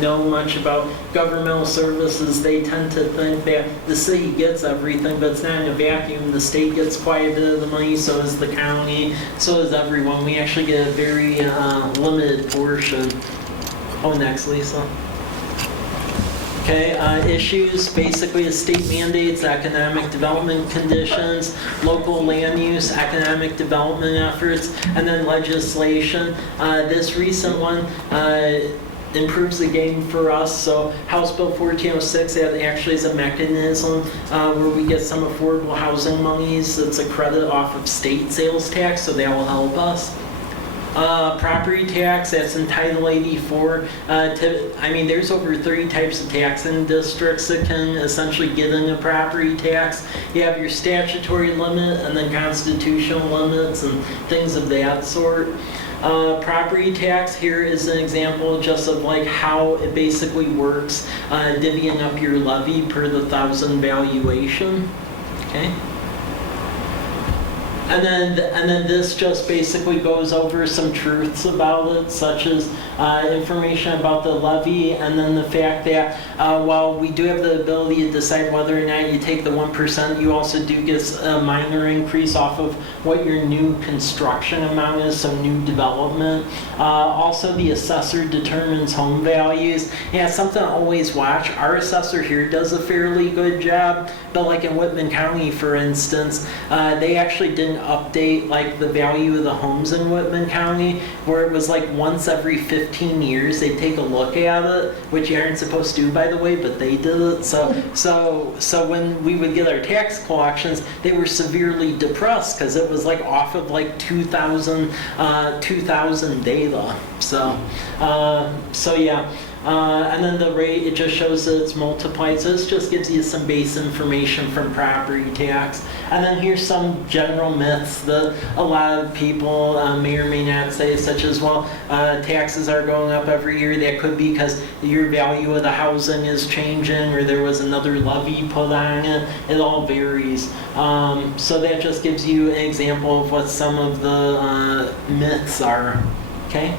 know much about governmental services, they tend to think that the city gets everything, but it's not in a vacuum. The state gets quite a bit of the money, so does the county, so does everyone. We actually get a very limited portion. Oh, next, Lisa. Okay, issues, basically the state mandates, economic development conditions, local land use, economic development efforts, and then legislation. This recent one improves the game for us. So House Bill 1406, that actually is a mechanism where we get some affordable housing monies. It's a credit off of state sales tax, so that will help us. Property tax, that's in Title 84. There's over 30 types of taxing districts that can essentially get into property tax. You have your statutory limit and then constitutional limits and things of that sort. Property tax, here is an example just of like how it basically works, divvying up your levy per the 1,000 valuation. Okay. And then this just basically goes over some truths about it, such as information about the levy, and then the fact that while we do have the ability to decide whether or not you take the 1%, you also do get a minor increase off of what your new construction amount is, so new development. Also, the assessor determines home values. Yeah, something to always watch. Our assessor here does a fairly good job, but like in Whitman County, for instance, they actually didn't update like the value of the homes in Whitman County, where it was like once every 15 years they'd take a look at it, which you aren't supposed to do, by the way, but they did it. So when we would get our tax collections, they were severely depressed because it was like off of like 2000 data. So yeah. And then the rate, it just shows that it's multiplied. So this just gives you some base information from property tax. And then here's some general myths that a lot of people may or may not say, such as, well, taxes are going up every year. That could be because your value of the housing is changing, or there was another levy put on it. It all varies. So that just gives you an example of what some of the myths are. Okay?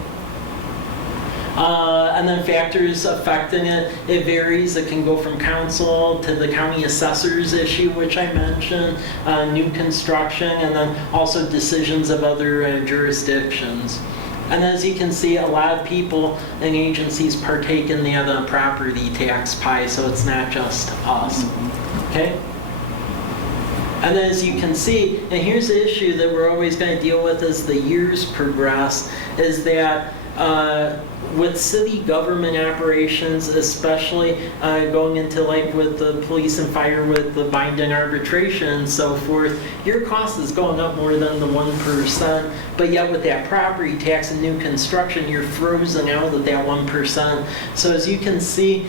And then factors affecting it, it varies. It can go from council to the county assessor's issue, which I mentioned, new construction, and then also decisions of other jurisdictions. And as you can see, a lot of people and agencies partake in the property tax pie, so it's not just us. Okay? And as you can see, and here's the issue that we're always going to deal with as the years progress, is that with city government operations, especially going into like with the police and fire with the binding arbitration and so forth, your cost is going up more than the 1%, but yet with that property tax and new construction, you're frozen out of that 1%. So as you can see,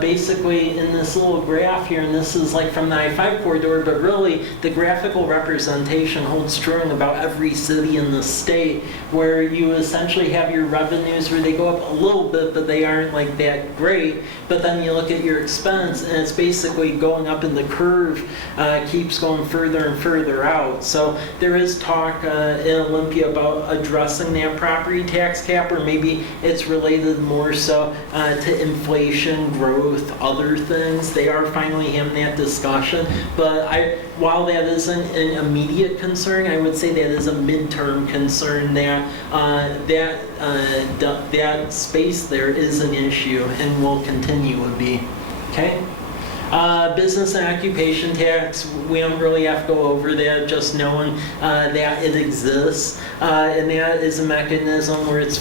basically in this little graph here, and this is like from the I-5 corridor, but really the graphical representation holds true in about every city in the state, where you essentially have your revenues where they go up a little bit, but they aren't like that great. But then you look at your expense, and it's basically going up, and the curve keeps going further and further out. So there is talk in Olympia about addressing that property tax cap, or maybe it's related more so to inflation, growth, other things. They are finally having that discussion. But while that isn't an immediate concern, I would say that is a midterm concern. That space there is an issue and will continue to be. Okay? Business and occupation tax, we don't really have to go over that, just knowing that it exists. And that is a mechanism where it's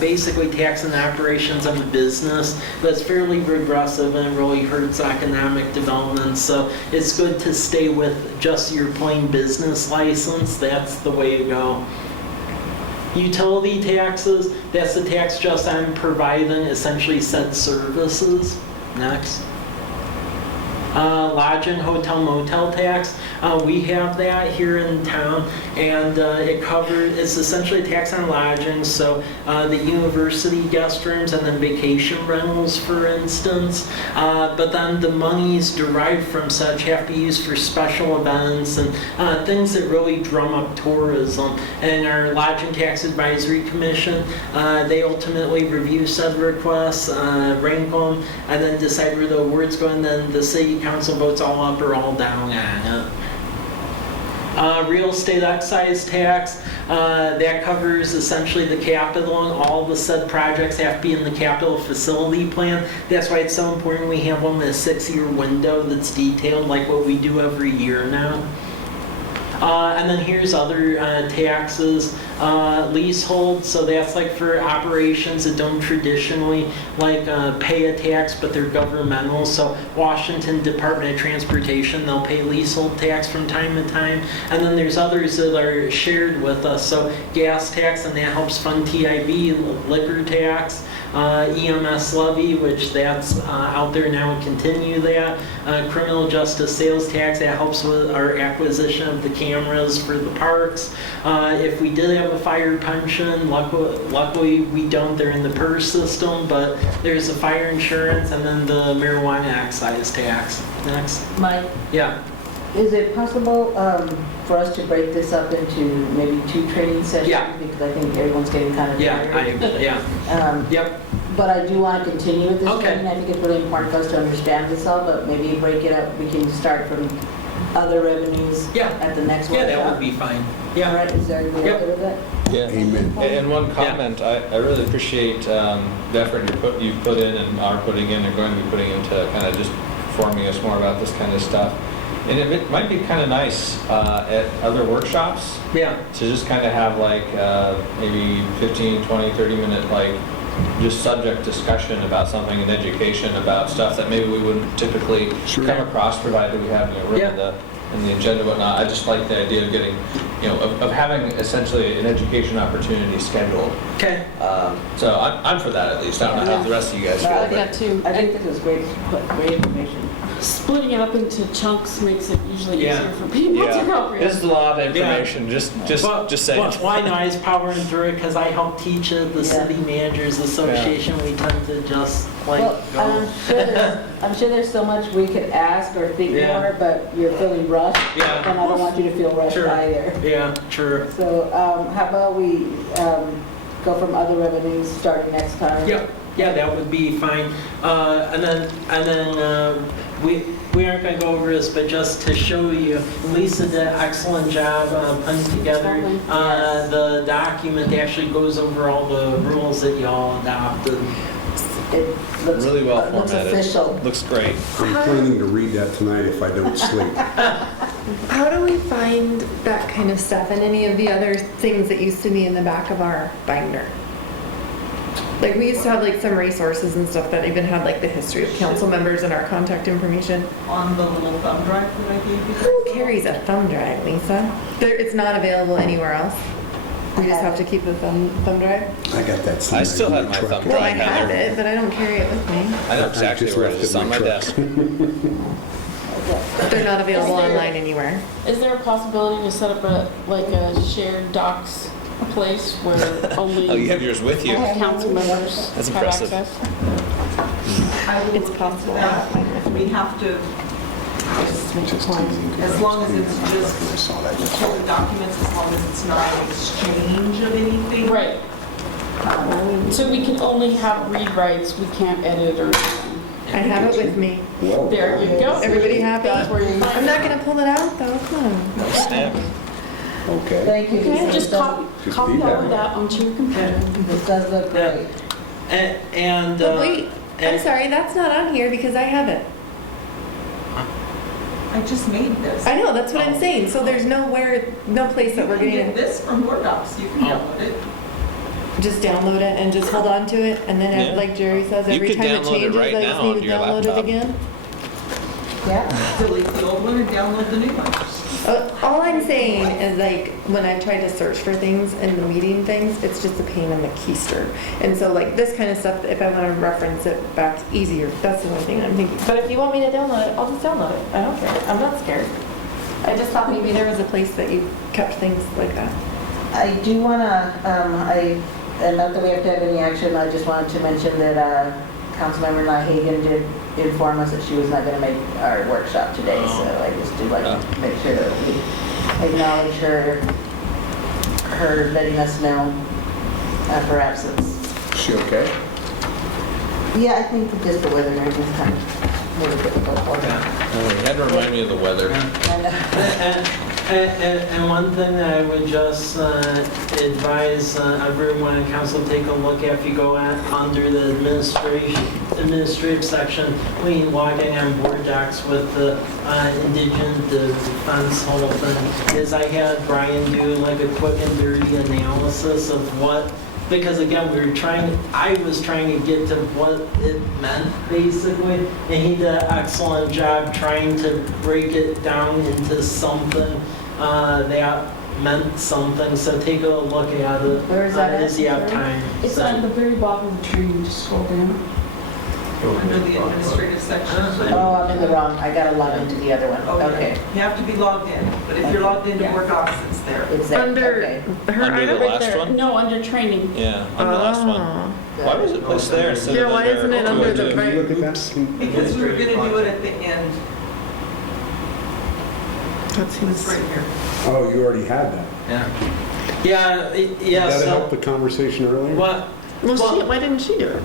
basically taxing the operations of a business, but it's fairly regressive and it really hurts economic development. So it's good to stay with just your plain business license. That's the way to go. Utility taxes, that's the tax just on providing essentially said services. Next. Lodging, hotel, motel tax. We have that here in town, and it's essentially a tax on lodging, so the university guest rooms and then vacation rentals, for instance. But then the monies derived from such have to be used for special events and things that really drum up tourism. And our Lodging Tax Advisory Commission, they ultimately review said requests, rank them, and then decide where the awards go, and then the city council votes all up or all down on it. Real estate excise tax, that covers essentially the capital, and all the said projects have to be in the capital facility plan. That's why it's so important we have one with a 6-year window that's detailed like what we do every year now. And then here's other taxes, leasehold, so that's like for operations that don't traditionally like pay a tax, but they're governmental. So Washington Department of Transportation, they'll pay leasehold tax from time to time. And then there's others that are shared with us, so gas tax, and that helps fund TIB, liquor tax, EMS levy, which that's out there now and continue that. Criminal justice sales tax, that helps with our acquisition of the cameras for the parks. If we did have a fire pension, luckily we don't, they're in the PERS system, but there's a fire insurance, and then the marijuana excise tax. Next. Mike? Yeah. Is it possible for us to break this up into maybe 2 training sessions? Yeah. Because I think everyone's getting kind of tired. Yep. But I do want to continue with this Okay. training. I think it's really important for us to understand this all, but maybe break it up. We can start from other revenues at the next one. Yeah, that would be fine. Yeah. All right, is there everybody okay with that? Yeah. Amen. And one comment, I really appreciate the effort you've put in and are putting in and going to be putting into kind of just informing us more about this kind of stuff. And it might be kind of nice at other workshops to just kind of have like maybe 15, 20, 30-minute like just subject discussion about something in education, about stuff that maybe we wouldn't typically come across, provided we have room in the agenda and whatnot. I just like the idea of getting of having essentially an education opportunity scheduled. Okay. So I'm for that at least. I don't know how the rest of you guys feel. I but- got too. I think this was great information. Splitting it up into chunks makes it usually Yeah. easier for people to Yeah, comprehend. this is a lot of information, just saying. Well, why not? I was powering through it because I help teach at the Yeah. City Managers Association. We tend to just Well, go. I'm sure there's so much we could ask or think Yeah. more, but you're feeling rushed. Yeah. And I don't want you to feel rushed Sure. either. Yeah, true. So how about we go from other revenues starting next time? Yeah, that would be fine. And then we aren't going to go over this, but just to show you, Lisa did an excellent job putting together the document that actually goes over all the rules that y'all adopted. It looks Really well looks formatted. official. Looks great. I'm planning to read that tonight if I don't sleep. How do we find that kind of stuff and any of the other things that used to be in the back of our binder? Like, we used to have like some resources and stuff that even had like the history of council members and our contact information. On the little thumb drive that I gave you. Who carries a thumb drive, Lisa? It's not available anywhere else. We just have to keep the thumb drive? I got that. I somewhere still in have my my truck. thumb Well, I drive, have Heather. it, but I don't carry it with me. I know exactly just where it left is. It's it on in my my truck. desk. They're not available Is there- online anywhere. Is there a possibility to set up a shared docs place where only Oh, you have yours with you? council members That's have impressive. access? I will It's look possible. into that. We have to, Just teasing. as long as it's just I saw that. the documents, as long as it's not an exchange of anything. Right. So we can only have read writes, we can't edit or anything. I have it with me. There you go. Everybody happy? That's where you I'm not gonna pull it out though, come on. Snap. Okay. Thank you. Okay, Lisa. just copy Just all be of that. that onto your computer. This does look great. And But wait, I'm sorry, that's not on here because I have it. I just made this. I know, that's what I'm saying. So there's nowhere, no place that we're You can getting get it. this from Word Docs, you can download it. Just download it and just hold on to it, and then, Yeah. like Jerry says, You every could time it download it changes, right I just now need onto to your download it laptop. again. Yeah. Delete the old one and download the new one. All I'm saying is like, when I try to search for things in the meeting things, it's just a pain in the keister. And so like this kind of stuff, if I want to reference it back easier, that's the only thing I'm thinking. But if you want me to download it, I'll just download it. I don't care. I'm not scared. I just thought maybe there was a place that you kept things like that. I do want to, and not that we have to have any action, I just wanted to mention that Councilmember Hagan did inform us that she was not going to make our workshop today, so I just do like to make sure that we acknowledge her letting us know of her absence. Is she okay? Yeah, I think just the weather and everything's kind of really difficult for her. You had to remind me of the weather. And one thing that I would just advise everyone in council to take a look at, if you go under the administrative section, when you log in on board docs with the indigent defense whole thing, is I had Brian do like a quick and dirty analysis of what, because again, I was trying to get to what it meant basically, and he did an excellent job trying to break it down into something that meant something, so take a look at it. Where is that as you have time. It's So- on the very bottom of the tree, you just scroll down. Under the administrative section. Oh, I'm in the wrong, I got to log into the other one. Okay. You have to be logged in, but if you're logged into Word Docs, it's there. It's there, Under okay. her Under the item? last There. one? No, under training. Yeah, on the last one. Why was it placed there instead Yeah, of why under isn't it under the 202? right? Look at that. Because we were going to do it at the end. That It's seems. right here. Oh, you already had that. Yeah, Did yeah, that help so, the conversation earlier? what, Why didn't she do it?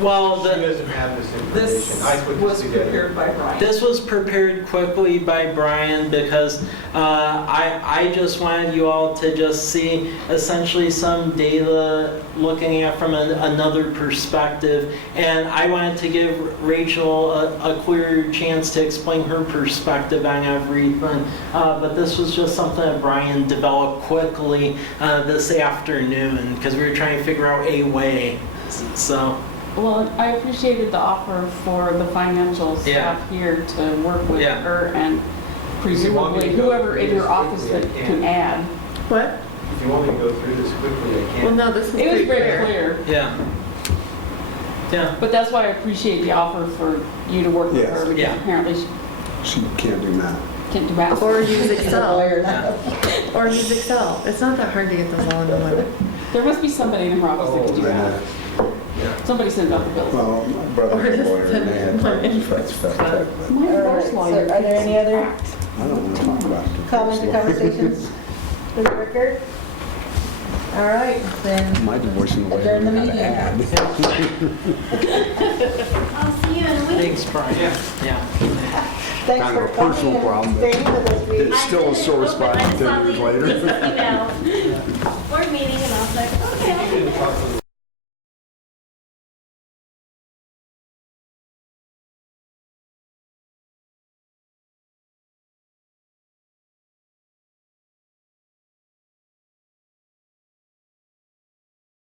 well, She the, doesn't have this This information. I put was this together. prepared by Brian. this was prepared quickly by Brian because I just wanted you all to just see essentially some data looking at from another perspective. And I wanted to give Rachel a clear chance to explain her perspective on everything. But this was just something that Brian developed quickly this afternoon because we were trying to figure out a way. So. Well, I appreciated the offer for the financial staff here to work with Yeah. her and presumably whoever in your office that can add. What? If you want me to go through this quickly, I can. Well, no, this is It was pretty very clear. clear, Yeah. Yeah. but that's why I appreciate the offer for you to work with Yes. her, because Yeah. apparently she She can't do math. can't do math. Or use She's a Excel. lawyer now. Or use Excel. It's not that hard to get those all in one minute. There must be somebody in her office that can do And, math. Somebody sends out the bills. Well, my brother's a lawyer and they had that's fact check, but My All divorce right, lawyer. so are there any other I don't want to talk about it. comments or conversations for the record? All right, then My divorcing lawyer adjourn the knew how to meeting. add. I'll see you in a week. Thanks, Brian. Yeah. thanks Kind for of a personal coming problem, and but staying with us. We- it's still a sore spot I just 10 saw years later. Lisa's email, board meeting, and I was like, okay, I'll take that.